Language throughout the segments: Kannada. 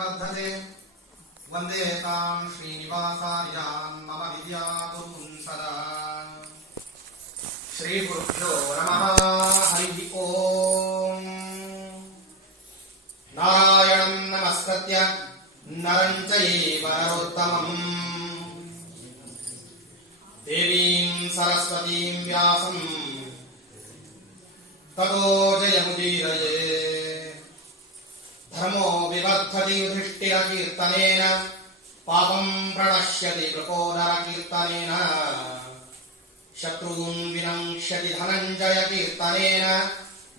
वर्धते वन्दे तां श्रीनिवासार्यान् मम विद्यागुरून् सदा। श्रीगुरुभ्यो नमः। हरिः ओम्। नारायणं नमस्कृत्य नरं चैव नरोत्तमम् देवीं सरस्वतीं व्यासं ततो जयमुदीरये। धर्मो विवर्धति युधिष्ठिरकीर्तनेन पापं प्रणश्यति कृपोदरकीर्तनेन शत्रून् विनङ्क्ष्यति धनञ्जयकीर्तनेन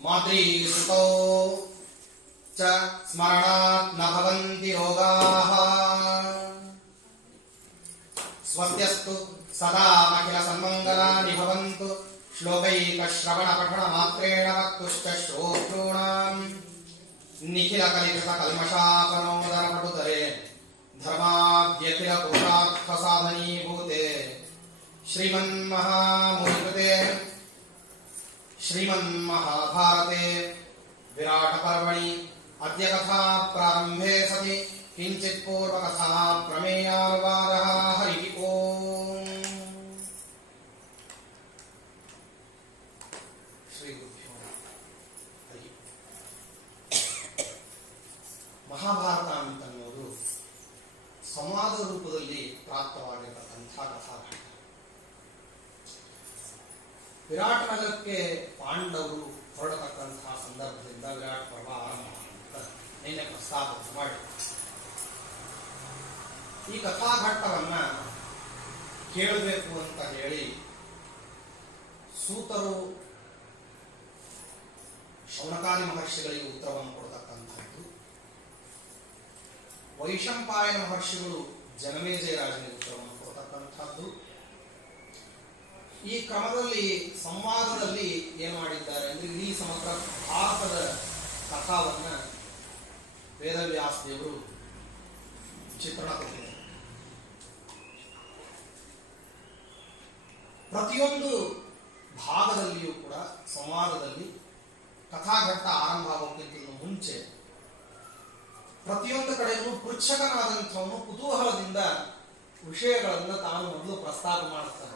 मातृसुतौ च स्मरणात् न भवन्ति रोगाः। स्वस्त्यस्तु सदा अखिलसन्मङ्गलानि भवन्तु। श्लोकैकश्रवणपठनमात्रेण वक्तुश्च श्रोतॄणाम् निखिलकलिकृतकल्मषापनोदरपटुतरे धर्माद्यखिलपुरुषार्थसाधनीभूते श्रीमन्महामुनिकृते श्रीमन्महाभारते विराटपर्वणि अद्य कथा प्रारम्भे सति किञ्चित् पूर्वकथा प्रमेयानुवादः। हरिः ओम्। ಮಹಾಭಾರತ ಅಂತನ್ನೋದು ಸಂವಾದ ರೂಪದಲ್ಲಿ ಪ್ರಾಪ್ತವಾಗಿರತಕ್ಕಂಥ ಕಥಾಘಟ್ಟ. ವಿರಾಟ ನಗರಕ್ಕೆ ಪಾಂಡವರು ಹೊರಡತಕ್ಕಂತಹ ಸಂದರ್ಭದಿಂದ ವಿರಾಟ್ ಪರ್ವ ಆರಂಭ ಅಂತ ನಿನ್ನೆ ಪ್ರಸ್ತಾಪ ಮಾಡಿ ಈ ಕಥಾಘಟ್ಟವನ್ನ ಕೇಳಬೇಕು ಅಂತ ಹೇಳಿ ಸೂತರು ಶೌನಕಾದಿ ಮಹರ್ಷಿಗಳಿಗೆ ಉತ್ತರವನ್ನು ಕೊಡತಕ್ಕಂಥದ್ದು. ವೈಶಂಪಾಯನ ಮಹರ್ಷಿಗಳು ಜನಮೇಜಯ ರಾಜನಿಗೆ ಉತ್ತರವನ್ನು ಕೊಡತಕ್ಕಂಥದ್ದು. ಈ ಕ್ರಮದಲ್ಲಿ ಸಂವಾದದಲ್ಲಿ ಏನು ಮಾಡಿದ್ದಾರೆ ಅಂದ್ರೆ ಇಡೀ ಸಮಗ್ರ ಭಾರತದ ಕಥಾವನ್ನ ವೇದವ್ಯಾಸ ದೇವರು ಚಿತ್ರಣ ಕೊಟ್ಟಿದ್ದಾರೆ. ಪ್ರತಿಯೊಂದು ಭಾಗದಲ್ಲಿಯೂ ಕೂಡ ಸಂವಾದದಲ್ಲಿ ಕಥಾಘಟ್ಟ ಆರಂಭ ಆಗೋಕ್ಕಿಂತ ಮುಂಚೆ ಪ್ರತಿಯೊಂದು ಕಡೆಗೂ ಪೃಚ್ಛಕನಾದಂಥವನು ಕುತೂಹಲದಿಂದ ವಿಷಯಗಳನ್ನು ತಾನು ಮೊದಲು ಪ್ರಸ್ತಾಪ ಮಾಡುತ್ತಾರೆ.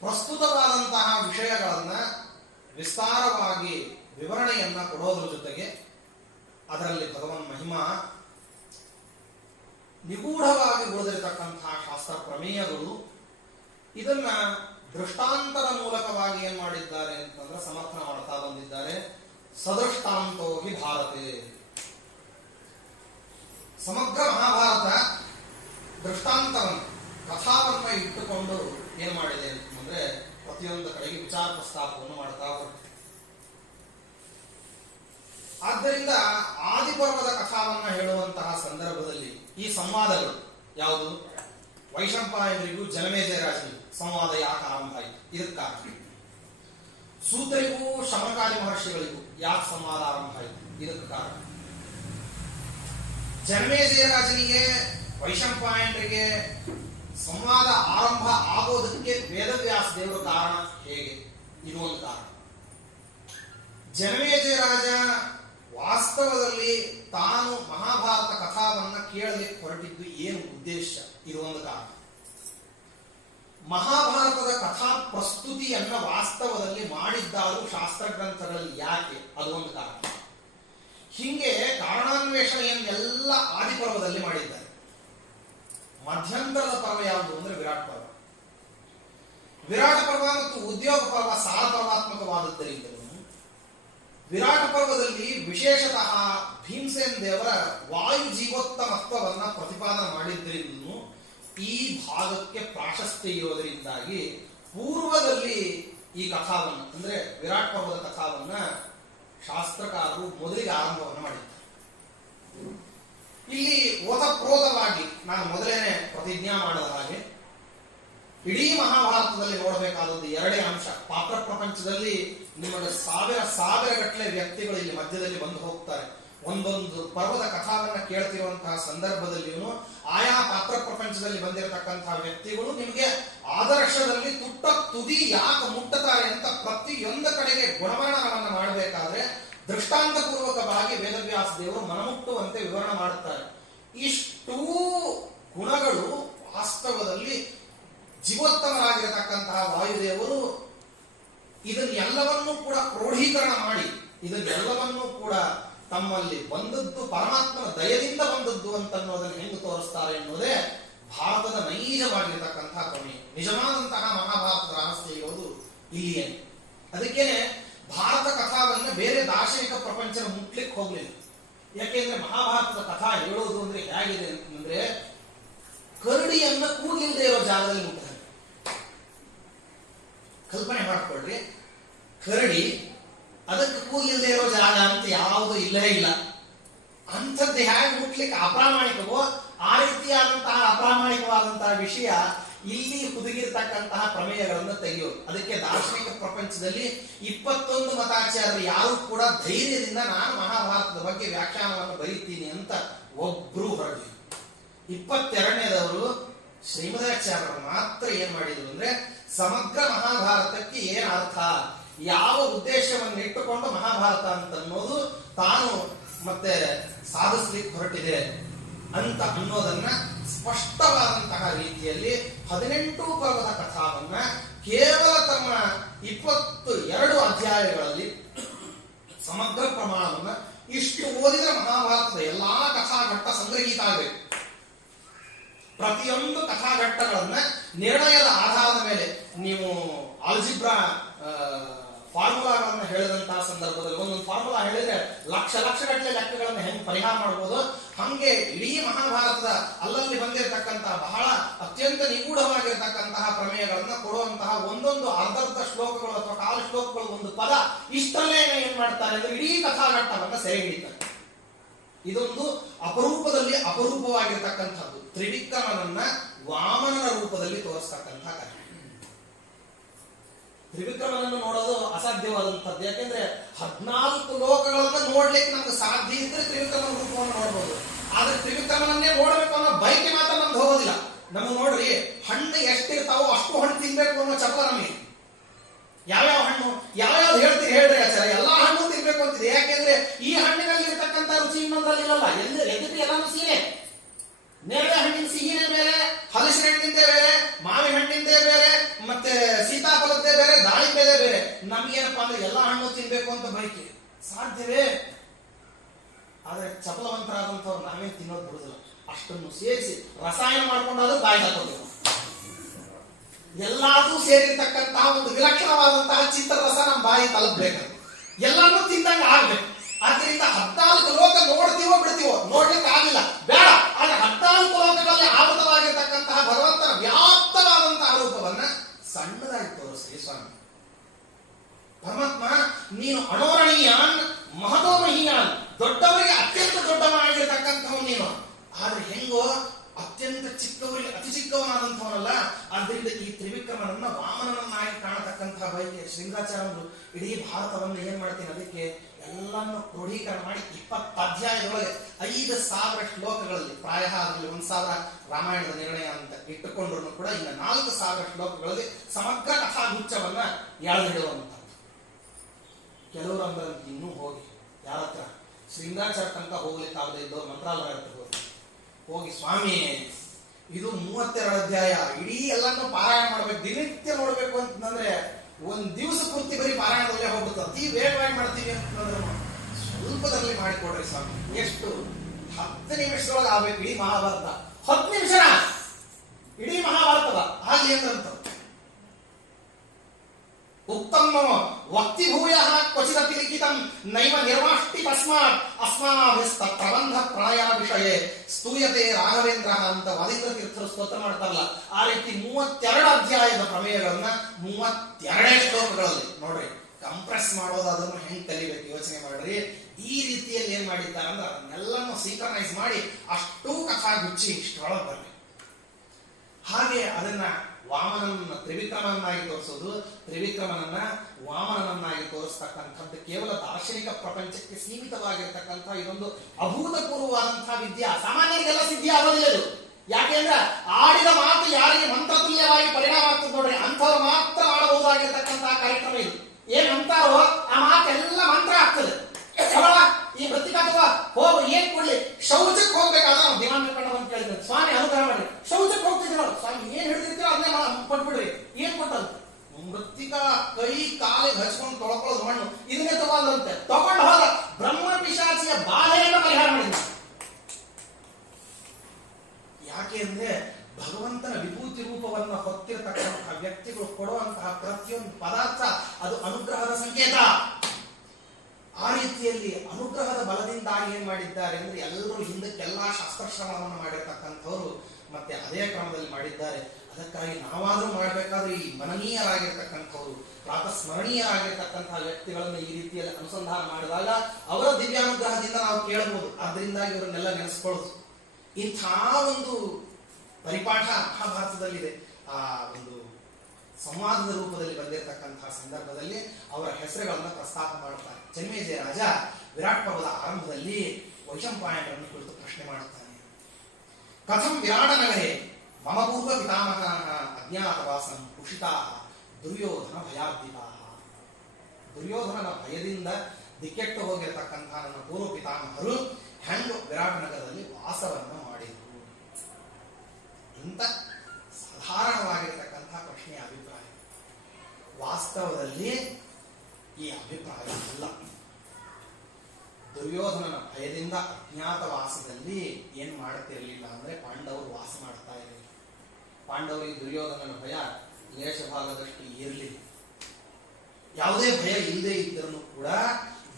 ಪ್ರಸ್ತುತವಾದಂತಹ ವಿಷಯಗಳನ್ನ ವಿಸ್ತಾರವಾಗಿ ವಿವರಣೆಯನ್ನ ಕೊಡೋದ್ರ ಜೊತೆಗೆ ಅದರಲ್ಲಿ ಭಗವನ್ ಮಹಿಮಾ ನಿಗೂಢವಾಗಿ ಉಳಿದಿರತಕ್ಕಂತಹ ಶಾಸ್ತ್ರ ಪ್ರಮೇಯಗಳು ಇದನ್ನ ದೃಷ್ಟಾಂತದ ಮೂಲಕವಾಗಿ ಏನ್ ಮಾಡಿದ್ದಾರೆ ಅಂತಂದ್ರೆ ಸಮರ್ಥನ ಮಾಡ್ತಾ ಬಂದಿದ್ದಾರೆ. ಸದೃಷ್ಟಾಂತೋ ಹಿ ಭಾರತೆ. ಸಮಗ್ರ ಮಹಾಭಾರತ ದೃಷ್ಟಾಂತವನ್ನು ಕಥಾವನ್ನ ಇಟ್ಟುಕೊಂಡು ಏನ್ ಮಾಡಿದೆ ಅಂತಂದ್ರೆ ಪ್ರತಿಯೊಂದು ಕಡೆಗೆ ವಿಚಾರ ಪ್ರಸ್ತಾಪವನ್ನು ಮಾಡ್ತಾ ಬರುತ್ತೆ. ಆದ್ದರಿಂದ ಆದಿಪರ್ವದ ಕಥಾವನ್ನ ಹೇಳುವಂತಹ ಸಂದರ್ಭದಲ್ಲಿ ಈ ಸಂವಾದಗಳು ಯಾವುದು ವೈಶಂಪಾಯನರಿಗೂ ಜನಮೇಜಯ ರಾಜನಿಗೂ ಸಂವಾದ ಯಾಕೆ ಆರಂಭ ಆಯಿತು ಇದಕ್ಕಾಗಿ, ಸೂತರಿಗೂ ಶಮಕಾರಿ ಮಹರ್ಷಿಗಳಿಗೂ ಯಾಕೆ ಸಂವಾದ ಆರಂಭ ಆಯಿತು ಇದಕ್ಕೆ ಕಾರಣ, ಜನಮೇಜಯ ರಾಜನಿಗೆ ವೈಶಂಪಾಯನರಿಗೆ ಸಂವಾದ ಆರಂಭ ಆಗೋದಕ್ಕೆ ವೇದವ್ಯಾಸ ದೇವರು ಕಾರಣ ಹೇಗೆ ಇದು ಒಂದು ಕಾರಣ. ಜನಮೇಜಯ ರಾಜ ವಾಸ್ತವದಲ್ಲಿ ತಾನು ಮಹಾಭಾರತ ಕಥಾವನ್ನ ಕೇಳಲಿಕ್ಕೆ ಹೊರಟಿದ್ದು ಏನು ಉದ್ದೇಶ ಇದು ಒಂದು ಕಾರಣ. ಮಹಾಭಾರತದ ಕಥಾ ಪ್ರಸ್ತುತಿಯನ್ನ ವಾಸ್ತವದಲ್ಲಿ ಮಾಡಿದ್ದಾರು ಶಾಸ್ತ್ರಗ್ರಂಥಗಳಲ್ಲಿ ಯಾಕೆ ಅದು ಒಂದು ಕಾರಣ. ಹಿಂಗೆ ಕಾರಣಾನ್ವೇಷಣೆಯನ್ನೆಲ್ಲ ಆದಿಪರ್ವದಲ್ಲಿ ಮಾಡಿದ್ದಾರೆ. ಮಧ್ಯಂತರದ ಪರ್ವ ಯಾವುದು ಅಂದ್ರೆ ವಿರಾಟ್ ಪರ್ವ. ವಿರಾಟ ಪರ್ವ ಮತ್ತು ಉದ್ಯೋಗ ಪರ್ವ ಸಾರ ಪರ್ವಾತ್ಮಕವಾದದ್ದರಿಂದ ವಿರಾಟ ಪರ್ವದಲ್ಲಿ ವಿಶೇಷತಃ ಭೀಮಸೇನ್ ದೇವರ ವಾಯು ಜೀವೋತ್ತಮತ್ವವನ್ನ ಪ್ರತಿಪಾದನೆ ಮಾಡಿದ್ದರಿಂದ ಈ ಭಾಗಕ್ಕೆ ಪ್ರಾಶಸ್ತ್ಯ ಇರೋದರಿಂದಾಗಿ ಪೂರ್ವದಲ್ಲಿ ಈ ಕಥಾವನ್ನ ಅಂದ್ರೆ ವಿರಾಟ್ ಪರ್ವದ ಕಥಾವನ್ನ ಶಾಸ್ತ್ರಕಾರರು ಮೊದಲಿಗೆ ಆರಂಭವನ್ನು ಮಾಡಿದ್ದಾರೆ. ಇಲ್ಲಿ ಓತಪ್ರೋತವಾಗಿ ನಾನು ಮೊದಲೇನೆ ಪ್ರತಿಜ್ಞಾ ಮಾಡಿದ ಹಾಗೆ ಇಡೀ ಮಹಾಭಾರತದಲ್ಲಿ ನೋಡಬೇಕಾದದ್ದು ಎರಡೇ ಅಂಶ. ಪಾತ್ರ ಪ್ರಪಂಚದಲ್ಲಿ ನಿಮಗೆ ಸಾವಿರ ಗಟ್ಟಲೆ ವ್ಯಕ್ತಿಗಳು ಇಲ್ಲಿ ಮಧ್ಯದಲ್ಲಿ ಬಂದು ಹೋಗ್ತಾರೆ. ಒಂದೊಂದು ಪರ್ವದ ಕಥಾವನ್ನ ಕೇಳ್ತಿರುವಂತಹ ಸಂದರ್ಭದಲ್ಲಿಯೂ ಆಯಾ ಪಾತ್ರ ಪ್ರಪಂಚದಲ್ಲಿ ಬಂದಿರತಕ್ಕಂತಹ ವ್ಯಕ್ತಿಗಳು ನಿಮಗೆ ಆದರ್ಶದಲ್ಲಿ ತುದಿ ಯಾಕೆ ಮುಟ್ಟುತ್ತಾರೆ ಅಂತ ಪ್ರತಿಯೊಂದು ಕಡೆಗೆ ಗುಣವರ್ಣನವನ್ನ ಮಾಡಬೇಕಾದ್ರೆ ದೃಷ್ಟಾಂತಪೂರ್ವಕವಾಗಿ ವೇದವ್ಯಾಸ ದೇವರು ಮನಮುಟ್ಟುವಂತೆ ವಿವರಣೆ ಮಾಡುತ್ತಾರೆ. ಇಷ್ಟೂ ಗುಣಗಳು ವಾಸ್ತವದಲ್ಲಿ ಜೀವೋತ್ತಮರಾಗಿರತಕ್ಕಂತಹ ವಾಯುದೇವರು ಇದನ್ನೆಲ್ಲವನ್ನೂ ಕೂಡ ಕ್ರೋಢೀಕರಣ ಮಾಡಿ, ಇದನ್ನೆಲ್ಲವನ್ನೂ ಕೂಡ ತಮ್ಮಲ್ಲಿ ಬಂದದ್ದು ಪರಮಾತ್ಮನ ದಯದಿಂದ ಬಂದದ್ದು ಅಂತನ್ನೋದನ್ನು ಹೆಂಗೆ ತೋರಿಸ್ತಾರೆ ಎನ್ನುವುದೇ ಭಾರತದ ನೈಜವಾಗಿರತಕ್ಕಂತಹ ಪ್ರಮೇಯ. ನಿಜವಾದಂತಹ ಮಹಾಭಾರತದ ರಹಸ್ಯ ಇರೋದು ಇಲ್ಲಿಯೇ. ಅದಕ್ಕೇನೆ ಭಾರತ ಕಥಾವನ್ನ ಬೇರೆ ದಾರ್ಶನಿಕ ಪ್ರಪಂಚನ ಮುಟ್ಲಿಕ್ಕೆ ಹೋಗ್ಲಿಲ್ಲ. ಯಾಕೆಂದ್ರೆ ಮಹಾಭಾರತದ ಕಥಾ ಹೇಳೋದು ಅಂದ್ರೆ ಹೇಗಿದೆ ಅಂತಂದ್ರೆ, ಕರಡಿಯನ್ನ ಕೂಗಿಲ್ದೇ ಇರೋ ಜಾಗದಲ್ಲಿ ಮುಟ್ತಾರೆ. ಕಲ್ಪನೆ ಮಾಡ್ಕೊಳ್ರಿ, ಕರಡಿ ಅದಕ್ಕೆ ಕೂಗಿಲ್ದೇ ಇರೋ ಜಾಗ ಅಂತ ಯಾವುದು ಇಲ್ಲವೇ ಇಲ್ಲ. ಅಂಥದ್ದು ಹೇಗೆ ಮುಟ್ಲಿಕ್ಕೆ ಅಪ್ರಾಮಾಣಿಕವೋ ಆ ರೀತಿಯಾದಂತಹ ಅಪ್ರಾಮಾಣಿಕವಾದಂತಹ ವಿಷಯ ಇಲ್ಲಿ ಹುದುಗಿರ್ತಕ್ಕಂತಹ ಪ್ರಮೇಯಗಳನ್ನು ತೆಗೆಯೋದು. ಅದಕ್ಕೆ ದಾರ್ಶನಿಕ ಪ್ರಪಂಚದಲ್ಲಿ 21 ಮತಾಚಾರ್ಯರು ಯಾರು ಕೂಡ ಧೈರ್ಯದಿಂದ ನಾನು ಮಹಾಭಾರತದ ಬಗ್ಗೆ ವ್ಯಾಖ್ಯಾನವನ್ನು ಬರೀತೀನಿ ಅಂತ ಒಬ್ರು ಹೊರಡಲಿ. 22ನೇದವರು ಶ್ರೀಮದಾಚಾರ್ಯರು ಮಾತ್ರ ಏನ್ ಮಾಡಿದ್ರು ಅಂದ್ರೆ, ಸಮಗ್ರ ಮಹಾಭಾರತಕ್ಕೆ ಏನ್ ಅರ್ಥ, ಯಾವ ಉದ್ದೇಶವನ್ನು ಇಟ್ಟುಕೊಂಡು ಮಹಾಭಾರತ ಅಂತ ಅನ್ನೋದು ತಾನು ಮತ್ತೆ ಸಾಧಿಸ್ಲಿಕ್ಕೆ ಹೊರಟಿದೆ ಅಂತ ಅನ್ನೋದನ್ನ ಸ್ಪಷ್ಟವಾದಂತಹ ರೀತಿಯಲ್ಲಿ 18 ಪರ್ವದ ಕಥಾವನ್ನ ಕೇವಲ ತಮ್ಮ 22 ಅಧ್ಯಾಯಗಳಲ್ಲಿ ಸಮಗ್ರ ಪ್ರಮಾಣವನ್ನ ಇಷ್ಟು ಓದಿದ್ರೆ ಮಹಾಭಾರತದ ಎಲ್ಲಾ ಕಥಾಘಟ್ಟ ಸಂಗ್ರಹೀತ ಆಗಬೇಕು. ಪ್ರತಿಯೊಂದು ಕಥಾಘಟ್ಟಗಳನ್ನ ನಿರ್ಣಯದ ಆಧಾರದ ಮೇಲೆ ನೀವು ಆಲ್ಜಿಬ್ರಾ ಫಾರ್ಮುಲಾಗಳನ್ನ ಹೇಳಿದಂತಹ ಸಂದರ್ಭದಲ್ಲಿ ಒಂದೊಂದು ಫಾರ್ಮುಲಾ ಹೇಳಿದ್ರೆ ಲಕ್ಷಗಟ್ಟಲೆ ಲೆಕ್ಕಗಳನ್ನ ಹೆಂಗ್ ಪರಿಹಾರ ಮಾಡಬಹುದು, ಹಂಗೆ ಇಡೀ ಮಹಾಭಾರತದ ಅಲ್ಲಲ್ಲಿ ಬಂದಿರತಕ್ಕಂತಹ ಬಹಳ ಅತ್ಯಂತ ನಿಗೂಢವಾಗಿರತಕ್ಕಂತಹ ಪ್ರಮೇಯಗಳನ್ನ ಕೊಡುವಂತಹ ಒಂದೊಂದು ಅರ್ಧ ಶ್ಲೋಕಗಳು ಅಥವಾ ಕಾಲು ಶ್ಲೋಕಗಳು ಒಂದು ಪದ ಇಷ್ಟಲ್ಲೇ ಏನ್ ಮಾಡ್ತಾರೆ ಅಂದ್ರೆ ಇಡೀ ಕಥಾಘಟ್ಟವನ್ನ ಸೆರೆ ಹಿಡಿತಾರೆ. ಇದೊಂದು ಅಪರೂಪದಲ್ಲಿ ಅಪರೂಪವಾಗಿರತಕ್ಕಂಥದ್ದು. ತ್ರಿವಿಕ್ರಮನನ್ನ ವಾಮನನ ರೂಪದಲ್ಲಿ ತೋರಿಸ್ತಕ್ಕಂತಹ ಕಥೆ. ತ್ರಿವಿಕ್ರಮನನ್ನು ನೋಡೋದು ಅಸಾಧ್ಯವಾದಂಥದ್ದು. ಯಾಕೆಂದ್ರೆ 14 ಲೋಕಗಳನ್ನ ನೋಡ್ಲಿಕ್ಕೆ ನಮ್ಗೆ ಸಾಧ್ಯ ಇದ್ರೆ ತ್ರಿವಿಕ್ರಮನ ರೂಪವನ್ನು ನೋಡ್ಬೋದು. ಆದ್ರೆ ತ್ರಿವಿಕ್ರಮನನ್ನೇ ನೋಡ್ಬೇಕು ಅನ್ನೋ ಬಯಕೆ ಮಾತ್ರ ನಮ್ಗೆ ಹೋಗೋದಿಲ್ಲ. ನಮ್ಗೆ ನೋಡ್ರಿ, ಹಣ್ಣು ಎಷ್ಟಿರ್ತಾವೋ ಅಷ್ಟು ಹಣ್ಣು ತಿನ್ಬೇಕು ಅನ್ನೋ ಚಪಲ ನಮಗೆ. ಯಾವ್ಯಾವ ಹಣ್ಣು ಯಾವ್ಯಾವ್ದು ಹೇಳ್ತೀರಿ ಹೇಳ್ರಿ ಆಚಾರ್ಯ, ಎಲ್ಲಾ ಹಣ್ಣು ತಿನ್ಬೇಕು ಅಂತಿದೆ. ಯಾಕೆಂದ್ರೆ ಈ ಹಣ್ಣಿನಲ್ಲಿ ಇರತಕ್ಕಂತ ರುಚಿ ಇನ್ನೊಂದ್ರಲ್ಲಿ ಇರಲ್ಲ. ಎದ್ದಿಟ್ಟು ಎಲ್ಲಾನು ಸಿಹಿನೇ. ನೇರಳೆ ಹಣ್ಣಿನ ಸಿಹಿನೇ ಬೇರೆ, ಹಲಸಿನ ಹಣ್ಣಿಂದೇ ಬೇರೆ, ಮಾವಿನ ಹಣ್ಣಿಂದೇ ಬೇರೆ, ಮತ್ತೆ ಸೀತಾಫಲದ್ದೇ ಬೇರೆ, ದಾಳಿಂಬೆದೇ ಬೇರೆ. ನಮ್ಗೇನಪ್ಪಾ ಅಂದ್ರೆ ಎಲ್ಲಾ ಹಣ್ಣು ತಿನ್ಬೇಕು ಅಂತ ಬಯಕೆ ಸಾಧ್ಯವೇ? ಆದ್ರೆ ಚಪಲವಂತರಾದಂಥವ್ರು ನಾವೇನ್ ತಿನ್ನೋದು ಬಿಡುದಿಲ್ಲ. ಅಷ್ಟನ್ನು ಸೇರಿಸಿ ರಸಾಯನ ಮಾಡ್ಕೊಂಡಾದ್ರೂ ಬಾಯಿ ಹಾಕೋದಿಲ್ಲ. ಎಲ್ಲಾದ್ರೂ ಸೇರಿರ್ತಕ್ಕಂತಹ ಒಂದು ವಿಲಕ್ಷಣವಾದಂತಹ ಚಿತ್ರರಸ ನಮ್ಮ ಬಾಯಿ ತಲುಪಬೇಕು, ಎಲ್ಲಾನು ತಿಂದಂಗ ಆಗ್ಬೇಕು. ಆದ್ರಿಂದ 14 ಲೋಕ ನೋಡ್ತೀವೋ ಬಿಡ್ತೀವೋ, ನೋಡ್ಲಿಕ್ಕೆ ಆಗಿಲ್ಲ ಬೇಡ. ಆದ್ರೆ 14 ಲೋಕಗಳಲ್ಲಿ ಆವೃತವಾಗಿರ್ತಕ್ಕಂತಹ ಭಗವಂತನ ವ್ಯಾಪ್ತವಾದಂತಹ ರೂಪವನ್ನ ಸಣ್ಣದಾಗಿ ತೋರಿಸ್ರಿ ಸ್ವಾಮಿ. ಪರಮಾತ್ಮ ನೀನು ಅಣೋರಣೀಯಾನ್ ಮಹತೋಮಹೀಯಾನ್, ದೊಡ್ಡವರಿಗೆ ಅತ್ಯಂತ ದೊಡ್ಡವನಾಗಿರ್ತಕ್ಕಂಥವ್ ನೀನು. ಆದ್ರೆ ಹೆಂಗೋ ಅತ್ಯಂತ ಚಿಕ್ಕವರಿಗೆ ಅತಿ ಚಿಕ್ಕವನಾದಂಥವನಲ್ಲ. ಆದ್ರಿಂದ ಈ ತ್ರಿವಿಕ್ರಮನನ್ನ ವಾಮನನನ್ನಾಗಿ ಕಾಣತಕ್ಕಂತಹ ಬಯಕೆ ಶ್ರೀಂಗಾಚಾರ್ಯರು ಇಡೀ ಭಾರತವನ್ನು ಏನ್ ಮಾಡ್ತೀನಿ, ಅದಕ್ಕೆ ಎಲ್ಲಾನು ಕ್ರೋಢೀಕರಣ ಮಾಡಿ 20 ಅಧ್ಯಾಯದೊಳಗೆ 5,000 ಶ್ಲೋಕಗಳಲ್ಲಿ, ಪ್ರಾಯ ಅದರಲ್ಲಿ 1,000 ರಾಮಾಯಣದ ನಿರ್ಣಯ ಅಂತ ಇಟ್ಟುಕೊಂಡ್ರು ಕೂಡ ಇನ್ನು 4,000 ಶ್ಲೋಕಗಳಲ್ಲಿ ಸಮಗ್ರ ಕಥಾಗುಚ್ಛವನ್ನ ಎಳೆದಿಡುವಂತ. ಕೆಲವರು ಅಂದ್ರೆ ಇನ್ನೂ ಹೋಗಿ ಯಾರ ಹತ್ರ ಶ್ರೀಂಗಾಚಾರ್ಯ ತನಕ ಹೋಗ್ಲಿಕ್ಕೆ ಆಗದೆ ಇದ್ದವ್ರು ಮಂತ್ರಾಲಯ ಹೋಗಿ, ಸ್ವಾಮಿ ಇದು 32 ಅಧ್ಯಾಯ ಇಡೀ ಎಲ್ಲಾನು ಪಾರಾಯಣ ಮಾಡ್ಬೇಕು, ದಿನನಿತ್ಯ ನೋಡ್ಬೇಕು ಅಂತಂದ್ರೆ ಒಂದ್ ದಿವಸ ಪೂರ್ತಿ ಬರೀ ಪಾರಾಯಣದಲ್ಲೇ ಹೋಗ್ಬಿಡ್ತು. ಅತಿ ವೇಗವಾಗಿ ಮಾಡ್ತೀವಿ ಅಂತಂದ್ರೆ ಸ್ವಲ್ಪದಲ್ಲಿ ಮಾಡಿಕೊಡ್ರಿ ಸ್ವಾಮಿ. ಎಷ್ಟು 10 ನಿಮಿಷದೊಳಗೆ ಆಗ್ಬೇಕು ಇಡೀ ಮಹಾಭಾರತ. 10 ನಿಮಿಷ ಇಡೀ ಮಹಾಭಾರತದ ಆಗ್ಲಿ ಅಂತ ಉತ್ತಮ ವಕ್ತಿ ಭೂಯ ಕ್ವಚಿದಪಿ ಲಿಖಿತಂ ನೈವ ನಿರ್ವಾಷ್ಟಿ ತಸ್ಮಾತ್ ಅಸ್ಮಾಭಿಸ್ತ ಪ್ರಬಂಧ ಪ್ರಣಯ ವಿಷಯ ಸ್ತೂಯತೆ ರಾಘವೇಂದ್ರ ಅಂತ ವಾದೀಂದ್ರ ತೀರ್ಥರು ಸ್ತೋತ್ರ ಮಾಡ್ತಾರಲ್ಲ, ಆ ರೀತಿ 32 ಅಧ್ಯಾಯದ ಪ್ರಮೇಯಗಳನ್ನ 32 ಶ್ಲೋಕಗಳಲ್ಲಿ ನೋಡ್ರಿ ಕಂಪ್ರೆಸ್ ಮಾಡೋದು. ಅದನ್ನು ಹೆಂಗ್ ಕಲಿಬೇಕು ಯೋಚನೆ ಮಾಡ್ರಿ. ಈ ರೀತಿಯಲ್ಲಿ ಏನ್ ಮಾಡಿದ್ದಾರೆ ಅಂದ್ರೆ ಅದನ್ನೆಲ್ಲನ್ನು ಸಿಂಕ್ರನೈಸ್ ಮಾಡಿ ಅಷ್ಟೂ ಕಥಾ ಗುಚ್ಚಿ ಇಷ್ಟರೊಳಗೆ ಬರ್ಬೇಕು. ಹಾಗೆ ಅದನ್ನ ವಾಮನನ್ನ ತ್ರಿವಿಕ್ರಮನನ್ನಾಗಿ ತೋರಿಸೋದು, ತ್ರಿವಿಕ್ರಮನನ್ನ ವಾಮನನನ್ನಾಗಿ ತೋರಿಸ್ತಕ್ಕಂಥದ್ದು ಕೇವಲ ದಾರ್ಶನಿಕ ಪ್ರಪಂಚಕ್ಕೆ ಸೀಮಿತವಾಗಿರ್ತಕ್ಕಂಥ ಇದೊಂದು ಅಭೂತಪೂರ್ವವಾದಂತಹ ವಿದ್ಯೆ. ಸಾಮಾನ್ಯರಿಗೆಲ್ಲ ಸಿದ್ಧಿ ಆಗೋದಿಲ್ಲ ಇದು. ಯಾಕೆಂದ್ರೆ ಆಡಿದ ಮಾತು ಯಾರಿಗೆ ಮಂತ್ರತುಲ್ಯವಾಗಿ ಪರಿಣಾಮ ಆಗ್ತದೆ ನೋಡ್ರಿ, ಅಂಥವ್ರು ಮಾತ್ರ ಮಾಡಬಹುದಾಗಿರ್ತಕ್ಕಂತಹ ಕಾರ್ಯಕ್ರಮ ಇದು. ಏನ್ ಅಂತಾರೋ ಆ ಮಾತೆಲ್ಲ ಮಂತ್ರ ಆಗ್ತದೆ. ಕಮಲ ಈ ಮೃತ್ತಿಕಾತವ ಹೋಗು, ಏನ್ ಕೊಡ್ಲಿ? ಶೌಚಕ್ಕೆ ಹೋಗ್ಬೇಕಾದ್ರೆ ನಾವು ದಿವಾನ್ ಬಂದು ಕೇಳಿದ್ರೆ, ಸ್ವಾಮಿ ಅನುಗ್ರಹ ಮಾಡಿ, ಶೌಚಕ್ಕೆ ಹೋಗ್ತಿದ್ರು ಸ್ವಾಮಿ, ಏನ್ ಹೇಳ್ತಿರ್ತೀರೋ ಅದನ್ನೇ ಕೊಟ್ಬಿಡ್ರಿ. ಏನ್ ಕೊಟ್ಟದ್ದು? ಮೃತ್ತಿಕಾ ಕೈ ಕಾಲಿಗೆ ಹಚ್ಕೊಂಡು ತೊಳ್ಕೊಳ್ಳೋದು ಮಣ್ಣು, ಇದನ್ನೇ ತಗೊಂಡ್ರಂತೆ. ತಗೊಂಡು ಹೋದ ಬ್ರಹ್ಮ ಪಿಶಾಚಿಯ ಬಾಧೆಯನ್ನು ಪರಿಹಾರ ಮಾಡಿದ. ಯಾಕೆ ಅಂದ್ರೆ ಭಗವಂತನ ವಿಭೂತಿ ರೂಪವನ್ನು ಹೊತ್ತಿರತಕ್ಕಂತಹ ವ್ಯಕ್ತಿಗಳು ಕೊಡುವಂತಹ ಪ್ರತಿಯೊಂದು ಪದಾರ್ಥ ಅದು ಅನುಗ್ರಹದ ಸಂಕೇತ. ಆ ರೀತಿಯಲ್ಲಿ ಅನುಗ್ರಹದ ಬಲದಿಂದಾಗಿ ಏನ್ ಮಾಡಿದ್ದಾರೆ ಅಂದ್ರೆ ಎಲ್ಲರೂ ಹಿಂದಕ್ಕೆಲ್ಲಾ ಶಾಸ್ತ್ರಶ್ರವಣವನ್ನು ಮಾಡಿರ್ತಕ್ಕಂಥವ್ರು ಮತ್ತೆ ಅದೇ ಕ್ರಮದಲ್ಲಿ ಮಾಡಿದ್ದಾರೆ. ಅದಕ್ಕಾಗಿ ನಾವಾದ್ರೂ ಮಾಡಬೇಕಾದ್ರೆ ಈ ಮನನೀಯರಾಗಿರ್ತಕ್ಕಂಥವ್ರು, ಪ್ರಾತಸ್ಮರಣೀಯರಾಗಿರ್ತಕ್ಕಂತಹ ವ್ಯಕ್ತಿಗಳನ್ನು ಈ ರೀತಿಯಲ್ಲಿ ಅನುಸಂಧಾನ ಮಾಡಿದಾಗ ಅವರ ದಿವ್ಯಾನುಗ್ರಹದಿಂದ ನಾವು ಕೇಳಬಹುದು. ಆದ್ರಿಂದಾಗಿ ಇವರನ್ನೆಲ್ಲ ನೆನೆಸ್ಕೊಳ್ಳೋದು. ಇಂಥ ಒಂದು ಪರಿಪಾಠ ಮಹಾಭಾರತದಲ್ಲಿದೆ. ಆ ಒಂದು ಸಂವಾದದ ರೂಪದಲ್ಲಿ ಬಂದಿರತಕ್ಕಂತಹ ಸಂದರ್ಭದಲ್ಲಿ ಅವರ ಹೆಸರುಗಳನ್ನ ಪ್ರಸ್ತಾಪ ಮಾಡುತ್ತಾರೆ. ಜನ್ಮೇಜಯ ರಾಜ ವಿರಾಟ್ ಪರ್ವದ ಆರಂಭದಲ್ಲಿ ವೈಶಂಪಾಯನರನ್ನು ಕುರಿತು ಪ್ರಶ್ನೆ ಮಾಡುತ್ತಾನೆ. ಕಥಂ ವಿರಾಟ ನಗರೇ ಮಮ ಪೂರ್ವ ಪಿತಾಮಹ ಅಜ್ಞಾತವಾಸಂ ಕುಷಿತಾ ದುರ್ಯೋಧನ ಭಯಾರ್ಧಿತಾ. ದುರ್ಯೋಧನನ ಭಯದಿಂದ ದಿಕ್ಕೆಟ್ಟು ಹೋಗಿರತಕ್ಕಂತಹ ನನ್ನ ಪೂರ್ವ ಪಿತಾಮಹರು ಹೆಂಗ ವಿರಾಟ ನಗರದಲ್ಲಿ ವಾಸವನ್ನ ಮಾಡಿದರು. ಇಂಥ ಸಾಧಾರಣವಾಗಿರ್ತಕ್ಕಂತಹ ಪ್ರಶ್ನೆಯ ಅಭಿಪ್ರಾಯ. ವಾಸ್ತವದಲ್ಲಿ ಈ ಅಭಿಪ್ರಾಯ ಅಲ್ಲ. ದುರ್ಯೋಧನನ ಭಯದಿಂದ ಅಜ್ಞಾತವಾಸದಲ್ಲಿ ಏನ್ ಮಾಡುತ್ತಿರಲಿಲ್ಲ ಅಂದ್ರೆ ಪಾಂಡವರು ವಾಸ ಮಾಡ್ತಾ ಇರಲಿಲ್ಲ. ಪಾಂಡವರಿಗೆ ದುರ್ಯೋಧನನ ಭಯ ಲೇಷ ಭಾಗದಷ್ಟು ಇರಲಿಲ್ಲ. ಯಾವುದೇ ಭಯ ಇಲ್ಲದೆ ಇದ್ದರೂ ಕೂಡ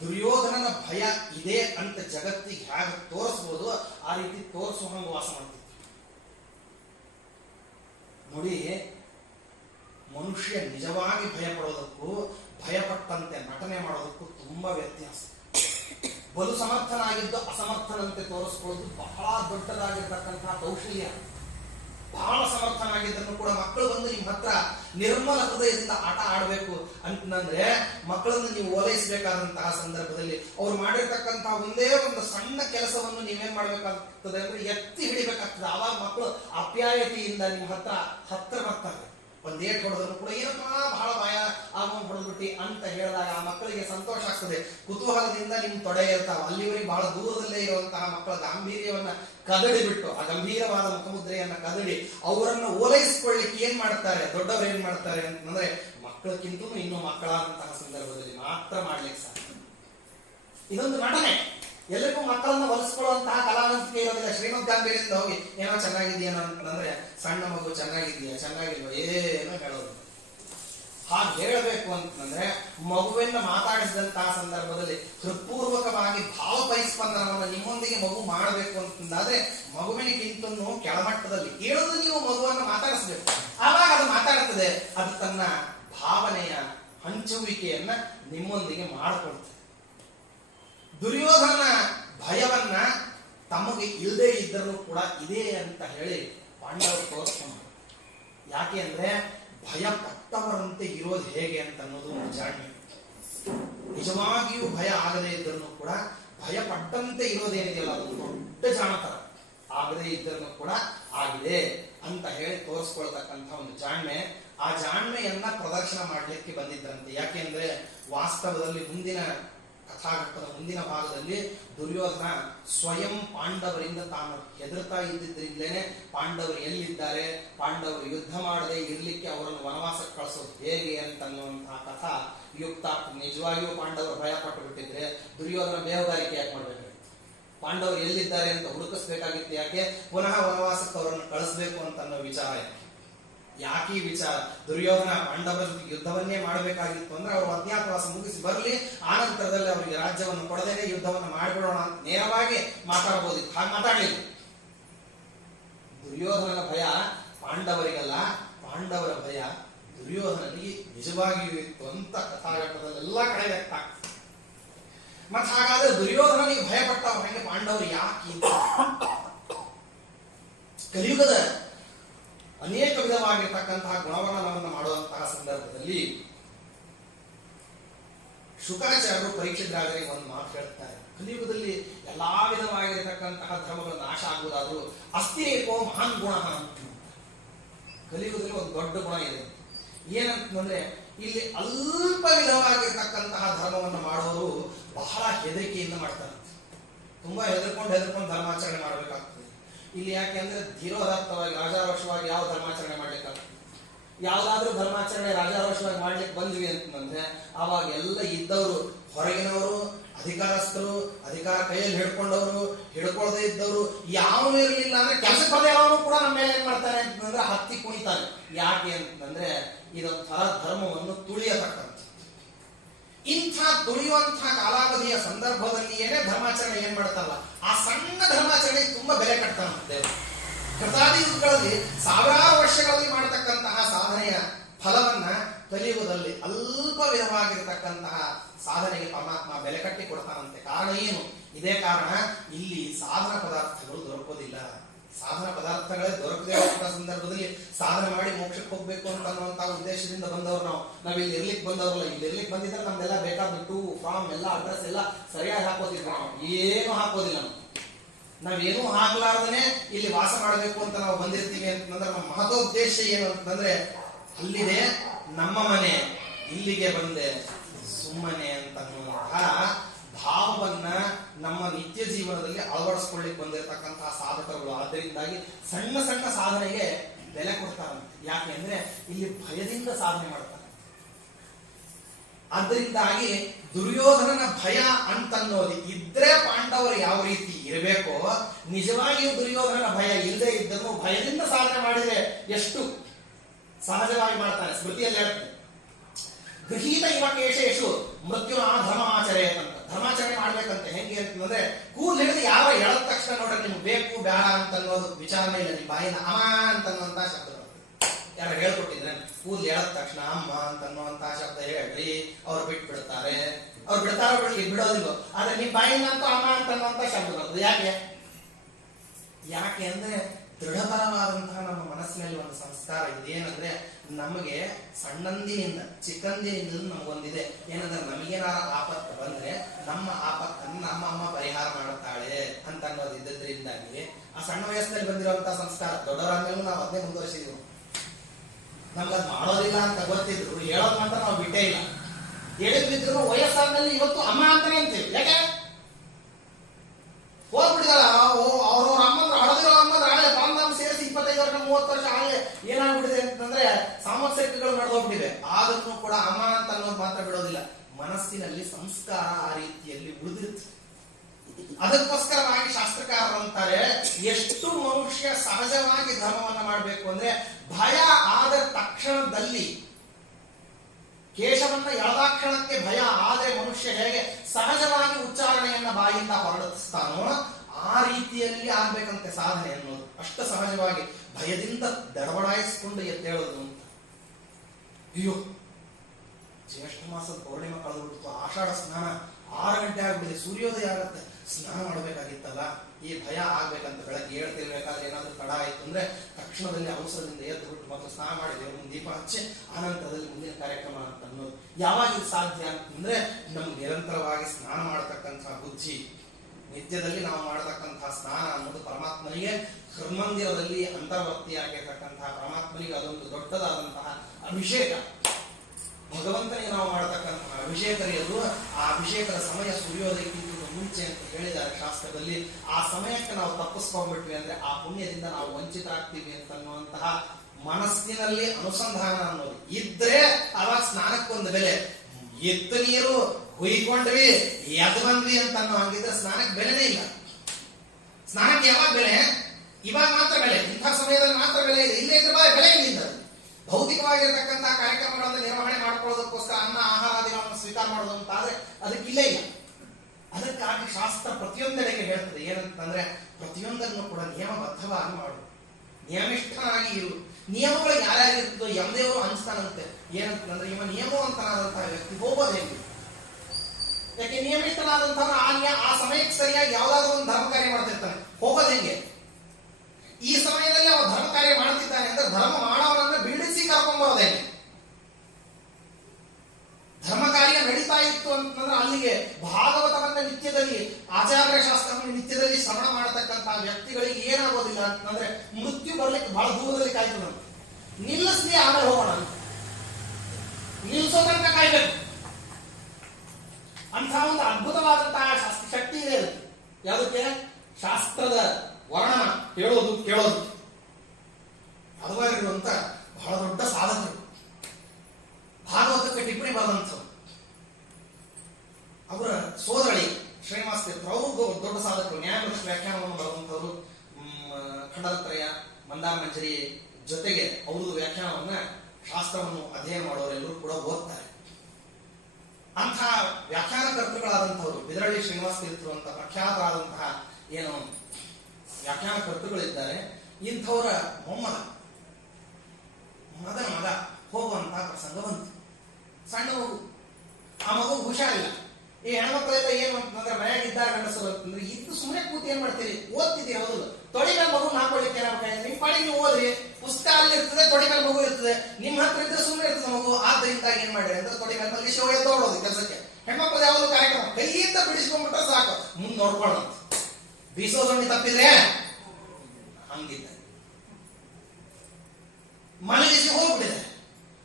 ದುರ್ಯೋಧನನ ಭಯ ಇದೆ ಅಂತ ಜಗತ್ತಿಗೆ ಹೇಗೆ ತೋರಿಸ್ಬೋದು ಆ ರೀತಿ ತೋರಿಸುವ ಹಂಗೆ ವಾಸ ಮಾಡ್ತಿತ್ತು. ನೋಡಿ, ಮನುಷ್ಯ ನಿಜವಾಗಿ ಭಯ ಪಡೋದಕ್ಕೂ ಭಯಪಟ್ಟಂತೆ ನಟನೆ ಮಾಡೋದಕ್ಕೂ ತುಂಬಾ ವ್ಯತ್ಯಾಸ. ಬಲು ಸಮರ್ಥನಾಗಿದ್ದು ಅಸಮರ್ಥನಂತೆ ತೋರಿಸ್ಕೊಳ್ಳೋದು ಬಹಳ ದೊಡ್ಡದಾಗಿರ್ತಕ್ಕಂತಹ ಕೌಶಲ್ಯ. ಬಹಳ ಸಮರ್ಥನಾಗಿದ್ದನ್ನು ಕೂಡ ಮಕ್ಕಳು ಬಂದು ನಿಮ್ಮ ಹತ್ರ ನಿರ್ಮಲ ಹೃದಯದಿಂದ ಆಟ ಆಡಬೇಕು ಅಂತಂದ್ರೆ ಮಕ್ಕಳನ್ನು ನೀವು ಓಲೈಸಬೇಕಾದಂತಹ ಸಂದರ್ಭದಲ್ಲಿ ಅವ್ರು ಮಾಡಿರ್ತಕ್ಕಂತಹ ಒಂದೇ ಒಂದು ಸಣ್ಣ ಕೆಲಸವನ್ನು ನೀವೇನ್ ಮಾಡ್ಬೇಕಾಗ್ತದೆ ಅಂದ್ರೆ ಎತ್ತಿ ಹಿಡಿಬೇಕಾಗ್ತದೆ. ಆವಾಗ ಮಕ್ಕಳು ಆಪ್ಯಾಯತೆಯಿಂದ ನಿಮ್ಮ ಹತ್ರ ಬರ್ತಾರೆ. ಒಂದ್ ಏಟ್ ಹೊಡೆದ್ರು ಕೂಡ ಏನಪ್ಪ ಬಹಳ ಭಯ ಆಗೋನ್ ಹೊಡೆದ್ಬಿಟ್ಟಿ ಅಂತ ಹೇಳಿದಾಗ ಆ ಮಕ್ಕಳಿಗೆ ಸಂತೋಷ ಆಗ್ತದೆ. ಕುತೂಹಲದಿಂದ ನಿಮ್ ತೊಡೆ ಇರ್ತಾವ. ಅಲ್ಲಿವರೆಗೆ ಬಹಳ ದೂರದಲ್ಲೇ ಇರುವಂತಹ ಮಕ್ಕಳ ಗಾಂಭೀರ್ಯವನ್ನ ಕದಡಿ ಬಿಟ್ಟು, ಆ ಗಂಭೀರವಾದ ಮುಖಮುದ್ರೆಯನ್ನ ಕದಡಿ ಅವರನ್ನು ಓಲೈಸಿಕೊಳ್ಳಿಕ್ಕೆ ಏನ್ ಮಾಡ್ತಾರೆ ದೊಡ್ಡವರು ಏನ್ ಮಾಡ್ತಾರೆ ಅಂತಂದ್ರೆ ಮಕ್ಕಳಕ್ಕಿಂತ ಇನ್ನೂ ಮಕ್ಕಳಾದಂತಹ ಸಂದರ್ಭದಲ್ಲಿ ಮಾತ್ರ ಮಾಡ್ಲಿಕ್ಕೆ ಸಾಧ್ಯ. ಇದೊಂದು ನಟನೆ. ಎಲ್ಲರಿಗೂ ಮಕ್ಕಳನ್ನ ಒಲಿಸ್ಕೊಳ್ಳುವಂತಹ ಕಲಾವಂತಿಕೆ ಇರೋದಿಲ್ಲ. ಶ್ರೀಮಂತ ಗಾಂಭೀರ್ಯದಿಂದ ಹೋಗಿ ಏನೋ ಚೆನ್ನಾಗಿದೆಯೇನೋ ಅಂತಂದ್ರೆ ಸಣ್ಣ ಮಗು ಚೆನ್ನಾಗಿದೆಯಾ ಚೆನ್ನಾಗಿಲ್ವ ಏನೋ ಹೇಳೋದು. ಹಾಗೆ ಹೇಳಬೇಕು ಅಂತಂದ್ರೆ ಮಗುವನ್ನ ಮಾತಾಡಿಸಿದಂತಹ ಸಂದರ್ಭದಲ್ಲಿ ಹೃತ್ಪೂರ್ವಕವಾಗಿ ಭಾವ ಪರಿಸ್ಪಂದನವನ್ನು ನಿಮ್ಮೊಂದಿಗೆ ಮಗು ಮಾಡಬೇಕು ಅಂತಂದಾದ್ರೆ ಮಗುವಿನಕ್ಕಿಂತ ಕೆಳಮಟ್ಟದಲ್ಲಿ ಹೇಳೋದು ನೀವು ಮಗುವನ್ನು ಮಾತಾಡಿಸ್ಬೇಕು. ಆವಾಗ ಅದು ಮಾತಾಡುತ್ತದೆ. ಅದು ತನ್ನ ಭಾವನೆಯ ಹಂಚುವಿಕೆಯನ್ನ ನಿಮ್ಮೊಂದಿಗೆ ಮಾಡಿಕೊಳ್ತದೆ. ದುರ್ಯೋಧನ ಭಯವನ್ನ ತಮಗೆ ಇಲ್ಲದೆ ಇದ್ದರೂ ಕೂಡ ಇದೆ ಅಂತ ಹೇಳಿ ಪಾಂಡವರು ತೋರಿಸ್ಕೊಂಡ್ರು. ಯಾಕೆ ಅಂದ್ರೆ ಭಯ ಪಟ್ಟವರಂತೆ ಇರೋದು ಹೇಗೆ ಅಂತ ಅನ್ನೋದು ಒಂದು ಜಾಣ್ಮೆ. ನಿಜವಾಗಿಯೂ ಭಯ ಆಗದೇ ಇದ್ದರೂ ಕೂಡ ಭಯ ಪಟ್ಟಂತೆ ಇರೋದೇನಿದೆಯಲ್ಲ ಅದು ದೊಡ್ಡ ಜಾಣತರ. ಆಗದೇ ಇದ್ದರೂ ಕೂಡ ಆಗಿದೆ ಅಂತ ಹೇಳಿ ತೋರಿಸ್ಕೊಳ್ತಕ್ಕಂಥ ಒಂದು ಜಾಣ್ಮೆ. ಆ ಜಾಣ್ಮೆಯನ್ನ ಪ್ರದರ್ಶನ ಮಾಡ್ಲಿಕ್ಕೆ ಬಂದಿದ್ರಂತೆ. ಯಾಕೆಂದ್ರೆ ವಾಸ್ತವದಲ್ಲಿ ಮುಂದಿನ ಕಥಾಘಟ್ಟದ ಮುಂದಿನ ಭಾಗದಲ್ಲಿ ದುರ್ಯೋಧನ ಸ್ವಯಂ ಪಾಂಡವರಿಂದ ತಾನು ಹೆದರ್ತಾ ಇದ್ದಿದ್ದರಿಂದಲೇ ಪಾಂಡವರು ಎಲ್ಲಿದ್ದಾರೆ, ಪಾಂಡವರು ಯುದ್ಧ ಮಾಡದೆ ಇರ್ಲಿಕ್ಕೆ ಅವರನ್ನು ವನವಾಸಕ್ಕೆ ಕಳಿಸೋದು ಹೇಗೆ ಅಂತನ್ನುವಂತಹ ಕಥಾ ಯುಕ್ತ. ನಿಜವಾಗಿಯೂ ಪಾಂಡವರು ಭಯ ಪಟ್ಟು ಬಿಟ್ಟಿದ್ರೆ ದುರ್ಯೋಧನ ಬೇಹುಗಾರಿಕೆ ಯಾಕೆ ಮಾಡ್ಬೇಕಾಗಿತ್ತು? ಪಾಂಡವರು ಎಲ್ಲಿದ್ದಾರೆ ಅಂತ ಹುಡುಕಿಸ್ಬೇಕಾಗಿತ್ತು. ಯಾಕೆ ಪುನಃ ವನವಾಸಕ್ಕೆ ಅವರನ್ನು ಕಳಿಸ್ಬೇಕು ಅಂತ ಅನ್ನೋ ವಿಚಾರ ಯಾಕೆ ಈ ವಿಚಾರ? ದುರ್ಯೋಧನ ಪಾಂಡವರ ಜೊತೆಗೆ ಯುದ್ಧವನ್ನೇ ಮಾಡಬೇಕಾಗಿತ್ತು ಅಂದ್ರೆ ಅವರು ಅಜ್ಞಾತವಾಸ ಮುಗಿಸಿ ಬರಲಿ, ಆ ನಂತರದಲ್ಲಿ ಅವರಿಗೆ ರಾಜ್ಯವನ್ನು ಕೊಡದೇನೆ ಯುದ್ಧವನ್ನು ಮಾಡಿಬಿಡೋಣ ಅಂತ ನೇರವಾಗಿ ಮಾತಾಡಬಹುದಿತ್ತು. ಹಾಗೆ ಮಾತಾಡಲಿಲ್ಲ. ದುರ್ಯೋಧನನ ಭಯ ಪಾಂಡವರಿಗಲ್ಲ, ಪಾಂಡವರ ಭಯ ದುರ್ಯೋಧನಿಗೆ ನಿಜವಾಗಿಯೂ ಇತ್ತು ಅಂತ ಕಥಾಘಟ್ಟದಲ್ಲೆಲ್ಲ ಕಡೆ ವ್ಯಕ್ತ ಆಗ್ತದೆ. ಮತ್ತೆ ಹಾಗಾದ್ರೆ ದುರ್ಯೋಧನಿಗೆ ಭಯಪಟ್ಟ ಹಾಗೆ ಪಾಂಡವರು ಯಾಕೆ? ಕಲಿಯುಗದ ಅನೇಕ ವಿಧವಾಗಿರ್ತಕ್ಕಂತಹ ಗುಣವರ್ಣನವನ್ನು ಮಾಡುವಂತಹ ಸಂದರ್ಭದಲ್ಲಿ ಶುಕಾಚಾರ್ಯರು ಪರೀಕ್ಷಿತ ರಾಜರಿಗೆ ಒಂದು ಮಾತು ಹೇಳ್ತಾರೆ. ಕಲಿಯುಗದಲ್ಲಿ ಎಲ್ಲಾ ವಿಧವಾಗಿರತಕ್ಕಂತಹ ಧರ್ಮಗಳು ನಾಶ ಆಗುವುದಾದ್ರೂ ಅಸ್ಥಿರೇಕೋ ಮಹಾನ್ ಗುಣ ಅಂತ. ಕಲಿಯುಗದಲ್ಲಿ ಒಂದು ದೊಡ್ಡ ಗುಣ ಇದೆ. ಏನಂತಂದ್ರೆ ಇಲ್ಲಿ ಅಲ್ಪ ವಿಧವಾಗಿರ್ತಕ್ಕಂತಹ ಧರ್ಮವನ್ನು ಮಾಡುವವರು ಬಹಳ ಹೆದರಿಕೆಯಿಂದ ಮಾಡ್ತಾರೆ. ತುಂಬಾ ಹೆದರ್ಕೊಂಡು ಧರ್ಮಾಚರಣೆ ಮಾಡಬೇಕಾಗ್ತದೆ. ಇಲ್ಲಿ ಯಾಕೆ ಅಂದ್ರೆ ಧೀರೋದಾತ್ತವಾಗಿ ರಾಜಾರೋಷವಾಗಿ ಯಾವ ಧರ್ಮಾಚರಣೆ ಮಾಡ್ಲಿಕ್ಕಾಗ್ತದೆ? ಯಾವ್ದಾದ್ರೂ ಧರ್ಮಾಚರಣೆ ರಾಜಾರೋಷವಾಗಿ ಮಾಡ್ಲಿಕ್ಕೆ ಬಂದ್ವಿ ಅಂತಂದ್ರೆ ಅವಾಗ ಎಲ್ಲ ಇದ್ದವರು, ಹೊರಗಿನವರು, ಅಧಿಕಾರಸ್ಥರು, ಅಧಿಕಾರ ಕೈಯಲ್ಲಿ ಹಿಡ್ಕೊಂಡವರು, ಹಿಡ್ಕೊಳ್ಳದೆ ಇದ್ದವರು ಯಾವನು ಇರಲಿಲ್ಲ ಅಂದ್ರೆ ಕೆಲಸಕ್ಕೆ ಬರೆಯೋರು ಕೂಡ ನಮ್ಮ ಮೇಲೆ ಏನ್ ಮಾಡ್ತಾರೆ ಅಂತಂದ್ರೆ ಹತ್ತಿ ಕುಣಿತಾರೆ. ಯಾಕೆ ಅಂತಂದ್ರೆ ಇದೊಂಥರ ಧರ್ಮವನ್ನು ತುಳಿಯತಕ್ಕಂಥ. ಇಂಥ ತುಳಿಯುವಂತಹ ಕಾಲಾವಧಿಯ ಸಂದರ್ಭದಲ್ಲಿ ಏನೇ ಧರ್ಮಾಚರಣೆ ಏನ್ ಮಾಡ್ತಾರಲ್ಲ, ಆ ಸಣ್ಣ ಧರ್ಮಾಚರಣೆ ತುಂಬಾ ಬೆಲೆ ಕಟ್ತಾರಂತೆ. ಕೃತಾದಿ ಯುಗಗಳಲ್ಲಿ ಸಾವಿರಾರು ವರ್ಷಗಳಲ್ಲಿ ಮಾಡತಕ್ಕಂತಹ ಸಾಧನೆಯ ಫಲವನ್ನ ಕಲಿಯುಗದಲ್ಲಿ ಅಲ್ಪ ವಿಧವಾಗಿರತಕ್ಕಂತಹ ಸಾಧನೆಗೆ ಪರಮಾತ್ಮ ಬೆಲೆ ಕಟ್ಟಿ ಕೊಡ್ತಾನಂತೆ. ಕಾರಣ ಏನು? ಇದೇ ಕಾರಣ ಇಲ್ಲಿ ಸಾಧನ ಪದಾರ್ಥಗಳು ದೊರಕೋದಿಲ್ಲ. ಸಾಧನ ಪದಾರ್ಥಗಳೇ ದೊರಕದೇ ಇರುವಂತಹ ಸಂದರ್ಭದಲ್ಲಿ ಸಾಧನೆ ಮಾಡಿ ಮೋಕ್ಷಕ್ಕೆ ಹೋಗ್ಬೇಕು ಅನ್ನುವಂತಹ ಉದ್ದೇಶದಿಂದ ಬಂದವರು ನಾವ್ ಇಲ್ಲಿ ಇರ್ಲಿಕ್ಕೆ ಬಂದವರಲ್ಲ. ಇಲ್ಲಿ ಇರ್ಲಿಕ್ಕೆ ಬಂದಿದ್ರೆ ನಮ್ದೆಲ್ಲ ಬೇಕಾದ ಫಾರ್ಮ್ ಎಲ್ಲ ಅಡ್ರೆಸ್ ಎಲ್ಲ ಸರಿಯಾಗಿ ಹಾಕೋದಿಲ್ಲ. ನಾವು ಏನು ಹಾಕೋದಿಲ್ಲ. ನಾವೇನು ಹಾಕಲಾರ್ದನೆ ಇಲ್ಲಿ ವಾಸ ಮಾಡಬೇಕು ಅಂತ ನಾವು ಬಂದಿರ್ತೀವಿ ಅಂತಂದ್ರೆ ನಮ್ಮ ಮಹತ್ವೋದ್ದೇಶ ಏನು ಅಂತಂದ್ರೆ ಅಲ್ಲಿದೆ ನಮ್ಮ ಮನೆ, ಇಲ್ಲಿಗೆ ಬಂದೆ ಸುಮ್ಮನೆ ಅಂತನ್ನುವಂತಹ ಭಾವವನ್ನ ನಮ್ಮ ನಿತ್ಯ ಜೀವನದಲ್ಲಿ ಅಳವಡಿಸ್ಕೊಳ್ಳಿಕ್ಕೆ ಬಂದಿರತಕ್ಕಂತಹ ಸಾಧಕರುಗಳು. ಆದ್ದರಿಂದಾಗಿ ಸಣ್ಣ ಸಣ್ಣ ಸಾಧನೆಗೆ ಬೆಲೆ ಕೊಡ್ತಾರಂತೆ. ಯಾಕೆ ಅಂದ್ರೆ ಇಲ್ಲಿ ಭಯದಿಂದ ಸಾಧನೆ ಮಾಡ್ತಾರೆ. ಆದ್ದರಿಂದಾಗಿ ದುರ್ಯೋಧನನ ಭಯ ಅಂತನ್ನೋದು ಇದ್ರೆ ಪಾಂಡವರು ಯಾವ ರೀತಿ ಇರಬೇಕೋ, ನಿಜವಾಗಿಯೂ ದುರ್ಯೋಧನನ ಭಯ ಇಲ್ಲದೆ ಇದ್ದನ್ನು ಭಯದಿಂದ ಸಾಧನೆ ಮಾಡಿದ್ರೆ ಎಷ್ಟು ಸಹಜವಾಗಿ ಮಾಡ್ತಾನೆ. ಸ್ಮೃತಿಯಲ್ಲಿ ಹೇಳ್ತಾರೆ, ಗೃಹೀತ ಇವ ಕೇಶೇಶು ಮೃತ್ಯುನ ಧರ್ಮ ಆಚರಣೆ ಅಂತ. ಧರ್ಮಾಚರಣೆ ಮಾಡ್ಬೇಕಂತೆ. ಹೆಂಗೆ ಅಂತಂದ್ರೆ ಕೂದಲು ಹಿಡಿದು ಯಾವ ಎಳದ ತಕ್ಷಣ ನೋಡ್ರಿ ನಿಮ್ಗೆ ಬೇಕು ಬೇಡ ಅಂತ ಅನ್ನೋದು ವಿಚಾರಣೆ ಇಲ್ಲ. ನಿಮ್ಮ ಬಾಯಿನ ಅಮ್ಮ ಅಂತನ್ನುವಂತ ಶಬ್ದ ಬರ್ತದೆ. ಯಾರು ಹೇಳ್ಕೊಟ್ಟಿದ್ರೆ ಕೂದಲು ಎಳದ ತಕ್ಷಣ ಅಮ್ಮ ಅಂತನ್ನುವಂತಹ ಶಬ್ದ ಹೇಳ್ರಿ, ಅವ್ರು ಬಿಟ್ಬಿಡ್ತಾರೆ. ಅವ್ರು ಬಿಡ್ತಾರೋ ಬಿಡೋದಿಲ್ಲ. ಆದ್ರೆ ನಿಮ್ ಬಾಯಿನ ಅಂತೂ ಅಮ್ಮ ಅಂತನ್ನುವಂತ ಶಬ್ದ ಬರ್ತದೆ. ಯಾಕೆ ಅಂದ್ರೆ ದೃಢತರವಾದಂತಹ ನಮ್ಮ ಮನಸ್ಸಿನಲ್ಲಿ ಒಂದು ಸಂಸ್ಕಾರ ಇದೇನಂದ್ರೆ ನಮಗೆ ಸಣ್ಣಂದಿನಿಂದ ಚಿಕ್ಕಂದಿನಿಂದ ನಮಗೊಂದಿದೆ ಏನಂದ್ರೆ ನಮಗೇನಾರ ಆಪತ್ತು ಬಂದ್ರೆ ನಮ್ಮ ಆಪತ್ತನ್ನು ನಮ್ಮ ಅಮ್ಮ ಪರಿಹಾರ ಮಾಡುತ್ತಾಳೆ ಅಂತ ಅನ್ನೋದು ಇದ್ದದ್ರಿಂದಾಗಿ ಆ ಸಣ್ಣ ವಯಸ್ಸಿನಲ್ಲಿ ಬಂದಿರುವಂತಹ ಸಂಸ್ಕಾರ ದೊಡ್ಡವರಾದ್ಮೇಲೂ ನಾವು ಅದನ್ನೇ ಮುಂದುವರಿಸಿದ್ವಿ. ನಮ್ಗದ್ ಮಾಡೋದಿಲ್ಲ ಅಂತ ಗೊತ್ತಿದ್ರು ಹೇಳೋದ್ ಮಾತ್ರ ನಾವು ಬಿಟ್ಟೇ ಇಲ್ಲ. ಹೇಳಿದ್ರು ವಯಸ್ಸಾದ್ಮೇಲೆ ಇವತ್ತು ಅಮ್ಮ ಅಂತಾನೆ ಅಂತೀವಿ. ಯಾಕೆ ಹೋಗ್ಬಿಟ್ಟಿದಾರ ಅವ್ರವ್ರ ಅಮ್ಮಂದ್ರ ಹಳದಿರೋ ಅಮ್ಮಂದ್ರ ಹಳೆ ಬಾಂಧವ ಸೇರಿಸಿ 25 ವರ್ಷ 30 ವರ್ಷ ಹಳೆ ಏನಾಗ್ಬಿಟ್ಟಿದೆ ಅಂತಂದ್ರೆ ಸಾಮರ್ಥ್ಯಗಳು ನಡೆದೋಗ್ಬಿಟ್ಟಿದೆ. ಆದ್ರೂ ಕೂಡ ಅಮ್ಮ ಅಂತ ಅನ್ನೋದು ಮಾತ್ರ ಬಿಡೋದಿಲ್ಲ. ಮನಸ್ಸಿನಲ್ಲಿ ಸಂಸ್ಕಾರ ಆ ರೀತಿಯಲ್ಲಿ ಉಳಿದಿರುತ್ತೆ. ಅದಕ್ಕೋಸ್ಕರವಾಗಿ ಶಾಸ್ತ್ರಕಾರರು ಅಂತಾರೆ, ಎಷ್ಟು ಮನುಷ್ಯ ಸಹಜವಾಗಿ ಧರ್ಮವನ್ನ ಮಾಡಬೇಕು ಅಂದ್ರೆ ಭಯ ಆದ ತಕ್ಷಣದಲ್ಲಿ, ಕೇಶವನ್ನ ಎಳೆದಾಕ್ಷಣಕ್ಕೆ ಭಯ ಆದ್ರೆ ಮನುಷ್ಯ ಹೇಗೆ ಸಹಜವಾಗಿ ಉಚ್ಚಾರಣೆಯನ್ನ ಬಾಯಿಂದ ಹೊರಡಿಸ್ತಾನೋ ಆ ರೀತಿಯಲ್ಲಿ ಆಗ್ಬೇಕಂತೆ ಸಾಧನೆ ಅನ್ನೋದು. ಅಷ್ಟು ಸಹಜವಾಗಿ ಭಯದಿಂದ ದಡಬಡಾಯಿಸಿಕೊಂಡು ಎದ್ದೇಳೋದು ಅಂತ. ಅಯ್ಯೋ ಜ್ಯೇಷ್ಠ ಮಾಸದ ಪೌರ್ಣಿಮಾ ಕಳೆದ್ಬಿಡ್ತು, ಆಷಾಢ ಸ್ನಾನ 6 ಗಂಟೆ ಆಗ್ಬಿಡಿದೆ, ಸೂರ್ಯೋದಯ ಆಗತ್ತೆ, ಸ್ನಾನ ಮಾಡಬೇಕಾಗಿತ್ತಲ್ಲ. ಈ ಭಯ ಆಗ್ಬೇಕಂತ ಬೆಳಗ್ಗೆ ಹೇಳ್ತಿರ್ಬೇಕಾದ್ರೆ ಏನಾದ್ರೂ ತಡ ಆಯ್ತು ಅಂದ್ರೆ ತಕ್ಷಣದಲ್ಲಿ ಅವಸರದಿಂದ ಎದ್ದು ಬಿಟ್ಟು ಮೊದಲು ಸ್ನಾನ ಮಾಡಿದ್ರೆ ಒಂದು ದೀಪ ಹಚ್ಚಿ ಆನಂತರದಲ್ಲಿ ಮುಂದಿನ ಕಾರ್ಯಕ್ರಮ ಅಂತ ಅನ್ನೋದು ಯಾವಾಗ ಇದು ಸಾಧ್ಯ ಅಂತಂದ್ರೆ ನಮ್ಗೆ ನಿರಂತರವಾಗಿ ಸ್ನಾನ ಮಾಡತಕ್ಕಂತಹ ಬುದ್ಧಿ, ನಿತ್ಯದಲ್ಲಿ ನಾವು ಮಾಡತಕ್ಕಂತಹ ಸ್ನಾನ ಅನ್ನೋದು ಪರಮಾತ್ಮನಿಗೆ ಹೃನ್ಮಂದಿರದಲ್ಲಿ ಅಂತರ್ವರ್ತಿಯಾಗಿರ್ತಕ್ಕಂತಹ ಪರಮಾತ್ಮನಿಗೆ ಅದೊಂದು ದೊಡ್ಡದಾದಂತಹ ಅಭಿಷೇಕ. ಭಗವಂತನಿಗೆ ನಾವು ಮಾಡತಕ್ಕಂತಹ ಅಭಿಷೇಕರಿಯದು. ಆ ಅಭಿಷೇಕದ ಸಮಯ ಸೂರ್ಯೋದಯಕ್ಕಿಂತ ಮುಂಚೆ ಅಂತ ಹೇಳಿದ್ದಾರೆ ಶಾಸ್ತ್ರದಲ್ಲಿ. ಆ ಸಮಯಕ್ಕೆ ನಾವು ತಪ್ಪಿಸ್ಕೊಂಡ್ಬಿಟ್ವಿ ಅಂದ್ರೆ ಆ ಪುಣ್ಯದಿಂದ ನಾವು ವಂಚಿತ ಆಗ್ತೀವಿ ಅಂತನ್ನುವಂತಹ ಮನಸ್ಸಿನಲ್ಲಿ ಅನುಸಂಧಾನ ಅನ್ನೋದು ಇದ್ರೆ ಅವಾಗ ಸ್ನಾನಕ್ಕೊಂದು ಬೆಲೆ. ಎತ್ತು ನೀರು ಹುಯ್ಕೊಂಡ್ವಿ ಎದ್ದು ಬಂದ್ವಿ ಅಂತ ಅನ್ನೋ ಹಂಗಿದ್ರೆ ಸ್ನಾನಕ್ಕೆ ಬೆಲೆನೇ ಇಲ್ಲ. ಸ್ನಾನಕ್ಕೆ ಯಾವಾಗ ಬೆಲೆ? ಇವಾಗ ಮಾತ್ರ ಬೆಲೆ, ಇಂಥ ಸಮಯದಲ್ಲಿ ಮಾತ್ರ ಬೆಲೆ ಇದೆ. ಇಲ್ಲೇ ಇದ್ರೆ ಬೆಲೆ ಇಲ್ಲಿಂದ ಭೌತಿಕವಾಗಿರ್ತಕ್ಕಂತಹ ಕಾರ್ಯಕ್ರಮಗಳನ್ನು ನಿರ್ವಹಣೆ ಮಾಡ್ಕೊಳ್ಳೋದಕ್ಕೋಸ್ಕರ ಅನ್ನ ಆಹಾರಾದಿಗಳನ್ನು ಸ್ವೀಕಾರ ಮಾಡೋದು ಅಂತ ಆದ್ರೆ ಅದಕ್ಕಿಲ್ಲೇ ಇಲ್ಲ. ಅದಕ್ಕಾಗಿ ಶಾಸ್ತ್ರ ಪ್ರತಿಯೊಂದೆಡೆಗೆ ಹೇಳ್ತದೆ ಏನಂತಂದ್ರೆ ಪ್ರತಿಯೊಂದನ್ನು ಕೂಡ ನಿಯಮಬದ್ಧವಾಗಿ ಮಾಡು, ನಿಯಮಿಷ್ಠನಾಗಿ ಇರು. ನಿಯಮಗಳು ಯಾರ್ಯಾರಿರ್ತದೋ ಯಮದೇವರು ಹಂಚ್ತಾನಂತೆ. ಏನಂತಂದ್ರೆ ಇವ ನಿಯಮವಂತನಾದಂತಹ ವ್ಯಕ್ತಿ ಹೋಗೋದು ಹೇಗೆ? ಯಾಕೆ ನಿಯಮಿಷ್ಠನಾದಂತಹ ಆ ಸಮಯಕ್ಕೆ ಸರಿಯಾಗಿ ಯಾವ್ದಾದ್ರು ಒಂದು ಧರ್ಮ ಕಾರ್ಯ ಮಾಡ್ತಿರ್ತಾನೆ, ಹೋಗೋದು ಹೆಂಗೆ? ಈ ಸಮಯದಲ್ಲಿ ಅವ ಧರ್ಮ ಕಾರ್ಯ ಮಾಡ್ತಿದ್ದಾನೆ ಅಂದ್ರೆ ಧರ್ಮ ಮಾಡೋವನ್ನ ಬಿಡಿಸಿ ಕರ್ಕೊಂಡ್ಬರೋದು ಹೆಂಗೆ? ಧರ್ಮ ಕಾರ್ಯ ನಡೀತಾ ಇತ್ತು ಅಂತಂದ್ರೆ ಅಲ್ಲಿಗೆ ಭಾಗವತವನ್ನ ನಿತ್ಯದಲ್ಲಿ ಆಚಾರ್ಯ ಶಾಸ್ತ್ರವನ್ನು ನಿತ್ಯದಲ್ಲಿ ಶ್ರವಣ ಮಾಡತಕ್ಕಂತಹ ವ್ಯಕ್ತಿಗಳಿಗೆ ಏನಾಗೋದಿಲ್ಲ ಅಂತಂದ್ರೆ ಮೃತ್ಯು ಬರ್ಲಿಕ್ಕೆ ಬಹಳ ದೂರದಲ್ಲಿ ಕಾಯ್ತದೆ. ನಿಲ್ಲಿಸ್ಲಿ ಆಮೇಲೆ ಹೋಗೋಣ, ನಿಲ್ಸೋ ತನಕ ಕಾಯ್ಬೇಕು. ಅಂಥ ಒಂದು ಅದ್ಭುತವಾದಂತಹ ಶಾಸ್ತ್ರ ಶಕ್ತಿ ಇದೆ ಅದಕ್ಕೆ. ಯಾವುದಕ್ಕೆ? ಶಾಸ್ತ್ರದ ವರ್ಣನ ಹೇಳೋದು ಕೇಳೋದು. ಹಲವಾರಿರುವಂತ ಬಹಳ ದೊಡ್ಡ ಸಾಧಕರು, ಭಾಗವತಕ್ಕೆ ಟಿಪ್ಪಣಿ ಬರೆದಂಥವ್ರು, ಅವರ ಸೋದರಳಿ ಶ್ರೀನಿವಾಸ ತೀರ್ಥರು, ಅವರು ದೊಡ್ಡ ಸಾಧಕರು. ನ್ಯಾಯಮೃತ ವ್ಯಾಖ್ಯಾನವನ್ನು ಬರೆದಂಥವ್ರು, ಖಂಡತ್ರಯ ಮಂದಾರ ಮಂಜರಿ ಜೊತೆಗೆ ಅವ್ರದ್ದು ವ್ಯಾಖ್ಯಾನವನ್ನ ಶಾಸ್ತ್ರವನ್ನು ಅಧ್ಯಯನ ಮಾಡೋರೆಲ್ಲರೂ ಕೂಡ ಓದ್ತಾರೆ. ಅಂಥ ವ್ಯಾಖ್ಯಾನಕರ್ತೃಗಳಾದಂಥವ್ರು ಬಿದರಳ್ಳಿ ಶ್ರೀನಿವಾಸ ತೀರ್ಥರು ಅಂತ ಪ್ರಖ್ಯಾತರಾದಂತಹ ಏನು ವ್ಯಾಖ್ಯಾನಕರ್ತೃಗಳಿದ್ದಾರೆ. ಇಂಥವರ ಮಗನ ಮಗ ಹೋಗುವಂತಹ ಪ್ರಸಂಗ ಬಂತು. ಸಣ್ಣ ಮಗು, ಆ ಮಗು ಹುಷಾರಿಲ್ಲ. ಈ ಹೆಣ್ಮಕ್ಳೆಲ್ಲ ಏನು ಅಂತಂದ್ರೆ ಮನೆಯಾಗ ಇದ್ದಾಗ ಗಂಡಸರು ಅಂತಂದ್ರೆ ಇದ್ದು ಸುಮ್ಮನೆ ಕೂತು ಏನ್ ಮಾಡ್ತೀರಿ, ಓದ್ತಿದ್ದೀರಿ, ಹೌದು. ತೊಡಿಗಳ ಮಗು ಹಾಕೊಳ್ಳಿಕ್ಕೆ ನಿಮ್ ಪಾಡಿಗೆ ನೀವು ಓದ್ರಿ, ಪುಸ್ತಕ ಅಲ್ಲಿ ಇರ್ತದೆ, ತೊಡಿಗಳ ಮಗು ಇರ್ತದೆ, ನಿಮ್ ಹತ್ರ ಇದ್ರೆ ಸುಮ್ಮನೆ ಇರ್ತದೆ ಮಗು. ಆದ್ರಿಂದ ಏನ್ ಮಾಡಿ ಅಂದ್ರೆ ತೊಡಿಗಳ ಮೇಲೆ ಶಿವ ತಗೊಳ್ಳೋದು ಕೆಲಸಕ್ಕೆ. ಹೆಣ್ಮಕ್ಳು ಯಾವ್ದು ಕಾರ್ಯಕ್ರಮ ಕೈಯಿಂದ ಬಿಡಿಸ್ಕೊಂಡ್ಬಿಟ್ರೆ ಸಾಕು, ಮುಂದ್ ನೋಡ್ಕೊಳ್ಳೋದು. ಬೀಸೋದೊಂಡಿ ತಪ್ಪಿದ್ರೆ ಹಂಗಿದ್ದ ಮಲಗಿಸಿ ಹೋಗ್ಬಿಟ್ಟಿದೆ.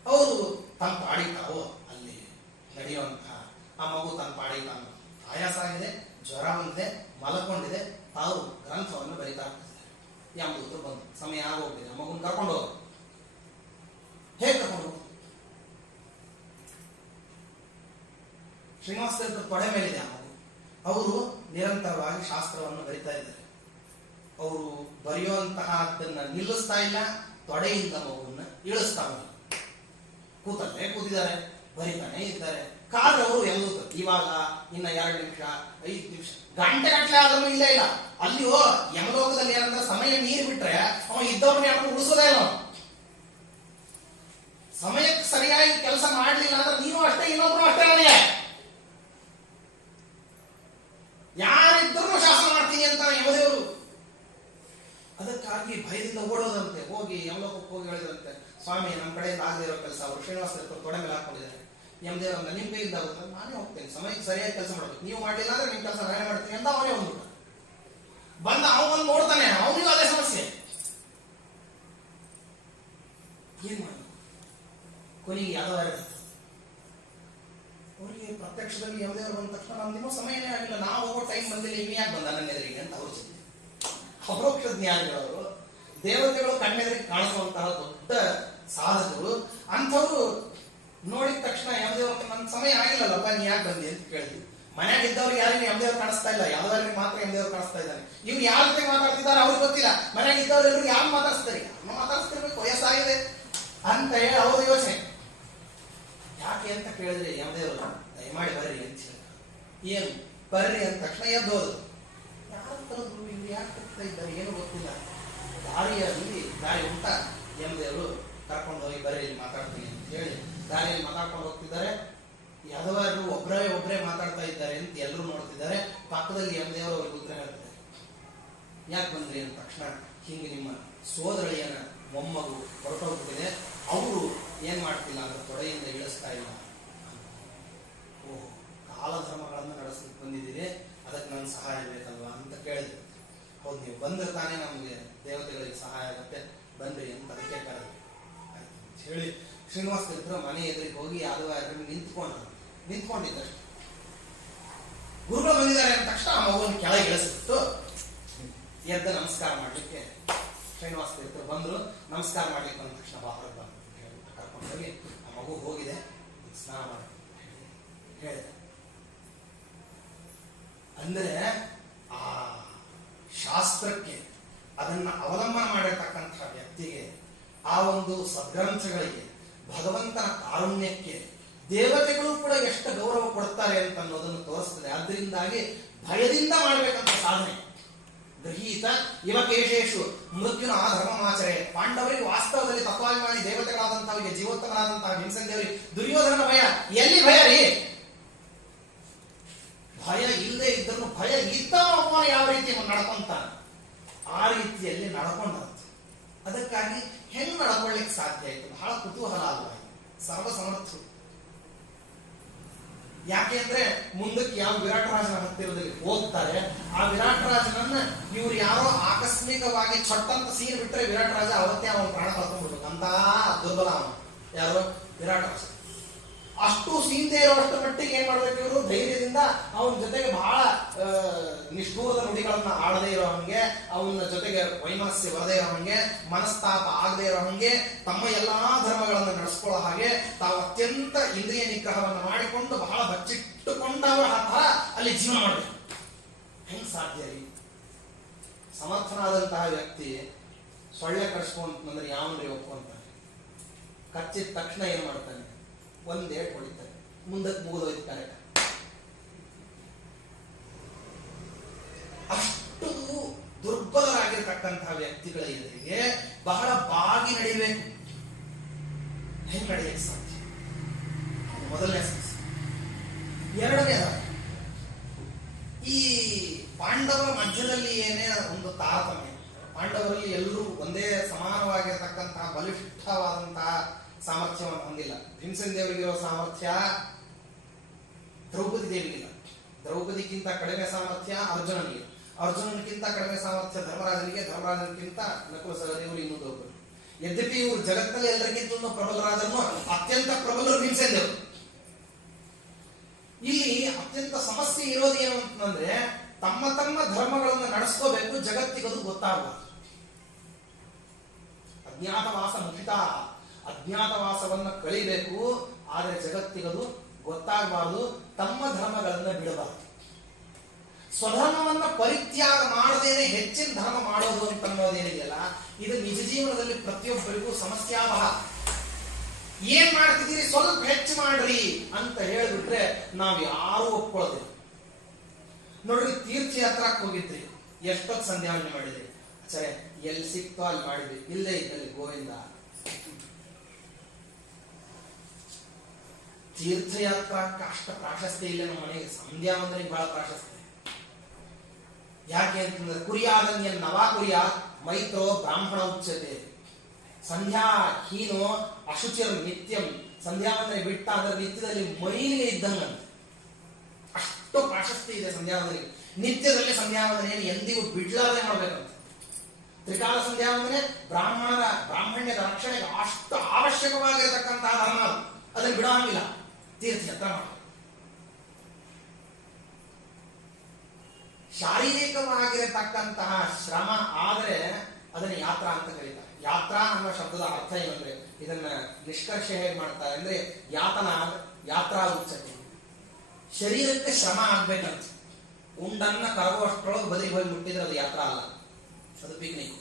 ಅವರು ತಮ್ಮ ಪಾಡಿ ತಾವು ಅಲ್ಲಿ ನಡೆಯುವಂತಹ ಆ ಮಗು ತನ್ನ ಪಾಡಿ ತಾನು ಆಯಾಸ ಆಗಿದೆ, ಜ್ವರ ಬಂದಿದೆ, ಮಲಕೊಂಡಿದೆ, ತಾವು ಗ್ರಂಥವನ್ನು ಬರಿತಾ ಇರ್ತಾರೆ. ಎಂಬುದು ಬಂದು ಸಮಯ ಆಗೋಗ್ತಿದೆ, ಆ ಮಗುನ ಕರ್ಕೊಂಡು ಹೋಗ. ಹೇಗೆ ಕರ್ಕೊಂಡು ಹೋಗ? ಶ್ರೀನಿವಾಸ ತೀರ್ಥರ ತೊಡೆ ಮೇಲಿದೆ ಆ ಮಗು. ಅವರು ನಿರಂತರವಾಗಿ ಶಾಸ್ತ್ರವನ್ನು ಬರಿತಾ ಇದ್ದಾರೆ. ಅವರು ಬರೆಯುವಂತಹದನ್ನ ನಿಲ್ಲಿಸ್ತಾ ಇಲ್ಲ, ತೊಡೆಯಿಂದ ಮಗುವನ್ನ ಇಳಿಸ್ತಾವ. ಕೂತಲ್ಲೇ ಕೂತಿದ್ದಾರೆ, ಬರಿತಾನೆ ಇದ್ದಾರೆ. ಕಾದ್ರೆ ಅವರು ಎಲ್ಲೂ ಇವಾಗ ಇನ್ನ 2 ನಿಮಿಷ 5 ನಿಮಿಷ ಗಂಟೆ ಗಟ್ಟಲೆ ಆದ್ರೂ ಇಲ್ಲೇ ಇಲ್ಲ. ಅಲ್ಲಿಯೋ ಯಮಲೋಕದಲ್ಲಿ ಏನಂದ್ರೆ ಸಮಯ ನೀರು ಬಿಟ್ರೆ ಅವ ಇದ್ದವ್ರನ್ನ ಯಾರು ಉಳಿಸೋದೇ ಇಲ್ಲ. ಸಮಯಕ್ಕೆ ಸರಿಯಾಗಿ ಕೆಲಸ ಮಾಡ್ಲಿಲ್ಲ ಅಂದ್ರೆ ನೀನು ಅಷ್ಟೇ, ಇನ್ನೊಬ್ರು ಅಷ್ಟೇ. ನನಗೆ ಯಾರಿದ್ರು ಶಾಸನ ಮಾಡ್ತೀನಿ ಅಂತ ಯಮದೇವರು. ಅದಕ್ಕಾಗಿ ಭಯದಿಂದ ಓಡೋದಂತೆ. ಹೋಗಿ ಯಮಲೋಕಕ್ಕೆ ಹೋಗಿ ಹೇಳಿದಂತೆ, ಸ್ವಾಮಿ ನಮ್ಮ ಕಡೆಯಿಂದ ಆಗದೆ ಇರೋ ಕೆಲಸ ಅವರು ಶ್ರೀನಿವಾಸ ತೀರ್ಥರು ತೊಡೆ ಮೇಲೆ ಹಾಕೊಂಡಿದ್ದಾರೆ. ಯಮದೇವರನ್ನ ನಿಮ್ ಕೈಯಿಂದ ಆಗುತ್ತೆ, ನಾನೇ ಹೋಗ್ತೇನೆ, ಸಮಯಕ್ಕೆ ಸರಿಯಾಗಿ ಕೆಲಸ ಮಾಡ್ಬೇಕು, ನೀವು ಮಾಡಲಿಲ್ಲ ಅಂದ್ರೆ ನಿಮ್ ಕೆಲಸ ನಾನೇ ಮಾಡ್ತೀನಿ ಅಂತ ಅವನೇ ಒಂದು ಬಂದ. ಅವನು ನೋಡ್ತಾನೆ, ಅವನಿಗೂ ಅದೇ ಸಮಸ್ಯೆ. ಏನ್ ಮಾಡ ಕೊನೆಗೆ ಯಾವ್ದಾರ ಅವರಿಗೆ ಪ್ರತ್ಯಕ್ಷದಲ್ಲಿ ಯಮದೇವರು ಬಂದ ತಕ್ಷಣ ನಮ್ದಿನ್ನೂ ಸಮಯನೇ ಆಗಿಲ್ಲ, ನಾವು ಹೋಗೋ ಟೈಮ್ ಬಂದಿಲ್ಲ, ಇವ್ ಯಾಕೆ ಬಂದ ನನ್ನ ಎದುರಿಗೆ ಅಂತ ಅವರು ಚಿಂತೆ. ಅಪರೋಕ್ಷ ಜ್ಞಾನಿಗಳವರು, ದೇವತೆಗಳು ಕಣ್ಣೆದುರಿಗೆ ಕಾಣಿಸುವಂತಹ ದೊಡ್ಡ ಸಾಧಕರು. ಅಂಥವ್ರು ನೋಡಿದ ತಕ್ಷಣ ಯಮದೇವ್ರ ನನ್ನ ಸಮಯ ಆಗಿಲ್ಲಲ್ಲಪ್ಪ, ನೀ ಯಾಕೆ ಬಂದಿ ಅಂತ ಕೇಳಿದ್ವಿ. ಮನ್ಯಾಗ ಇದ್ದವ್ರಿಗೆ ಯಾರಿಗೂ ಯಮದೇವ್ರು ಕಾಣಿಸ್ತಾ ಇಲ್ಲ, ಯಾವ್ದಾರಿಗೆ ಮಾತ್ರ ಯಮದೇವ್ರು ಕಾಣಿಸ್ತಾ ಇದ್ದಾನೆ. ಇವ್ರು ಯಾರ ಜೊತೆ ಮಾತಾಡ್ತಿದ್ದಾರೆ ಅವ್ರಿಗೆ ಗೊತ್ತಿಲ್ಲ. ಮನ್ಯಾಗ ಇದ್ದವ್ರೆಲ್ಲರೂ ಯಾರು ಮಾತಾಡಿಸ್ತಾರೆ, ಯಾರು ಮಾತಾಡಿಸ್ತಿರ್ಬೇಕು, ವಯಸ್ಸಾಗಿದೆ ಅಂತ ಹೇಳಿ ಅವ್ರ ಯೋಚನೆ. ಯಾಕೆ ಅಂತ ಕೇಳಿದ್ರೆ ಯಮದೇವರು ದಯಮಾಡಿ ಬರ್ರಿ ಅಂತ ಹೇಳಿ, ಏನು ಬರ್ರಿ ಅಂದ ತಕ್ಷಣ ಎದ್ದೋದು. ಯಾರು ಕರೆದ್ರು, ಇವ್ರು ಯಾಕೆ ಹೋಗ್ತಾ ಇದ್ದಾರೆ ಏನು ಗೊತ್ತಿಲ್ಲ. ದಾರಿಯಲ್ಲಿ ದಾರಿ ಉಂಟ ಯಮದೇವರು ಕರ್ಕೊಂಡು ಹೋಗಿ ಬರ್ರಿ ಇಲ್ಲಿ ಮಾತಾಡ್ತೀನಿ ಅಂತ ಹೇಳಿ ದಾರಿಯಲ್ಲಿ ಮಾತಾಡ್ಕೊಂಡು ಹೋಗ್ತಿದ್ದಾರೆ. ಯಾದವರು ಒಬ್ಬರೇ ಮಾತಾಡ್ತಾ ಇದ್ದಾರೆ ಅಂತ ಎಲ್ಲರೂ ನೋಡ್ತಿದ್ದಾರೆ. ಪಕ್ಕದಲ್ಲಿ ಯಮದೇವರು ಅವ್ರಿಗೆ ಉತ್ತರ ಹೇಳ್ತಿದ್ದಾರೆ. ಯಾಕೆ ಬಂದ್ರಿ ಅಂದ ತಕ್ಷಣ, ಹಿಂಗೆ ನಿಮ್ಮ ಸೋದರಳಿಯನ ಮೊಮ್ಮಗು ಹೊರಟೋಗ್ಬಿಟ್ಟಿದೆ, ಅವರು ಏನ್ ಮಾಡ್ತಿಲ್ಲ ಅಂದ್ರೆ ತೊಡೆಯಿಂದ ಇಳಿಸ್ತಾ ಇಲ್ಲ. ಓಹ್, ಕಾಲಧರ್ಮಗಳನ್ನ ನಡೆಸಲಿಕ್ಕೆ ಬಂದಿದ್ದೀರಿ, ಅದಕ್ಕೆ ನನ್ನ ಸಹಾಯ ಬೇಕಲ್ವಾ ಅಂತ ಕೇಳಿದ್ರು. ಹೌದು, ನೀವು ಬಂದ್ರೆ ತಾನೇ ನಮಗೆ ದೇವತೆಗಳಿಗೆ ಸಹಾಯ ಆಗುತ್ತೆ, ಬನ್ರಿ ಅಂತ ಅದಕ್ಕೆ ಕರೆದ್ರು. ಆಯ್ತು ಹೇಳಿ ಶ್ರೀನಿವಾಸ ತೀರ್ಥರು ಮನೆ ಎದುರಿಗೆ ಹೋಗಿ ಯಾದವ ನಿಂತ್ಕೊಂಡಿದ್ದಷ್ಟು ಗುರುಗಳು ಬಂದಿದ್ದಾರೆ ಅಂದ ತಕ್ಷಣ ಆ ಮಗುವನ್ನು ಕೆಳಗೆ ಇಳಿಸ್ಬಿಟ್ಟು ಎದ್ದ ನಮಸ್ಕಾರ ಮಾಡ್ಲಿಕ್ಕೆ ಶ್ರೀನಿವಾಸ ತೀರ್ಥರು ಬಂದ್ರು. ನಮಸ್ಕಾರ ಮಾಡ್ಲಿಕ್ಕೆ ಬಂದ ತಕ್ಷಣ ಬಾಹರ ಕರ್ಕೊಂಡು ಹೋಗಿ ಆ ಮಗು ಹೋಗಿದೆ, ಸ್ನಾನ ಮಾಡಿ ಹೇಳಿದೆ. ಅಂದ್ರೆ ಆ ಶಾಸ್ತ್ರಕ್ಕೆ ಅದನ್ನ ಅವಲಂಬನೆ ಮಾಡಿರ್ತಕ್ಕಂತಹ ವ್ಯಕ್ತಿಗೆ, ಆ ಒಂದು ಸದ್ಗ್ರಂಥಗಳಿಗೆ, ಭಗವಂತನ ಕಾರುಣ್ಯಕ್ಕೆ ದೇವತೆಗಳು ಕೂಡ ಎಷ್ಟು ಗೌರವ ಕೊಡ್ತಾರೆ ಅಂತ ಅನ್ನೋದನ್ನು ತೋರಿಸ್ತದೆ. ಆದ್ರಿಂದಾಗಿ ಭಯದಿಂದ ಮಾಡಬೇಕಂತ ಸಾಧನೆ. ಗೃಹೀತ ಯುವಕೇಶೇಷು ಮೃತ್ಯುನ ಧರ್ಮಮಾಚರೆ. ಪಾಂಡವರಿಗೆ ವಾಸ್ತವದಲ್ಲಿ ತತ್ವಾಭಿಮಾನಿ ದೇವತೆಗಳಾದಂತವರಿಗೆ, ಜೀವೋತ್ತಮರಾದಂತಹ ಭೀಮಸೇನರಿಗೆ ದುರ್ಯೋಧನ ಭಯ ಎಲ್ಲಿ ಭಯ ರೀ? ಭಯ ಇಲ್ಲದೆ ಇದ್ದರೂ ಭಯ ಇದ್ದವನ ಯಾವ ರೀತಿ ನಡ್ಕೊಂತಾನೆ ಆ ರೀತಿಯಲ್ಲಿ ನಡ್ಕೊಂಡಂತ. ಅದಕ್ಕಾಗಿ ಹೆಂಗ್ ನಡ್ಕೊಳ್ಳಿಕ್ಕೆ ಸಾಧ್ಯ ಆಯ್ತು? ಬಹಳ ಕುತೂಹಲ ಅಲ್ವಾ? ಸರ್ವ ಸಮರ್ಥರು. ಯಾಕೆ ಅಂದ್ರೆ ಮುಂದಕ್ಕೆ ಯಾವ ವಿರಾಟ ರಾಜನ ಹತ್ತಿರದಲ್ಲಿ ಹೋಗ್ತಾರೆ, ಆ ವಿರಾಟ ರಾಜನನ್ನ ಇವ್ರು ಯಾರೋ ಆಕಸ್ಮಿಕವಾಗಿ ಚೊಟ್ಟಂತ ಸೀನ್ ಬಿಟ್ಟರೆ ವಿರಾಟ ರಾಜ ಅವತ್ತೇ ಅವನ ಪ್ರಾಣ ಕಳ್ಕೊಂಡ್ಬಿಡ್ಬೇಕು ಅಂತ ದುರ್ಬಲ ಅವನು. ಯಾರೋ ವಿರಾಟ ರಾಜ. ಅಷ್ಟು ಸೀಂದೆ ಇರುವಷ್ಟು ಮಟ್ಟಿಗೆ ಏನ್ ಮಾಡ್ಬೇಕು ಇವರು ಧೈರ್ಯದಿಂದ ಅವನ ಜೊತೆಗೆ ಬಹಳ ನಿಷ್ಠೂರದ ನುಡಿಗಳನ್ನ ಆಡದೇ ಇರೋ ಹಂಗೆ, ಅವನ ಜೊತೆಗೆ ವೈಮನಸ್ಸು ಬರದೇ ಇರೋ ಹಂಗೆ, ಮನಸ್ತಾಪ ಆಗದೆ ಇರೋ ಹಂಗೆ, ತಮ್ಮ ಎಲ್ಲಾ ಧರ್ಮಗಳನ್ನು ನಡೆಸ್ಕೊಳ್ಳೋ ಹಾಗೆ ತಾವು ಅತ್ಯಂತ ಇಂದ್ರಿಯ ನಿಗ್ರಹವನ್ನು ಮಾಡಿಕೊಂಡು ಬಹಳ ಬಚ್ಚಿಟ್ಟುಕೊಂಡವರ ತರ ಅಲ್ಲಿ ಜೀವನ ಮಾಡಬೇಕು. ಹೆಂಗ್ ಸಾಧ್ಯ ರೀ? ಸಮರ್ಥನಾದಂತಹ ವ್ಯಕ್ತಿ ಸೊಳ್ಳೆ ಕಡಿಸ್ಕೊಂಡ್ರೆ ಯಾವನ್ರಿ ಒಪ್ಕೊಂತಾನೆ? ಕಚ್ಚಿದ ತಕ್ಷಣ ಏನ್ ಮಾಡ್ತಾನೆ? ಒಂದೇ ಹೊಡಿತಾನೆ, ಮುಂದಕ್ಕೆ ಮುಗಿದೋಯ್ತು ಕಾರ್ಯ. ಅಷ್ಟು ದುರ್ಬಲರಾಗಿರ್ತಕ್ಕಂತಹ ವ್ಯಕ್ತಿಗಳ ಎದುರಿಗೆ ಬಹಳ ಬಾಗಿ ನಡಿಬೇಕು. ಹೆಂಗ್ ನಡೆಯಕ್ಕೆ ಸಾಧ್ಯ? ಮೊದಲನೇ ಸಮಸ್ಯೆ. ಎರಡನೇದಾಗಿ ಈ ಪಾಂಡವರ ಮಧ್ಯದಲ್ಲಿ ಏನೇ ಒಂದು ತಾರತಮ್ಯ, ಪಾಂಡವರಲ್ಲಿ ಎಲ್ಲರೂ ಒಂದೇ ಸಮಾನವಾಗಿರತಕ್ಕಂತಹ ಬಲಿಷ್ಠವಾದಂತಹ ಸಾಮರ್ಥ್ಯವನ್ನು ಹೊಂದಿಲ್ಲ. ಭೀಮಸೇನ ದೇವರಿಗಿರೋ ಸಾಮರ್ಥ್ಯ ದ್ರೌಪದಿ ದೇವಿಗಿಲ್ಲ. ದ್ರೌಪದಿಗಿಂತ ಕಡಿಮೆ ಸಾಮರ್ಥ್ಯ ಅರ್ಜುನನಿಗೆ, ಅರ್ಜುನನಿಗಿಂತ ಕಡಿಮೆ ಸಾಮರ್ಥ್ಯ ಧರ್ಮರಾಜನಿಗೆ, ಧರ್ಮರಾಜನಿಗಿಂತ ನಕುಲ ಸಹದೇವರು, ಇನ್ನೂ ದ್ರೌಪದಿ. ಯದ್ಯಪಿ ಇವರು ಜಗತ್ತಿನಲ್ಲಿ ಎಲ್ಲರಿಗಿಂತ ಪ್ರಬಲರಾದನ್ನು ಅತ್ಯಂತ ಪ್ರಬಲರು ಭೀಮಸೇನ ದೇವರು. ಇಲ್ಲಿ ಅತ್ಯಂತ ಸಮಸ್ಯೆ ಇರೋದು ಏನು ಅಂತಂದ್ರೆ, ತಮ್ಮ ತಮ್ಮ ಧರ್ಮಗಳನ್ನು ನಡೆಸ್ಕೋಬೇಕು, ಜಗತ್ತಿಗದು ಗೊತ್ತಾಗಬಾರದು. ಅಜ್ಞಾತವಾಸ ಮುಖಿತ, ಅಜ್ಞಾತವಾಸವನ್ನ ಕಳಿಬೇಕು, ಆದ್ರೆ ಜಗತ್ತಿಗದು ಗೊತ್ತಾಗಬಾರದು. ತಮ್ಮ ಧರ್ಮಗಳನ್ನ ಬಿಡಬಾರದು. ಸ್ವಧರ್ಮವನ್ನ ಪರಿತ್ಯಾಗ ಮಾಡದೇನೆ ಹೆಚ್ಚಿನ ಧರ್ಮ ಮಾಡೋದು ಅಂತ ಅನ್ನೋದೇನಿದೆಯಲ್ಲ, ಇದು ನಿಜ ಜೀವನದಲ್ಲಿ ಪ್ರತಿಯೊಬ್ಬರಿಗೂ ಸಮಸ್ಯಾವಹ. ಏನ್ ಮಾಡ್ತಿದ್ದೀರಿ, ಸ್ವಲ್ಪ ಹೆಚ್ಚು ಮಾಡ್ರಿ ಅಂತ ಹೇಳಿಬಿಟ್ರೆ ನಾವ್ ಯಾರು ಒಪ್ಕೊಳ್ಳೋದಿಲ್ಲ. ನೋಡ್ರಿ, ತೀರ್ಥಯಾತ್ರಕ್ಕೆ ಹೋಗಿದ್ರಿ, ಎಷ್ಟೊತ್ತು ಸಂಧ್ಯಾವನೆ ಮಾಡಿದ್ರಿ? ಸರಿ, ಎಲ್ಲಿ ಸಿಕ್ತೋ ಅಲ್ಲಿ ಮಾಡಿದ್ವಿ, ಇಲ್ಲೇ ಇದ್ದಲ್ಲಿ ಗೋವಿಂದ. ತೀರ್ಥಯಾತ್ರಕ್ಕೆ ಅಷ್ಟ ಪ್ರಾಶಸ್ತ್ಯ ಇಲ್ಲ. ನಮ್ಮ ಮನೆಗೆ ಸಂಧ್ಯಾವಂದನಿಗೆ ಬಹಳ ಪ್ರಾಶಸ್ತ್ಯ. ಯಾಕೆ ಅಂತಂದ್ರೆ, ಕುರಿಯಾದನ್ಯ ನವಾ ಕುರಿಯ ಮೈತ್ರೋ ಬ್ರಾಹ್ಮಣ ಉಚ್ಯತೆ. ಸಂಧ್ಯಾ ಹೀನೋ ಅಶುಚಿರ ನಿತ್ಯಂ. ಸಂಧ್ಯಾವಂದನೆ ಬಿಟ್ಟ ಅಂದ್ರೆ ನಿತ್ಯದಲ್ಲಿ ಮೈಲಿಗೆ ಇದ್ದಂಗಂತೆ. ಅಷ್ಟು ಪ್ರಾಶಸ್ತ್ಯ ಇದೆ ಸಂಧ್ಯಾವಂದನೆಗೆ. ನಿತ್ಯದಲ್ಲಿ ಸಂಧ್ಯಾವಂದನೆಯನ್ನು ಎಂದಿಗೂ ಬಿಡ್ಲಾರದೆ ಮಾಡ್ಬೇಕಂತ. ತ್ರಿಕಾಲ ಸಂಧ್ಯಾವಂದನೆ ಬ್ರಾಹ್ಮಣ್ಯದ ರಕ್ಷಣೆಗೆ ಅಷ್ಟು ಅವಶ್ಯಕವಾಗಿರತಕ್ಕಂತಹ ಧರ್ಮ ಅದು. ಅದನ್ನು ಬಿಡೋಂಗಿಲ್ಲ. ತೀರ್ಥಯಾತ್ರ ಮಾಡ. ಶಾರೀರಿಕವಾಗಿರತಕ್ಕಂತಹ ಶ್ರಮ ಆದರೆ ಅದನ್ನು ಯಾತ್ರಾ ಅಂತ ಕರೀತಾರೆ. ಯಾತ್ರಾ ಅನ್ನುವ ಶಬ್ದದ ಅರ್ಥ ಏನಂದ್ರೆ, ಇದನ್ನ ನಿಷ್ಕರ್ಷ ಹೇಗೆ ಮಾಡ್ತಾರೆ ಅಂದ್ರೆ, ಯಾತ್ರಾ ಉಚ್ಚತೆ. ಶರೀರಕ್ಕೆ ಶ್ರಮ ಆಗ್ಬೇಕಂತ. ಉಂಡನ್ನ ಕರಗುವಷ್ಟರೊಳಗೆ ಬದಿಗೆ ಹೋಗಿ ಮುಟ್ಟಿದ್ರೆ ಅದು ಯಾತ್ರಾ ಅಲ್ಲ, ಅದು ಪಿಕ್ನಿಕ್.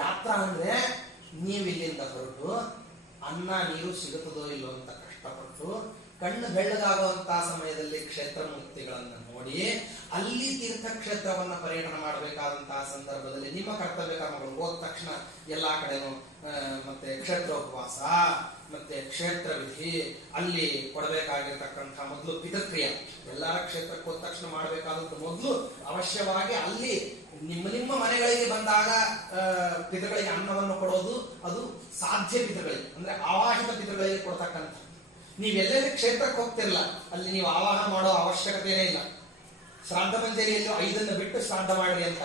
ಯಾತ್ರಾ ಅಂದ್ರೆ ನೀವಿಲ್ಲಿಂದ ಹೊರಟು ಅನ್ನ ನೀರು ಸಿಗುತ್ತದೋ ಇಲ್ಲೋ ಅಂತ ಕಷ್ಟಪಟ್ಟು ಕಣ್ಣು ಬೆಳ್ಳಗಾಗುವಂತಹ ಸಮಯದಲ್ಲಿ ಕ್ಷೇತ್ರ ಮೂರ್ತಿಗಳನ್ನ ನೋಡಿ ಅಲ್ಲಿ ತೀರ್ಥಕ್ಷೇತ್ರವನ್ನ ಪರ್ಯಟನ ಮಾಡಬೇಕಾದಂತಹ ಸಂದರ್ಭದಲ್ಲಿ ನಿಮ್ಮ ಕರ್ತವ್ಯ ಕರ್ಮಗಳು ಹೋದ ತಕ್ಷಣ ಎಲ್ಲಾ ಕಡೆನೂ ಮತ್ತೆ ಕ್ಷೇತ್ರೋಪವಾಸ, ಮತ್ತೆ ಕ್ಷೇತ್ರ ವಿಧಿ, ಅಲ್ಲಿ ಕೊಡಬೇಕಾಗಿರ್ತಕ್ಕಂಥ ಮೊದಲು ಪಿತೃಕ್ರಿಯೆ, ಎಲ್ಲರ ಕ್ಷೇತ್ರಕ್ಕೆ ಹೋದ ತಕ್ಷಣ ಮಾಡಬೇಕಾದಂತ ಮೊದಲು ಅವಶ್ಯವಾಗಿ ಅಲ್ಲಿ ನಿಮ್ಮ ಮನೆಗಳಿಗೆ ಬಂದಾಗ ಪಿತೃಗಳಿಗೆ ಅನ್ನವನ್ನು ಕೊಡೋದು, ಅದು ಸಾಧ್ಯ ಪಿತೃಗಳಿಗೆ ಅಂದ್ರೆ ಆವಾಹಿತ ಪಿತೃಗಳಿಗೆ ಕೊಡ್ತಕ್ಕಂಥ. ನೀವೆಲ್ಲೆಲ್ಲಿ ಕ್ಷೇತ್ರಕ್ಕೆ ಹೋಗ್ತಿರಲ್ಲ ಅಲ್ಲಿ ನೀವು ಆವಾಹನ ಮಾಡೋ ಅವಶ್ಯಕತೆಯೇ ಇಲ್ಲ. ಶ್ರಾದ್ದ ಮಂಜರಿಯಲ್ಲಿ 5 ಬಿಟ್ಟು ಶ್ರಾದ್ದ ಮಾಡ್ರಿ ಅಂತ.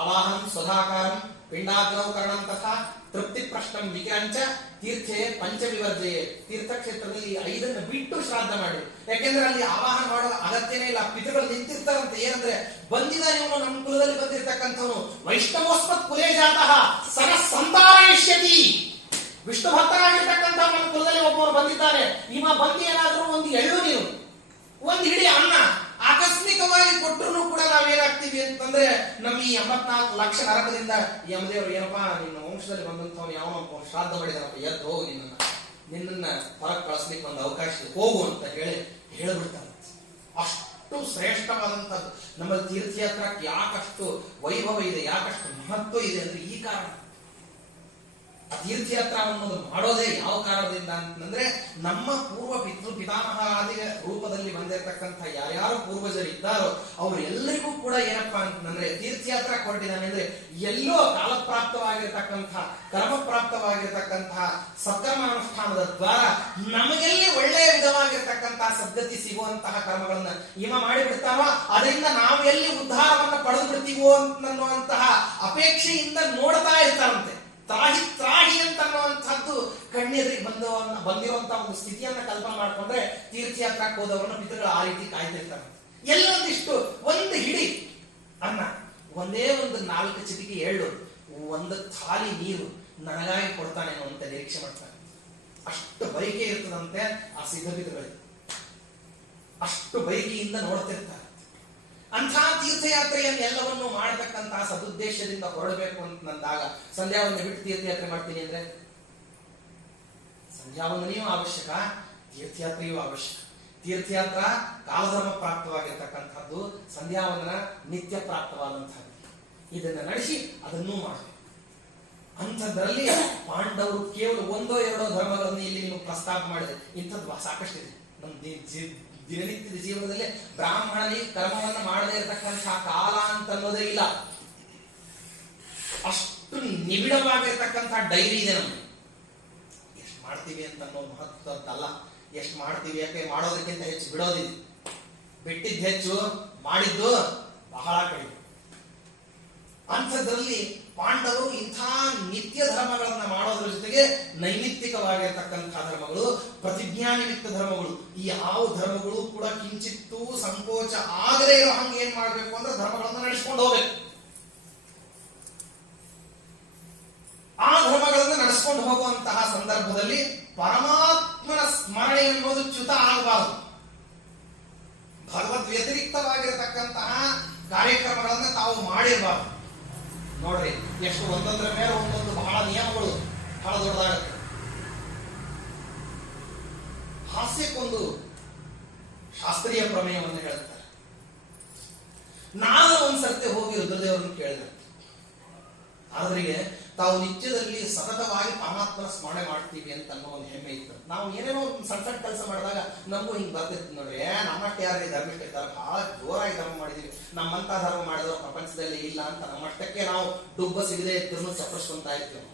ಆವಾಹನಂ ಸ್ವಧಾಕಾರಂ ಪಿಂಡಾಗ್ನೌ ಕರಣಂ ತಥಾ ತೃಪ್ತಿ ಪ್ರಶ್ನಂ ವಿಕ್ರಾಂಚ ತೀರ್ಥೆ ಪಂಚವಿವರ್ಜಯೇ. ತೀರ್ಥಕ್ಷೇತ್ರದಲ್ಲಿ 5 ಬಿಟ್ಟು ಶ್ರಾದ್ದ ಮಾಡಿ. ಯಾಕೆಂದ್ರೆ ಅಲ್ಲಿ ಆವಾಹನ ಮಾಡೋ ಅಗತ್ಯನೇ ಇಲ್ಲ. ಪಿತೃಗಳು ನಿಂತಿರ್ತಾರಂತೆ. ಏನಂದ್ರೆ, ಬಂದಿದ ಇವನು ನಮ್ಮ ಕುಲದಲ್ಲಿ ಬಂದಿರತಕ್ಕಂಥವನು ವೈಷ್ಣವೋಸ್ಮತ್ ಕುಲೇ ಜಾತಃ ಸನ ಸಂತಾರಯಿಷ್ಯತಿ. ವಿಷ್ಣು ಭಕ್ತರಾಗಿರ್ತಕ್ಕಂಥ ನಮ್ಮ ಕುಲದಲ್ಲಿ ಒಬ್ಬರು ಬಂದಿದ್ದಾರೆ. ಇವ ಬಂದು ಏನಾದ್ರೂ ಒಂದು ಎಳ್ಳು ನೀರು, ಒಂದು ಹಿಡಿ ಅನ್ನ ಆಕಸ್ಮಿಕವಾಗಿ ಕೊಟ್ಟರು ಕೂಡ ನಾವೇನಾಗ್ತೀವಿ ಅಂತಂದ್ರೆ, ನಮ್ಮ ಈ 84 ಲಕ್ಷ ನರಕದಿಂದ ಯಮದೇವರು ಏನಪ್ಪಾ ನಿನ್ನ ವಂಶದಲ್ಲಿ ಬಂದಂಥವ್ನು ಯಾವನಪ್ಪ ಶ್ರಾದ್ದ ಮಾಡಿದಾರಪ್ಪ, ಎದ್ದು ಹೋಗು, ನಿನ್ನನ್ನ ಹೊರಗೆ ಕಳಿಸ್ಲಿಕ್ಕೆ ಒಂದು ಅವಕಾಶ ಹೋಗು ಅಂತ ಹೇಳಿಬಿಡ್ತಾರೆ. ಅಷ್ಟು ಶ್ರೇಷ್ಠವಾದಂಥದ್ದು ನಮ್ಮಲ್ಲಿ ತೀರ್ಥಯಾತ್ರಕ್ಕೆ ಯಾಕಷ್ಟು ವೈಭವ ಇದೆ, ಯಾಕಷ್ಟು ಮಹತ್ವ ಇದೆ ಅಂದ್ರೆ ಈ ಕಾರಣ. ತೀರ್ಥಯಾತ್ರ ಅನ್ನೋದು ಮಾಡೋದೇ ಯಾವ ಕಾರಣದಿಂದ ಅಂತಂದ್ರೆ, ನಮ್ಮ ಪೂರ್ವ ಪಿತಾಮಹಾದಿ ರೂಪದಲ್ಲಿ ಬಂದಿರತಕ್ಕಂಥ ಯಾರ್ಯಾರು ಪೂರ್ವಜರಿದ್ದಾರೋ ಅವರೆಲ್ಲರಿಗೂ ಕೂಡ ಏನಪ್ಪಾ ಅಂತಂದ್ರೆ, ತೀರ್ಥಯಾತ್ರ ಕೊಟ್ಟಿದ್ದಾನೆ ಅಂದ್ರೆ ಎಲ್ಲೋ ಕಾಲಪ್ರಾಪ್ತವಾಗಿರ್ತಕ್ಕಂಥ ಕರ್ಮಪ್ರಾಪ್ತವಾಗಿರ್ತಕ್ಕಂತಹ ಸತ್ಕರ್ಮಾನುಷ್ಠಾನದ ದ್ವಾರ ನಮಗೆಲ್ಲಿ ಒಳ್ಳೆಯ ವಿಧವಾಗಿರ್ತಕ್ಕಂತಹ ಸದ್ಗತಿ ಸಿಗುವಂತಹ ಕರ್ಮಗಳನ್ನ ಇವ ಮಾಡಿಬಿಡ್ತಾನೋ, ಅದರಿಂದ ನಾವು ಎಲ್ಲಿ ಉದ್ಧಾರವನ್ನ ಪಡೆದು ಬಿಡ್ತೀವೋ ಅನ್ನುವಂತಹ ಅಪೇಕ್ಷೆಯಿಂದ ನೋಡ್ತಾ ಇರ್ತಾರಂತೆ. ತ್ರಾಹಿ ತ್ರಾಹಿ ಅಂತ ಅನ್ನುವಂಥದ್ದು ಕಣ್ಣೆದುರಿಗೆ ಬಂದಿರುವಂತಹ ಒಂದು ಸ್ಥಿತಿಯನ್ನ ಕಲ್ಪನೆ ಮಾಡ್ಕೊಂಡ್ರೆ ತೀರ್ಥಯಾತ್ರಕ್ಕೆ ಹೋದವರನ್ನ ಪಿತೃಗಳು ಆ ರೀತಿ ಕಾಯ್ತಿರ್ತಾರೆ. ಎಲ್ಲೊಂದಿಷ್ಟು ಒಂದು ಹಿಡಿ ಅನ್ನ, ಒಂದೇ ಒಂದು 4 ಚಿಟಿಕೆ ಎಳ್ಳು, ಒಂದು ಥಾಲಿ ನೀರು ನನಗಾಗಿ ಕೊಡ್ತಾನೆ ಅಂತ ನಿರೀಕ್ಷೆ ಮಾಡ್ತಾನೆ. ಅಷ್ಟು ಬಯಕೆ ಇರ್ತದಂತೆ ಆ ಸಿದ್ಧಪಿತೃಗಳಿಗೆ, ಅಷ್ಟು ಬಯಕೆಯಿಂದ ನೋಡ್ತಿರ್ತಾರೆ. ಅಂಥ ತೀರ್ಥಯಾತ್ರೆಯನ್ನು ಎಲ್ಲವನ್ನೂ ಮಾಡತಕ್ಕಂತಹ ಸದುದ್ದೇಶದಿಂದ ಹೊರಡಬೇಕು ಅಂತ ನಂದಾಗ ಸಂಧ್ಯಾವಂದನೆ ಬಿಟ್ಟು ತೀರ್ಥಯಾತ್ರೆ ಮಾಡ್ತೀನಿ ಅಂದ್ರೆ ಸಂಧ್ಯಾವಂದನೆಯೂ ಅವಶ್ಯಕ, ತೀರ್ಥಯಾತ್ರೆಯೂ ಅವಶ್ಯಕ. ತೀರ್ಥಯಾತ್ರ ಕಾಲಧರ್ಮ ಪ್ರಾಪ್ತವಾಗಿರ್ತಕ್ಕಂಥದ್ದು, ಸಂಧ್ಯಾವಂದನ ನಿತ್ಯ ಪ್ರಾಪ್ತವಾದಂತಹದ್ದು. ಇದನ್ನ ನಡೆಸಿ ಅದನ್ನೂ ಮಾಡಬೇಕು. ಅಂಥದ್ರಲ್ಲಿ ಪಾಂಡವರು ಕೇವಲ 1-2 ಧರ್ಮಗಳನ್ನು ಇಲ್ಲಿ ನೀವು ಪ್ರಸ್ತಾಪ ಮಾಡಿದೆ. ಇಂಥದ್ದು ಸಾಕಷ್ಟಿದೆ ನಮ್ಮ ದಿನನಿತ್ಯದ ಜೀವನದಲ್ಲಿ. ಬ್ರಾಹ್ಮಣನಿಗೆ ಕರ್ಮವನ್ನ ಮಾಡದೇ ಇರತಕ್ಕಂತಹ ಕಾಲ ಅಂತ ಅನ್ನೋದೇ ಇಲ್ಲ. ಅಷ್ಟು ನಿಬಿಡವಾಗಿರ್ತಕ್ಕಂತಹ ಡೈರಿ ಇದೆ ನಮ್ಗೆ. ಎಷ್ಟು ಮಾಡ್ತೀವಿ ಅಂತ ಅನ್ನೋ ಮಹತ್ವದ್ದಲ್ಲ, ಎಷ್ಟು ಮಾಡ್ತೀವಿ ಯಾಕೆ ಮಾಡೋದಕ್ಕಿಂತ ಹೆಚ್ಚು ಬಿಡೋದಿದೆ. ಬಿಟ್ಟಿದ್ದು ಹೆಚ್ಚು, ಮಾಡಿದ್ದು ಬಹಳ ಕಡಿಮೆ. ಅಂಥದ್ರಲ್ಲಿ ಪಾಂಡವರು ಇಂಥ ನಿತ್ಯ ಧರ್ಮಗಳನ್ನ ಮಾಡೋದ್ರ ಜೊತೆಗೆ ನೈಮಿತ್ತಿಕವಾಗಿರ್ತಕ್ಕಂತಹ ಧರ್ಮಗಳು, ಪ್ರತಿಜ್ಞಾನಿಮಿತ್ತ ಧರ್ಮಗಳು, ಈ ಯಾವ ಧರ್ಮಗಳು ಕೂಡ ಕಿಂಚಿತ್ತೂ ಸಂಕೋಚ ಆಗದೇ ಇರೋ ಹಂಗೆ ಏನ್ ಮಾಡ್ಬೇಕು ಅಂದ್ರೆ ಧರ್ಮಗಳನ್ನ ನಡೆಸ್ಕೊಂಡು ಹೋಗ್ಬೇಕು. ಆ ಧರ್ಮಗಳನ್ನ ನಡೆಸ್ಕೊಂಡು ಹೋಗುವಂತಹ ಸಂದರ್ಭದಲ್ಲಿ ಪರಮಾತ್ಮನ ಸ್ಮರಣೆ ಅನ್ನೋದು ಚ್ಯುತ ಆಗಬಾರದು. ಭಗವದ್ ವ್ಯತಿರಿಕ್ತವಾಗಿರತಕ್ಕಂತಹ ಕಾರ್ಯಕ್ರಮಗಳನ್ನ ತಾವು ಮಾಡಿರಬಾರದು. ನೋಡ್ರಿ, ಎಷ್ಟು ಒಂದೊಂದರ ಮೇಲೆ ಒಂದೊಂದು ಬಹಳ ನಿಯಮಗಳು, ಬಹಳ ದೊಡ್ಡದಾಗುತ್ತೆ. ಹಾಸ್ಯಕ್ಕೊಂದು ಶಾಸ್ತ್ರೀಯ ಪ್ರಮೇಯವನ್ನು ಹೇಳ್ತಾರೆ. ನಾನು ಒಂದ್ಸರ್ತಿ ಹೋಗಿ ರುದ್ರದೇವರನ್ನು ಕೇಳಿದೆ. ಆದ್ರಿಗೆ ತಾವು ನಿತ್ಯದಲ್ಲಿ ಸತತವಾಗಿ ಪರಮಾತ್ಮನ ಸ್ಮರಣೆ ಮಾಡ್ತೀವಿ ಅಂತ ಅನ್ನೋ ಒಂದು ಹೆಮ್ಮೆ ಇತ್ತು. ನಾವು ಏನೇನೋ ಒಂದು ಸಣ್ಣ ಸಣ್ಣ ಕೆಲಸ ಮಾಡಿದಾಗ ನಮಗೂ ಹಿಂಗ್ ಬರ್ತಿತ್ತು. ನೋಡ್ರಿ, ನಮ್ಮಷ್ಟೇ ಯಾರಿಗೆ ಧರ್ಮಿಷ್ಠ ಇದ್ದಾರೆ, ಬಹಳ ಜೋರಾಗಿ ಧರ್ಮ ಮಾಡಿದೀವಿ, ನಮ್ಮಂತ ಧರ್ಮ ಮಾಡಿದವರು ಪ್ರಪಂಚದಲ್ಲಿ ಇಲ್ಲ ಅಂತ ನಮ್ಮಷ್ಟಕ್ಕೆ ನಾವು ಡುಬ್ಬ ಸಿಗದೆ ತಿರುಮು ಚಪ್ಪರಿಸ್ಕೊಂತ ಇರ್ತೀವಿ.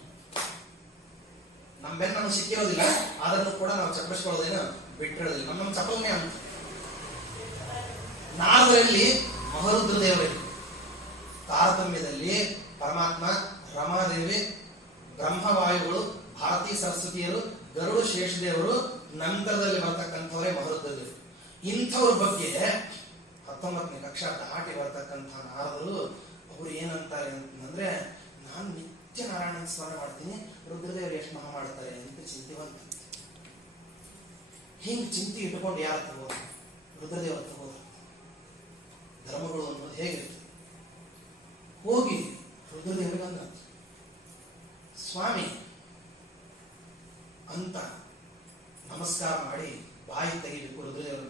ನಮ್ಮ ಬೆನ್ನ ನಮ್ಗೆ ಸಿಕ್ಕಿರೋದಿಲ್ಲ, ಅದನ್ನು ಕೂಡ ನಾವು ಚಪ್ಪರಿಸ್ಕೊಳ್ಳೋದೇನು ಬಿಟ್ಟಿರೋದಿಲ್ಲ. ನಮ್ಮ ಚಪ್ಪಲನೆ ಅಂತ ನಾರದರಲ್ಲಿ ಮಹರುದ್ರ ದೇವರಲ್ಲಿ ತಾರತಮ್ಯದಲ್ಲಿ ಪರಮಾತ್ಮ, ರಮಾದೇವಿ, ಬ್ರಹ್ಮವಾಯುಗಳು, ಭಾರತೀ ಸರಸ್ವತಿಯರು, ಗರುಡು ಶೇಷದೇವರು, ನಂತರದಲ್ಲಿ ಬರ್ತಕ್ಕಂಥವರೇ ಮಹರುದ್ರದೇವರು. ಇಂಥವ್ರ ಬಗ್ಗೆ 19ನೇ ಕಕ್ಷಾ ದಾಟಿ ಬರ್ತಕ್ಕಂಥ ನಾರದರು ಅವರು ಏನಂತಾರೆ ಅಂತಂದ್ರೆ, ನಾನು ನಿತ್ಯ ನಾರಾಯಣನ ಸ್ಮರಣೆ ಮಾಡ್ತೀನಿ, ರುದ್ರದೇವರು ಎಷ್ಟು ಮಹಾ ಮಾಡ್ತಾರೆ ಅಂತ ಚಿಂತೆ ಬಂತು. ಹಿಂಗ್ ಚಿಂತೆ ಇಟ್ಕೊಂಡು ಯಾರು ತಗೋದು? ರುದ್ರದೇವರ ತಗೋದು. ಧರ್ಮಗಳು ಅನ್ನೋದು ಹೇಗಿರ್ತದೆ? ಹೋಗಿ ರುದ್ರದೇವರಿಗೆ ಅಂದ, ಸ್ವಾಮಿ ಅಂತ ನಮಸ್ಕಾರ ಮಾಡಿ ಬಾಯಿ ತೆಗಿಬೇಕು ರುದ್ರದೇವರ.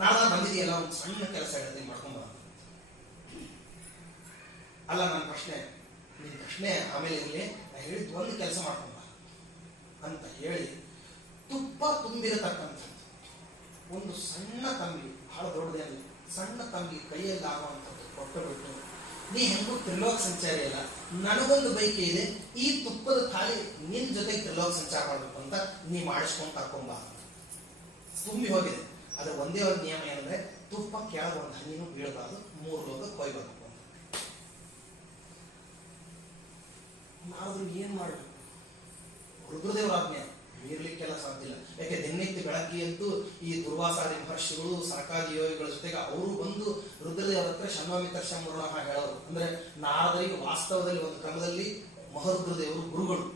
ನಾಳೆ ಬಂದಿದೆಯಲ್ಲ, ಒಂದು ಸಣ್ಣ ಕೆಲಸ ಹೇಳ್ತೀನಿ, ಮಾಡ್ಕೊಂಬ. ಅಲ್ಲ, ನನ್ನ ಪ್ರಶ್ನೆ, ನಿನ್ ಪ್ರಶ್ನೆ ಆಮೇಲೆ ಇರಲಿ, ನಾ ಹೇಳಿದ್ ಒಂದು ಕೆಲಸ ಮಾಡ್ಕೊಂಬ ಅಂತ ಹೇಳಿ ತುಪ್ಪ ತುಂಬಿರತಕ್ಕಂಥದ್ದು ಒಂದು ಸಣ್ಣ ತಂಬಿ, ಬಹಳ ದೊಡ್ಡದೇನು ಸಣ್ಣ ತಂಬಿ ಕೈಯಲ್ಲಿ ಆಗುವಂಥದ್ದು ಕೊಟ್ಟು ಬಿಟ್ಟು, ನೀ ಹೆಂಗೂ ತ್ರಿಲೋಕ ಸಂಚಾರಿ ಅಲ್ಲ, ನನಗೊಂದು ಬೈಕೆ ಇದೆ, ಈ ತುಪ್ಪದ ಖಾಲಿ ನಿನ್ ಜೊತೆಗೆ ತ್ರಿಲೋಕ ಸಂಚಾರ ಮಾಡ್ಬೇಕು ಅಂತ ನೀ ಮಾಡಿಸ್ಕೊಂಡು ಕರ್ಕೊಂಬ. ತುಂಬಿ ಹೋಗಿದೆ. ಅದ್ರ ಒಂದೇ ಒಂದು ನಿಯಮ ಏನಂದ್ರೆ, ತುಪ್ಪ ಕೆಳಗೆ ಒಂದು ಹನಿನೂ ಬೀಳಬಾರ್ದು, 3 ಲೋಕ ಕೊಯ್ಬಾರ್ದು. ನಾವು ಏನ್ ಮಾಡ್ಬೇಕು? ರುದ್ರದೇವರ ಆಜ್ಞೆ ಮೀರ್ಲಿಕ್ಕೆಲ್ಲ ಸಾಧ್ಯ ಇಲ್ಲ. ಯಾಕೆ ದಿನನಿತ್ಯ ಬೆಳಗ್ಗೆ ಅಂತೂ ಈ ದುರ್ವಾಸಾದಿ ಮಹರ್ಷಿಗಳು, ಸನಕಾದಿ ಯೋಗಿಗಳ ಜೊತೆಗೆ ಅವರು ಬಂದು ರುದ್ರದೇವರ ಹತ್ರ ಶನ್ವಾಮಿತ್ರ ಶಂವರುಣ ಹೇಳೋರು. ಅಂದ್ರೆ ನಾರದರಿಗೆ ವಾಸ್ತವದಲ್ಲಿ ಒಂದು ಕ್ರಮದಲ್ಲಿ ಮಹರುದ್ರದೇವರು ಗುರುಗಳು.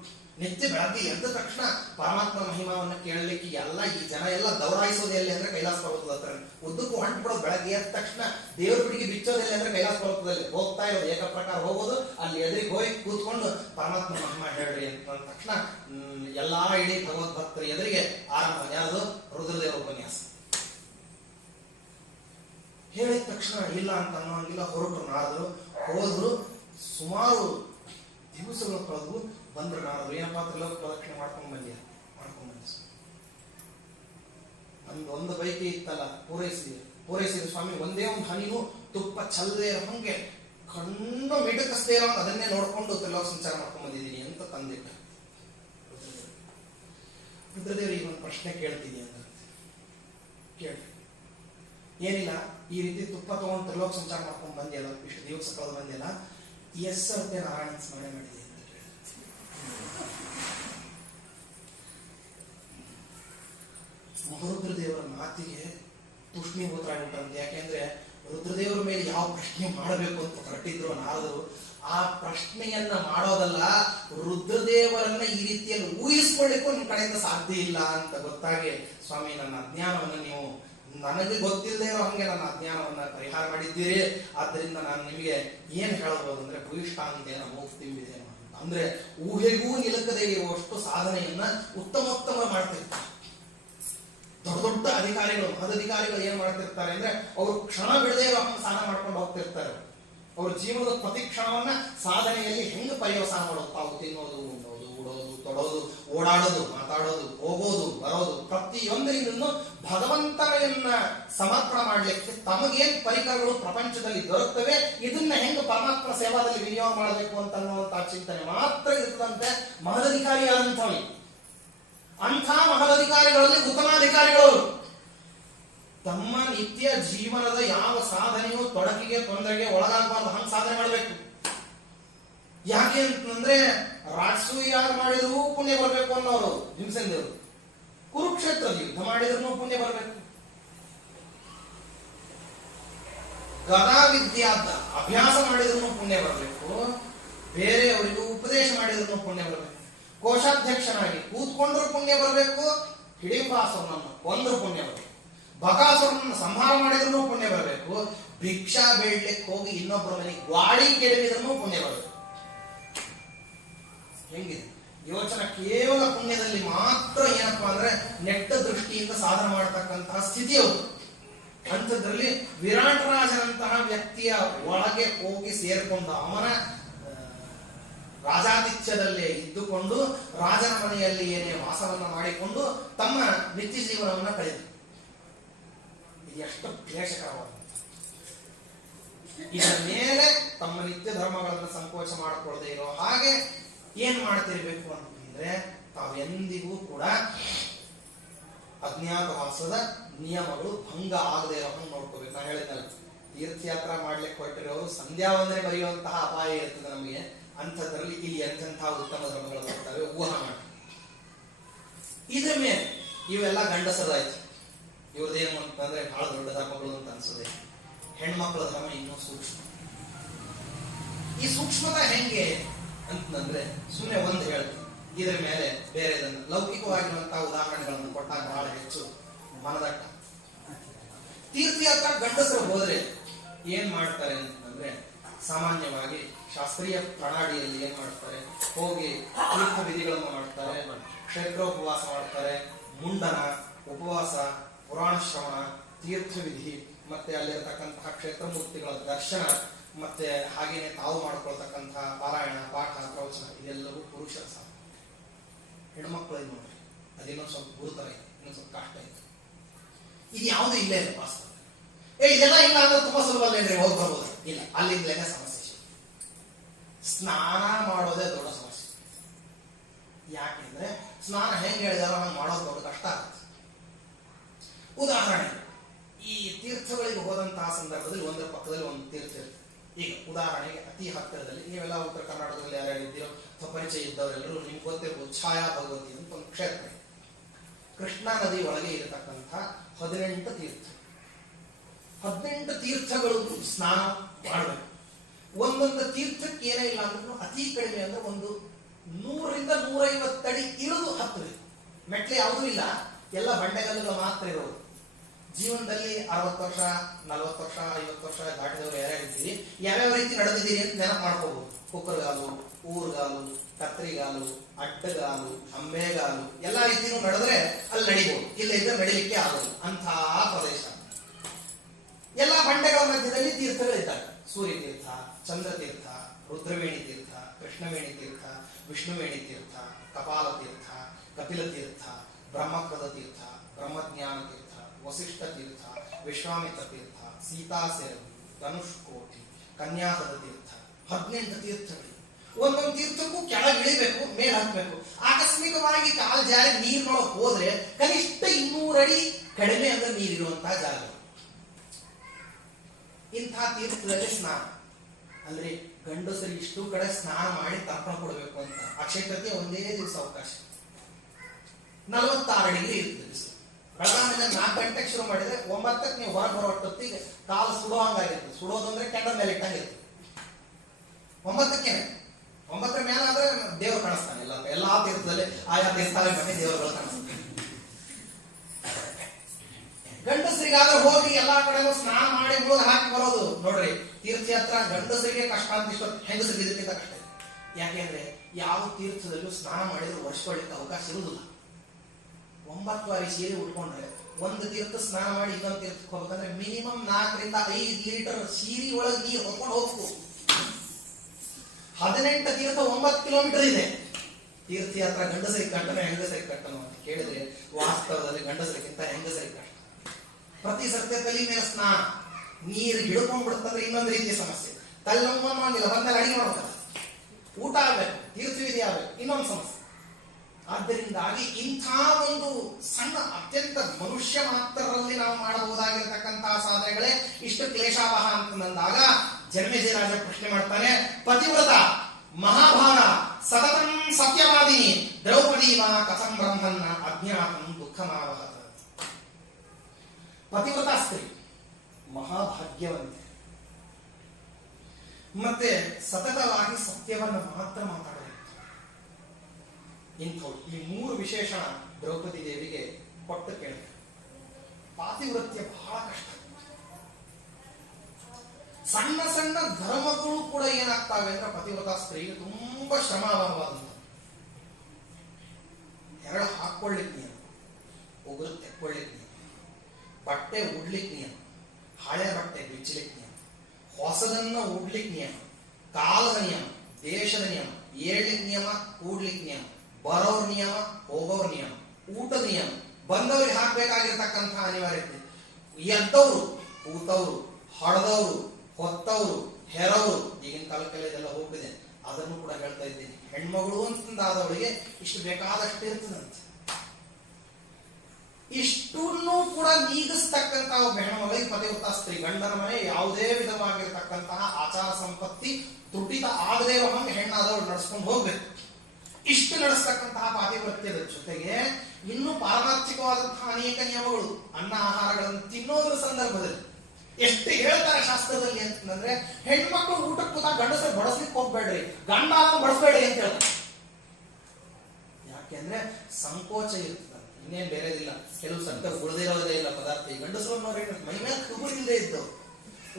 ನಿತ್ಯ ಬೆಳಗ್ಗೆ ಎದ್ದ ತಕ್ಷಣ ಪರಮಾತ್ಮ ಮಹಿಮಾವನ್ನ ಕೇಳಲಿಕ್ಕೆ ಎಲ್ಲ ಈ ಜನ ಎಲ್ಲ ದೌಡಾಯಿಸೋದು ಎಲ್ಲಿ ಅಂದ್ರೆ ಕೈಲಾಸ ಪರ್ವತದ ಹತ್ರ, ಉದ್ದಕ್ಕೂ ಹೊಂಟು ಬಿಡೋದು. ಬೆಳಗ್ಗೆ ಎದ್ದ ತಕ್ಷಣ ದೇವ್ರ ಬಿಡಿಗೆ ಬಿಚ್ಚೋದೆಲ್ಲಿ ಅಂದ್ರೆ ಕೈಲಾಸ ಪರ್ವತದಲ್ಲಿ ಹೋಗ್ತಾ ಇರೋದು, ಏಕ ಪ್ರಕಾರ ಹೋಗೋದು, ಅಲ್ಲಿ ಎದುರಿಗೆ ಹೋಗಿ ಕೂತ್ಕೊಂಡು ಪರಮಾತ್ಮ ಮಹಿಮಾ ಹೇಳ್ರಿ ಅಂತ ತಕ್ಷಣ ಎಲ್ಲಾ ಇಡೀ ಭಗವದ್ಭಕ್ತರ ಎದುರಿಗೆ ಆರಂಭ. ಯಾವುದು? ರುದ್ರದೇವರ ಉಪನ್ಯಾಸ. ಹೇಳಿದ ತಕ್ಷಣ ಇಲ್ಲ ಅಂತ ಅನ್ನೋಂಗಿಲ್ಲ, ಹೊರಟರು ನಾರದರು. ಹೋದ್ರು, ಸುಮಾರು ದಿವಸಗಳು ಕಳೆದು ಬಂದ್ರು ನಾರದರು. ಏನಪ್ಪಾ ತ್ರಿಲೋಕ ಪ್ರದಕ್ಷಿಣೆ ಮಾಡ್ಕೊಂಡ್ ಬಂದಿ. ನಮ್ದು ಒಂದು ಬೈಕಿ ಇತ್ತಲ್ಲ, ಪೂರೈಸಿದ ಸ್ವಾಮಿ. ಒಂದೇ ಒಂದು ಹನಿನೂ ತುಪ್ಪ ಚಲ್ಲದೆ ಇರೋ ಹಂಗೆ ಕಣ್ಣು ಮಿಟಕಸ್ದೇ ಇರೋ ಅದನ್ನೇ ನೋಡ್ಕೊಂಡು ತ್ರಿಲೋಕ ಸಂಚಾರ ಮಾಡ್ಕೊಂಡ್ ಬಂದಿದ್ದೀನಿ ಅಂತ ತಂದಿಟ್ಟ. ರುದ್ರದೇವರಿಗೆ ಒಂದು ಪ್ರಶ್ನೆ ಕೇಳ್ತೀನಿ ಅಂತ ಕೇಳಿ, ಏನಿಲ್ಲ, ಈ ರೀತಿ ತುಪ್ಪ ತಗೊಂಡು ತ್ರಿಲೋಕ ಸಂಚಾರ ಮಾಡ್ಕೊಂಡ್ ಬಂದಿಯಲ್ಲ, ಇಷ್ಟು ದಿವಸ ಕಳೆದು ಬಂದಿಯಲ್ಲ, ಎಸ್ಸರ್ತೆ ನಾರಾಯಣ ಸ್ಮರಣೆ ಮಾಡಿದೆ ಅಂತ ಕೇಳಿ. ರುದ್ರದೇವರ ಮಾತಿಗೆ ತೂಷ್ಣೀಭೂತರಾಗಿಬಿಟ್ಟಂತೆ. ಯಾಕೆಂದ್ರೆ ರುದ್ರದೇವರ ಮೇಲೆ ಯಾವ ಪ್ರಶ್ನೆ ಮಾಡಬೇಕು ಅಂತ ಹೊರಟಿದ್ರು ನಾರದರು, ಆ ಪ್ರಶ್ನೆಯನ್ನ ಮಾಡೋದಲ್ಲ, ರುದ್ರದೇವರನ್ನ ಈ ರೀತಿಯಲ್ಲಿ ಊಹಿಸ್ಕೊಳ್ಳಿಕ್ಕೂ ನಿಮ್ ಕಡೆಯಿಂದ ಸಾಧ್ಯ ಇಲ್ಲ ಅಂತ ಗೊತ್ತಾಗಿ, ಸ್ವಾಮಿ ನನ್ನ ಅಜ್ಞಾನವನ್ನ ನೀವು ನನಗೆ ಗೊತ್ತಿಲ್ಲದೆ ಇರೋ ಹಂಗೆ ನನ್ನ ಅಜ್ಞಾನವನ್ನ ಪರಿಹಾರ ಮಾಡಿದ್ದೀರಿ. ಆದ್ದರಿಂದ ನಾನು ನಿಮಗೆ ಏನ್ ಹೇಳಬಹುದು ಅಂದ್ರೆ, ಭೂಯಿಷ್ಠಾಂತೇನ ಮೋಕ್ತಿಂಬಿದೇನ ಅಂತ, ಅಂದ್ರೆ ಊಹೆಗೂ ನಿಲುಕದೇ ಇರುವಷ್ಟು ಸಾಧನೆಯನ್ನ ಉತ್ತಮೋತ್ತಮ ಮಾಡ್ತಿರ್ತಾರೆ. ದೊಡ್ಡ ದೊಡ್ಡ ಅಧಿಕಾರಿಗಳು, ಮಹದಧಿಕಾರಿಗಳು ಏನ್ ಮಾಡ್ತಿರ್ತಾರೆ ಅಂದ್ರೆ, ಅವರು ಕ್ಷಣ ಬಿಡದೇ ಇರೋ ಸಾಧನೆ ಮಾಡ್ಕೊಂಡು ಹೋಗ್ತಿರ್ತಾರೆ. ಅವ್ರ ಜೀವನದ ಪ್ರತಿ ಕ್ಷಣವನ್ನ ಸಾಧನೆಯಲ್ಲಿ ಹೆಂಗ್ ಪರ್ಯವಸಾನ ಮಾಡೋದು, ತಾವು ತಿನ್ನೋದು, ಉಣ್ಣೋದು, ಉಡೋದು, ತೊಡೋದು, ಓಡಾಡೋದು, ಮಾತಾಡೋದು, ಹೋಗೋದು, ಬರೋದು, ಪ್ರತಿಯೊಂದರಿಂದಲೂ ಭಗವಂತನನ್ನ ಸಮರ್ಪಣೆ ಮಾಡ್ಲಿಕ್ಕೆ ತಮಗೇನ್ ಪರಿಕರಗಳು ಪ್ರಪಂಚದಲ್ಲಿ ದೊರಕ್ತವೆ, ಇದನ್ನ ಹೆಂಗ್ ಪರಮಾತ್ಮ ಸೇವಾದಲ್ಲಿ ವಿನಿಯೋಗ ಮಾಡಬೇಕು ಅಂತ ಅನ್ನುವಂತ ಚಿಂತನೆ ಮಾತ್ರ ಇರ್ತದಂತೆ ಮಹದಧಿಕಾರಿಯಾದಂಥವನಿಗೆ. ಅಂಥ ಮಹದಧಿಕಾರಿಗಳಲ್ಲಿ ಉತ್ತಮಾಧಿಕಾರಿಗಳು ತಮ್ಮ ನಿತ್ಯ ಜೀವನದ ಯಾವ ಸಾಧನೆಯು ತೊಡಕಿಗೆ ತೊಂದರೆಗೆ ಒಳಗಾಗಬಾರ್ದು, ಹಂಗೆ ಸಾಧನೆ ಮಾಡಬೇಕು. ಯಾಕೆ ಅಂತಂದ್ರೆ ರಾಜಸೂಯ ಮಾಡಿದ್ರು ಪುಣ್ಯ ಬರಬೇಕು ಅನ್ನೋರು ಹಿಂಸೆಂದೇವರು, ಕುರುಕ್ಷೇತ್ರದಲ್ಲಿ ಯುದ್ಧ ಮಾಡಿದ್ರು ಪುಣ್ಯ ಬರಬೇಕು, ಗದಾ ವಿದ್ಯಾದ ಅಭ್ಯಾಸ ಮಾಡಿದ್ರು ಪುಣ್ಯ ಬರಬೇಕು, ಬೇರೆಯವರಿಗೂ ಉಪದೇಶ ಮಾಡಿದ್ರು ಪುಣ್ಯ ಬರಬೇಕು, ಕೋಶಾಧ್ಯಕ್ಷನಾಗಿ ಕೂತ್ಕೊಂಡ್ರು ಪುಣ್ಯ ಬರಬೇಕು, ಹಿಡಿಂಬಾಸುರನನ್ನು ಕೊಂದ್ರು ಪುಣ್ಯ ಬರಬೇಕು, ಬಕಾಸುರನನ್ನು ಸಂಹಾರ ಮಾಡಿದ್ರು ಪುಣ್ಯ ಬರಬೇಕು, ಭಿಕ್ಷಾ ಬೇಡ್ಲಿಕ್ಕೆ ಹೋಗಿ ಇನ್ನೊಬ್ಬರ ಮನೆಗೆ ಗಾಡಿ ಕೆಡವಿದ್ರು ಪುಣ್ಯ ಬರಬೇಕು. ಹೆಂಗಿದೆ ಯೋಚನೆ? ಕೇವಲ ಪುಣ್ಯದಲ್ಲಿ ಮಾತ್ರ ಏನಪ್ಪಾ ಅಂದ್ರೆ ನೆಟ್ಟ ದೃಷ್ಟಿಯಿಂದ ಸಾಧನೆ ಮಾಡತಕ್ಕಂತಹ ಸ್ಥಿತಿ ಅವರು. ಅಂಥದ್ರಲ್ಲಿ ವಿರಾಟ್ ರಾಜನಂತಹ ವ್ಯಕ್ತಿಯ ಒಳಗೆ ಹೋಗಿ ಸೇರ್ಕೊಂಡು ಅವನ ರಾಜಾತಿಥ್ಯದಲ್ಲೇ ಇದ್ದುಕೊಂಡು ರಾಜನ ಮನೆಯಲ್ಲಿ ಏನೇ ವಾಸವನ್ನ ಮಾಡಿಕೊಂಡು ತಮ್ಮ ನಿತ್ಯ ಜೀವನವನ್ನ ಕಳೆದರು. ಇದು ಎಷ್ಟು ಕ್ಲೇಶಕರವಾದ. ಇದರ ಮೇಲೆ ತಮ್ಮ ನಿತ್ಯ ಧರ್ಮಗಳನ್ನು ಸಂಕೋಚ ಮಾಡಿಕೊಳ್ಳದೆ ಇರೋ ಹಾಗೆ ಏನ್ ಮಾಡ್ತಿರ್ಬೇಕು ಅಂತಂದ್ರೆ, ತಾವೆಂದಿಗೂ ಕೂಡ ಅಜ್ಞಾತವಾಸದ ನಿಯಮಗಳು ಭಂಗ ಆಗದೆ ಇರೋ ಹಂಗೆ ನೋಡ್ಕೋಬೇಕು. ನಾನು ಹೇಳಿದ್ನಲ್ಲ, ತೀರ್ಥಯಾತ್ರಾ ಮಾಡ್ಲಿಕ್ಕೆ ಹೊರಟಿರೋರು ಸಂಧ್ಯಾ ವಂದನೆ ಬರೆಯುವಂತಹ ಅಪಾಯ ಇರ್ತದೆ ನಮಗೆ. ಅಂಥದ್ರಲ್ಲಿ ಇಲ್ಲಿ ಎಂತೆಂತಹ ಉತ್ತಮ ಧರ್ಮಗಳು ಬರ್ತವೆ, ಊಹ ಮಾಡಿ. ಇದ್ರ ಮೇಲೆ ಇವೆಲ್ಲ ಗಂಡಸರಾಯ್ತು, ಇವ್ರದೇನು ಅಂತಂದ್ರೆ ಬಹಳ ದೊಡ್ಡ ಧರ್ಮಗಳು ಅಂತ ಅನ್ಸೋದೆ. ಹೆಣ್ಮಕ್ಳ ಧರ್ಮ ಇನ್ನೂ ಸೂಕ್ಷ್ಮ. ಈ ಸೂಕ್ಷ್ಮತೆ ಹೆಂಗೆ ಅಂತಂದ್ರೆ, ಸುಮ್ಮನೆ ಒಂದು ಹೇಳ್ತೀನಿ, ಇದ್ರ ಮೇಲೆ ಬೇರೆದನ್ನು ಲೌಕಿಕವಾಗಿರುವಂತಹ ಉದಾಹರಣೆಗಳನ್ನು ಕೊಟ್ಟಾಗ ಬಹಳ ಹೆಚ್ಚು ಮನದಟ್ಟ. ತೀರ್ಥಯಾತ್ರಾ ಗಂಡಸರು ಹೋದ್ರೆ ಏನ್ ಮಾಡ್ತಾರೆ ಅಂತಂದ್ರೆ, ಸಾಮಾನ್ಯವಾಗಿ ಶಾಸ್ತ್ರೀಯ ಪ್ರಣಾಳಿಯಲ್ಲಿ ಏನ್ ಮಾಡ್ತಾರೆ, ಹೋಗಿ ತೀರ್ಥ ವಿಧಿಗಳನ್ನು ಮಾಡ್ತಾರೆ, ಕ್ಷೇತ್ರೋಪವಾಸ ಮಾಡ್ತಾರೆ, ಮುಂಡನ ಉಪವಾಸ, ಪುರಾಣ ಶ್ರವಣ, ತೀರ್ಥ ವಿಧಿ, ಮತ್ತೆ ಅಲ್ಲಿರತಕ್ಕಂತಹ ಕ್ಷೇತ್ರ ಮೂರ್ತಿಗಳ ದರ್ಶನ, ಮತ್ತೆ ಹಾಗೇನೆ ತಾವು ಮಾಡ್ಕೊಳ್ತಕ್ಕಂತಹ ಪಾರಾಯಣ, ಪಾಠ, ಪ್ರವಚನ, ಇದೆಲ್ಲವೂ ಪುರುಷರ ಸಾಧನೆ. ಹೆಣ್ಮಕ್ಳು ನೋಡ್ರಿ, ಅದಿನ್ನೊಂದು ಸ್ವಲ್ಪ ಗುರುತರ ಇದೆ, ಇನ್ನೊಂದು ಸ್ವಲ್ಪ ಕಷ್ಟ ಇದೆ. ಇದು ಯಾವುದು ಇಲ್ಲೇ ಇಲ್ಲ ವಾಸ್ತವ. ಇದೆಲ್ಲ ಇಲ್ಲ ಅಂದ್ರೆ ತುಂಬಾ ಸುಲಭ ಅಲ್ಲೇನ್ರಿ, ಹೋಗಿ ಬರ್ಬೋದು. ಇಲ್ಲ, ಅಲ್ಲಿಂದಲೇ ಸಮಸ್ಯೆ. ಸ್ನಾನ ಮಾಡೋದೇ ದೊಡ್ಡ ಸಮಸ್ಯೆ. ಯಾಕೆಂದ್ರೆ ಸ್ನಾನ ಹೆಂಗೆ ಹೇಳಿದಾರೋ ಹಂಗೆ ಮಾಡೋದು ದೊಡ್ಡ ಕಷ್ಟ ಆಗುತ್ತೆ. ಉದಾಹರಣೆ, ಈ ತೀರ್ಥಗಳಿಗೆ ಹೋದಂತಹ ಸಂದರ್ಭದಲ್ಲಿ ಒಂದರ ಪಕ್ಕದಲ್ಲಿ ಒಂದು ತೀರ್ಥ ಇರುತ್ತೆ. ಈಗ ಉದಾಹರಣೆಗೆ ಅತಿ ಹತ್ತಿರದಲ್ಲಿ, ನೀವೆಲ್ಲ ಉತ್ತರ ಕರ್ನಾಟಕದಲ್ಲಿ ಯಾರ್ಯಾರು ಇದ್ದೀರೋ ಅಥವಾ ಪರಿಚಯ ಇದ್ದವರೆಲ್ಲರೂ ನಿಮ್ಗೆ ಗೊತ್ತಿರ್ಬೋದು, ಛಾಯಾ ಭಗವತಿ ಅಂತ ಒಂದು ಕ್ಷೇತ್ರ. ಕೃಷ್ಣಾ ನದಿ ಒಳಗೆ ಇರತಕ್ಕಂಥ 18 ತೀರ್ಥ, 18 ತೀರ್ಥಗಳು ಸ್ನಾನ ಮಾಡಬೇಕು. ಒಂದೊಂದು ತೀರ್ಥಕ್ಕೆ ಏನೇ ಇಲ್ಲ ಅಂದ್ರೂ ಅತಿ ಕಡಿಮೆ ಅಂದ್ರೆ ಒಂದು 100 ರಿಂದ 150 ಅಡಿ ಇಳಿದು ಹತ್ತಬೇಕು. ಮೆಟ್ಲೆ ಯಾವುದೂ ಇಲ್ಲ, ಎಲ್ಲ ಬಂಡೆಗಲ್ಲುಗಳು ಮಾತ್ರ ಇರೋದು. ಜೀವನದಲ್ಲಿ 60 ವರ್ಷ, 40 ವರ್ಷ, 50 ವರ್ಷ ದಾಟಿದವರು ಯಾರ್ಯಾರಿದ್ದೀರಿ, ಯಾವ್ಯಾವ ರೀತಿ ನಡೆದಿದ್ದೀರಿ ಅಂತ ನೆನಪು ಮಾಡ್ಕೋಬಹುದು. ಕುಕ್ಕರ್ಗಾಲು, ಊರ್ಗಾಲು, ಕತ್ರಿಗಾಲು, ಅಡ್ಡಗಾಲು, ಅಂಬೆಗಾಲು, ಎಲ್ಲಾ ರೀತಿನೂ ನಡೆದ್ರೆ ಅಲ್ಲಿ ನಡಿಬಹುದು. ಇಲ್ಲ ಇದ್ರೆ ನಡಿಲಿಕ್ಕೆ ಆಗೋದು ಅಂತಹ ಪ್ರದೇಶ. ಎಲ್ಲ ಬಂಡೆಗಳ ಮಧ್ಯದಲ್ಲಿ ತೀರ್ಥಗಳಿದ್ದಾವೆ. ಸೂರ್ಯ ತೀರ್ಥ, ಚಂದ್ರ ತೀರ್ಥ, ರುದ್ರವೇಣಿ ತೀರ್ಥ, ಕೃಷ್ಣವೇಣಿ ತೀರ್ಥ, ವಿಷ್ಣುವೇಣಿ ತೀರ್ಥ, ಕಪಾಲ ತೀರ್ಥ, ಕಪಿಲ ತೀರ್ಥ, ಬ್ರಹ್ಮಪ್ರದ ತೀರ್ಥ, ಬ್ರಹ್ಮಜ್ಞಾನ ತೀರ್ಥ, ವಸಿಷ್ಠ ತೀರ್ಥ, ವಿಶ್ವಾಮಿತ್ರ ತೀರ್ಥ, ಸೀತಾಸೇರು, ಧನುಷ್ಕೋಟಿ, ಕನ್ಯಾಕದ ತೀರ್ಥ, 18 ತೀರ್ಥಗಳು. ಒಂದೊಂದು ತೀರ್ಥಕ್ಕೂ ಕೆಳಗೆ ಇಳಿಬೇಕು, ಮೇಲೆ ಹಾಕ್ಬೇಕು. ಆಕಸ್ಮಿಕವಾಗಿ ಕಾಲು ಜಾರಿ ನೀರಿನೊಳಗೆ ಹೋದ್ರೆ ಕನಿಷ್ಠ 200 ಅಡಿ ಕಡಿಮೆ ಅಂದ್ರೆ ನೀರಿರುವಂತಹ ಜಾಗ. ಇಂಥ ತೀರ್ಥದಲ್ಲಿ ಸ್ನಾನ ಅಂದ್ರೆ ಗಂಡಸರಿಗೆ ಇಷ್ಟು ಕಡೆ ಸ್ನಾನ ಮಾಡಿ ತರ್ಪಣ ಕೊಡಬೇಕು ಅಂತ. ಅಕ್ಷಯ ತೃತೀಯ ಒಂದೇ ದಿವಸ ಅವಕಾಶ, 46 ಡಿಗ್ರಿ ಇರ್ತದೆ ಬಿಸಿಲು. ಬೆಳಗಾವಿನ 4 ಗಂಟೆಗೆ ಶುರು ಮಾಡಿದ್ರೆ 9ಕ್ಕೆ ನೀವು ಹೊರಗೆ ಬರೋ ಹೊತ್ತಿಗೆ ಕಾಲು ಸುಡೋ ಹಂಗಾಗಿರ್ತದೆ. ಸುಡೋದಂದ್ರೆ ಕೆಂಡ ಮೇಲೆ ಇಟ್ಟಂಗಿರ್ತದೆ. 9ಕ್ಕೆ 9ರ ಮೇಲೆ ಆದ್ರೆ ದೇವರು ಕಾಣಿಸ್ತಾನೆ. ಎಲ್ಲಾ ತೀರ್ಥದಲ್ಲಿ ಆಯಾ ತೀರ್ಥಾಲಯ ಬಗ್ಗೆ ದೇವರುಗಳು ಕಾಣಿಸ್ತಾನೆ. ಗಂಡಸರಿಗಾದ್ರೆ ಹೋಗಿ ಎಲ್ಲಾ ಕಡೆಗೂ ಸ್ನಾನ ಮಾಡಿ ಮುಳುಗ ಹಾಕಿ ಬರೋದು ನೋಡ್ರಿ. ತೀರ್ಥಯಾತ್ರ ಗಂಡಸರಿಗೆ ಕಷ್ಟ ಅಂತ ಇಷ್ಟೊತ್ತು, ಹೆಂಗಸರಿಗೆ ಇದಕ್ಕಿಂತ ಕಷ್ಟ ಇದೆ. ಯಾಕೆಂದ್ರೆ ಯಾವ ತೀರ್ಥದಲ್ಲೂ ಸ್ನಾನ ಮಾಡಿದ್ರು ವರ್ಷಕೊಳ್ಳಿಕ್ಕೆ ಅವಕಾಶ ಇರುವುದಿಲ್ಲ. 9 ವಾರಿ ಸೀರೆ ಉಟ್ಕೊಂಡ್ರೆ ಒಂದು ತೀರ್ಥ ಸ್ನಾನ ಮಾಡಿ ಇನ್ನೊಂದು ತೀರ್ಥಕ್ಕೆ ಹೋಗ್ಬೇಕಂದ್ರೆ ಮಿನಿಮಮ್ 4 ರಿಂದ 5 ಲೀಟರ್ ಸೀರೆ ಒಳಗೆ ನೀರು ಹೊತ್ಕೊಂಡು ಹೋಗ್ಬೇಕು. 18 ತೀರ್ಥ 9 ಕಿಲೋಮೀಟರ್ ಇದೆ. ತೀರ್ಥಯಾತ್ರ ಗಂಡಸರಿಗೆ ಕಟ್ಟನ ಹೆಂಗಸರಿಗೆ ಕಟ್ಟನ ಅಂತ ಕೇಳಿದ್ರೆ ವಾಸ್ತವದಲ್ಲಿ ಗಂಡಸರಿಗಿಂತ ಹೆಂಗಸರಿಗೆ ಕಷ್ಟ. ಪ್ರತಿ ಸತ್ಯ ತಲೆ ಮೇಲೆ ಸ್ನಾನ, ನೀರು ಹಿಡ್ಕೊಂಡ್ಬಿಡುತ್ತಂದ್ರೆ ಇನ್ನೊಂದು ರೀತಿಯ ಸಮಸ್ಯೆ. ತಲೆ ನೋವಾಗಿಲ್ಲ, ಬಂದಲ್ಲಿ ಅಡಿಗೆ ಮಾಡ್ತಾರೆ, ಊಟ ಆಗ್ಬೇಕು, ತೀರ್ಥವಿಧಿ ಆಗ್ಬೇಕು, ಇನ್ನೊಂದು ಸಮಸ್ಯೆ. ಆದ್ದರಿಂದಾಗಿ ಇಂಥ ಒಂದು ಸಣ್ಣ ಅತ್ಯಂತ ಮನುಷ್ಯ ಮಾತ್ರರಲ್ಲಿ ನಾವು ಮಾಡಬಹುದಾಗಿರ್ತಕ್ಕಂತಹ ಸಾಧನೆಗಳೇ ಇಷ್ಟು ಕ್ಲೇಶಾವಹ ಅಂತಂದಾಗ ಜನಮೇಜಯ ರಾಜ ಪ್ರಶ್ನೆ ಮಾಡ್ತಾನೆ, ಪತಿವ್ರತ ಮಹಾಭಾಗ ಸತತಂ ಸತ್ಯವಾದಿನಿ ದ್ರೌಪದಿ ವಾ ಕಥಂ ಬ್ರಹ್ಮನ್ನ ಅಜ್ಞಾತಂ ದುಃಖಮಾವಹತ. ಪತಿವ್ರತ ಸ್ತ್ರೀ ಮಹಾಭಾಗ್ಯವಂತೆ, ಮತ್ತೆ ಸತತವಾಗಿ ಸತ್ಯವನ್ನು ಮಾತ್ರ ಮಾತಾಡಬೇಕು. ಇಂಥವ್ರು ಈ 3 ವಿಶೇಷಣ ದ್ರೌಪದಿ ದೇವಿಗೆ ಕೊಟ್ಟು ಕೇಳಿದೆ. ಪಾತಿವ್ರತ್ಯ ಬಹಳ ಕಷ್ಟ. ಸಣ್ಣ ಸಣ್ಣ ಧರ್ಮಗಳು ಕೂಡ ಏನಾಗ್ತಾವೆ ಅಂದ್ರೆ ಪತಿವ್ರತ ಸ್ತ್ರೀಗೆ ತುಂಬಾ ಶ್ರಮವಾದಂತ. 2 ಹಾಕೊಳ್ಳಿಕ್ ನಿಯಮ, ಉಗುರು ತೆಕ್ಕೊಳ್ಳಿಕ್ ನಿಯಮ, ಬಟ್ಟೆ ಉಡ್ಲಿಕ್ ನಿಯಮ, ಹಳೆ ಬಟ್ಟೆ ಬಿಚ್ಚಲಿಕ್ ನಿಯಮ, ಹೊಸದನ್ನ ಉಡ್ಲಿಕ್ ನಿಯಮ, ಕಾಲದ ನಿಯಮ, ದೇಶದ ನಿಯಮ, ಏಳ್ಲಿಕ್ ನಿಯಮ, ಕೂಡ್ಲಿಕ್ ನಿಯಮ, ಬರೋರ್ ನಿಯಮ, ಹೋಗೋರ್ ನಿಯಮ, ಊಟದ ನಿಯಮ, ಬಂದವರಿಗೆ ಹಾಕ್ಬೇಕಾಗಿರ್ತಕ್ಕಂತಹ ಅನಿವಾರ್ಯತೆ, ಎದ್ದವರು, ಕೂತವರು, ಹೊಡೆದವರು, ಹೊತ್ತವರು, ಹೆರವರು, ಈಗಿನ ಕಾಲಕ್ಕೆಲ್ಲ ಇದೆಲ್ಲ ಹೋಗ್ತಿದೆ. ಅದನ್ನು ಕೂಡ ಹೇಳ್ತಾ ಇದ್ದೀನಿ. ಹೆಣ್ಮಗಳು ಅಂತಂದಾದವಳಿಗೆ ಇಷ್ಟು ಬೇಕಾದಷ್ಟು ಇರ್ತದಂತೆ. ಇಷ್ಟನ್ನು ಕೂಡ ನೀಗಿಸ್ತಕ್ಕಂತಹ ಒಬ್ಬ ಹೆಣ್ಮಗಳಿಗೆ ಪತಿವ್ರತ ಸ್ತ್ರೀ ಗಂಡನ ಮನೆ ಯಾವುದೇ ವಿಧವಾಗಿರ್ತಕ್ಕಂತಹ ಆಚಾರ ಸಂಪತ್ತಿ ತುಟಿತ ಆಗದೇ ಇರೋ ಹಂಗೆ ಹೆಣ್ಣಾದವಳು ನಡೆಸ್ಕೊಂಡು ಹೋಗ್ಬೇಕು. ಇಷ್ಟು ನಡೆಸ್ತಕ್ಕಂತಹ ಪಾತಿವ್ರತ್ಯದ ಜೊತೆಗೆ ಇನ್ನೂ ಪಾರಮಾರ್ಥಿಕವಾದಂತಹ ಅನೇಕ ನಿಯಮಗಳು. ಅನ್ನ ಆಹಾರಗಳನ್ನು ತಿನ್ನೋದ್ರ ಸಂದರ್ಭದಲ್ಲಿ ಎಷ್ಟು ಹೇಳ್ತಾರೆ ಶಾಸ್ತ್ರದಲ್ಲಿ ಅಂತಂದ್ರೆ, ಹೆಣ್ಮಕ್ಳು ಊಟಕ್ಕೆ ಕೂತ ಗಂಡಸರು ಬಡಿಸ್ಲಿಕ್ಕೆ ಹೋಗ್ಬೇಡ್ರಿ, ಗಂಡ ಬಡಿಸ್ಬೇಡ್ರಿ ಅಂತ ಹೇಳ್ತಾರೆ. ಯಾಕೆಂದ್ರೆ ಸಂಕೋಚ ಇರ್ತದೆ, ಇನ್ನೇನ್ ಬೇರೆದಿಲ್ಲ. ಕೆಲವು ಸತ್ತ ಉಳಿದಿರೋದೇ ಇಲ್ಲ ಪದಾರ್ಥ. ಈ ಗಂಡಸರು ನೋಡಿ ಮೈ ಮೇಲೆ ತುಗುರಿಲ್ಲದೆ ಇದ್ದು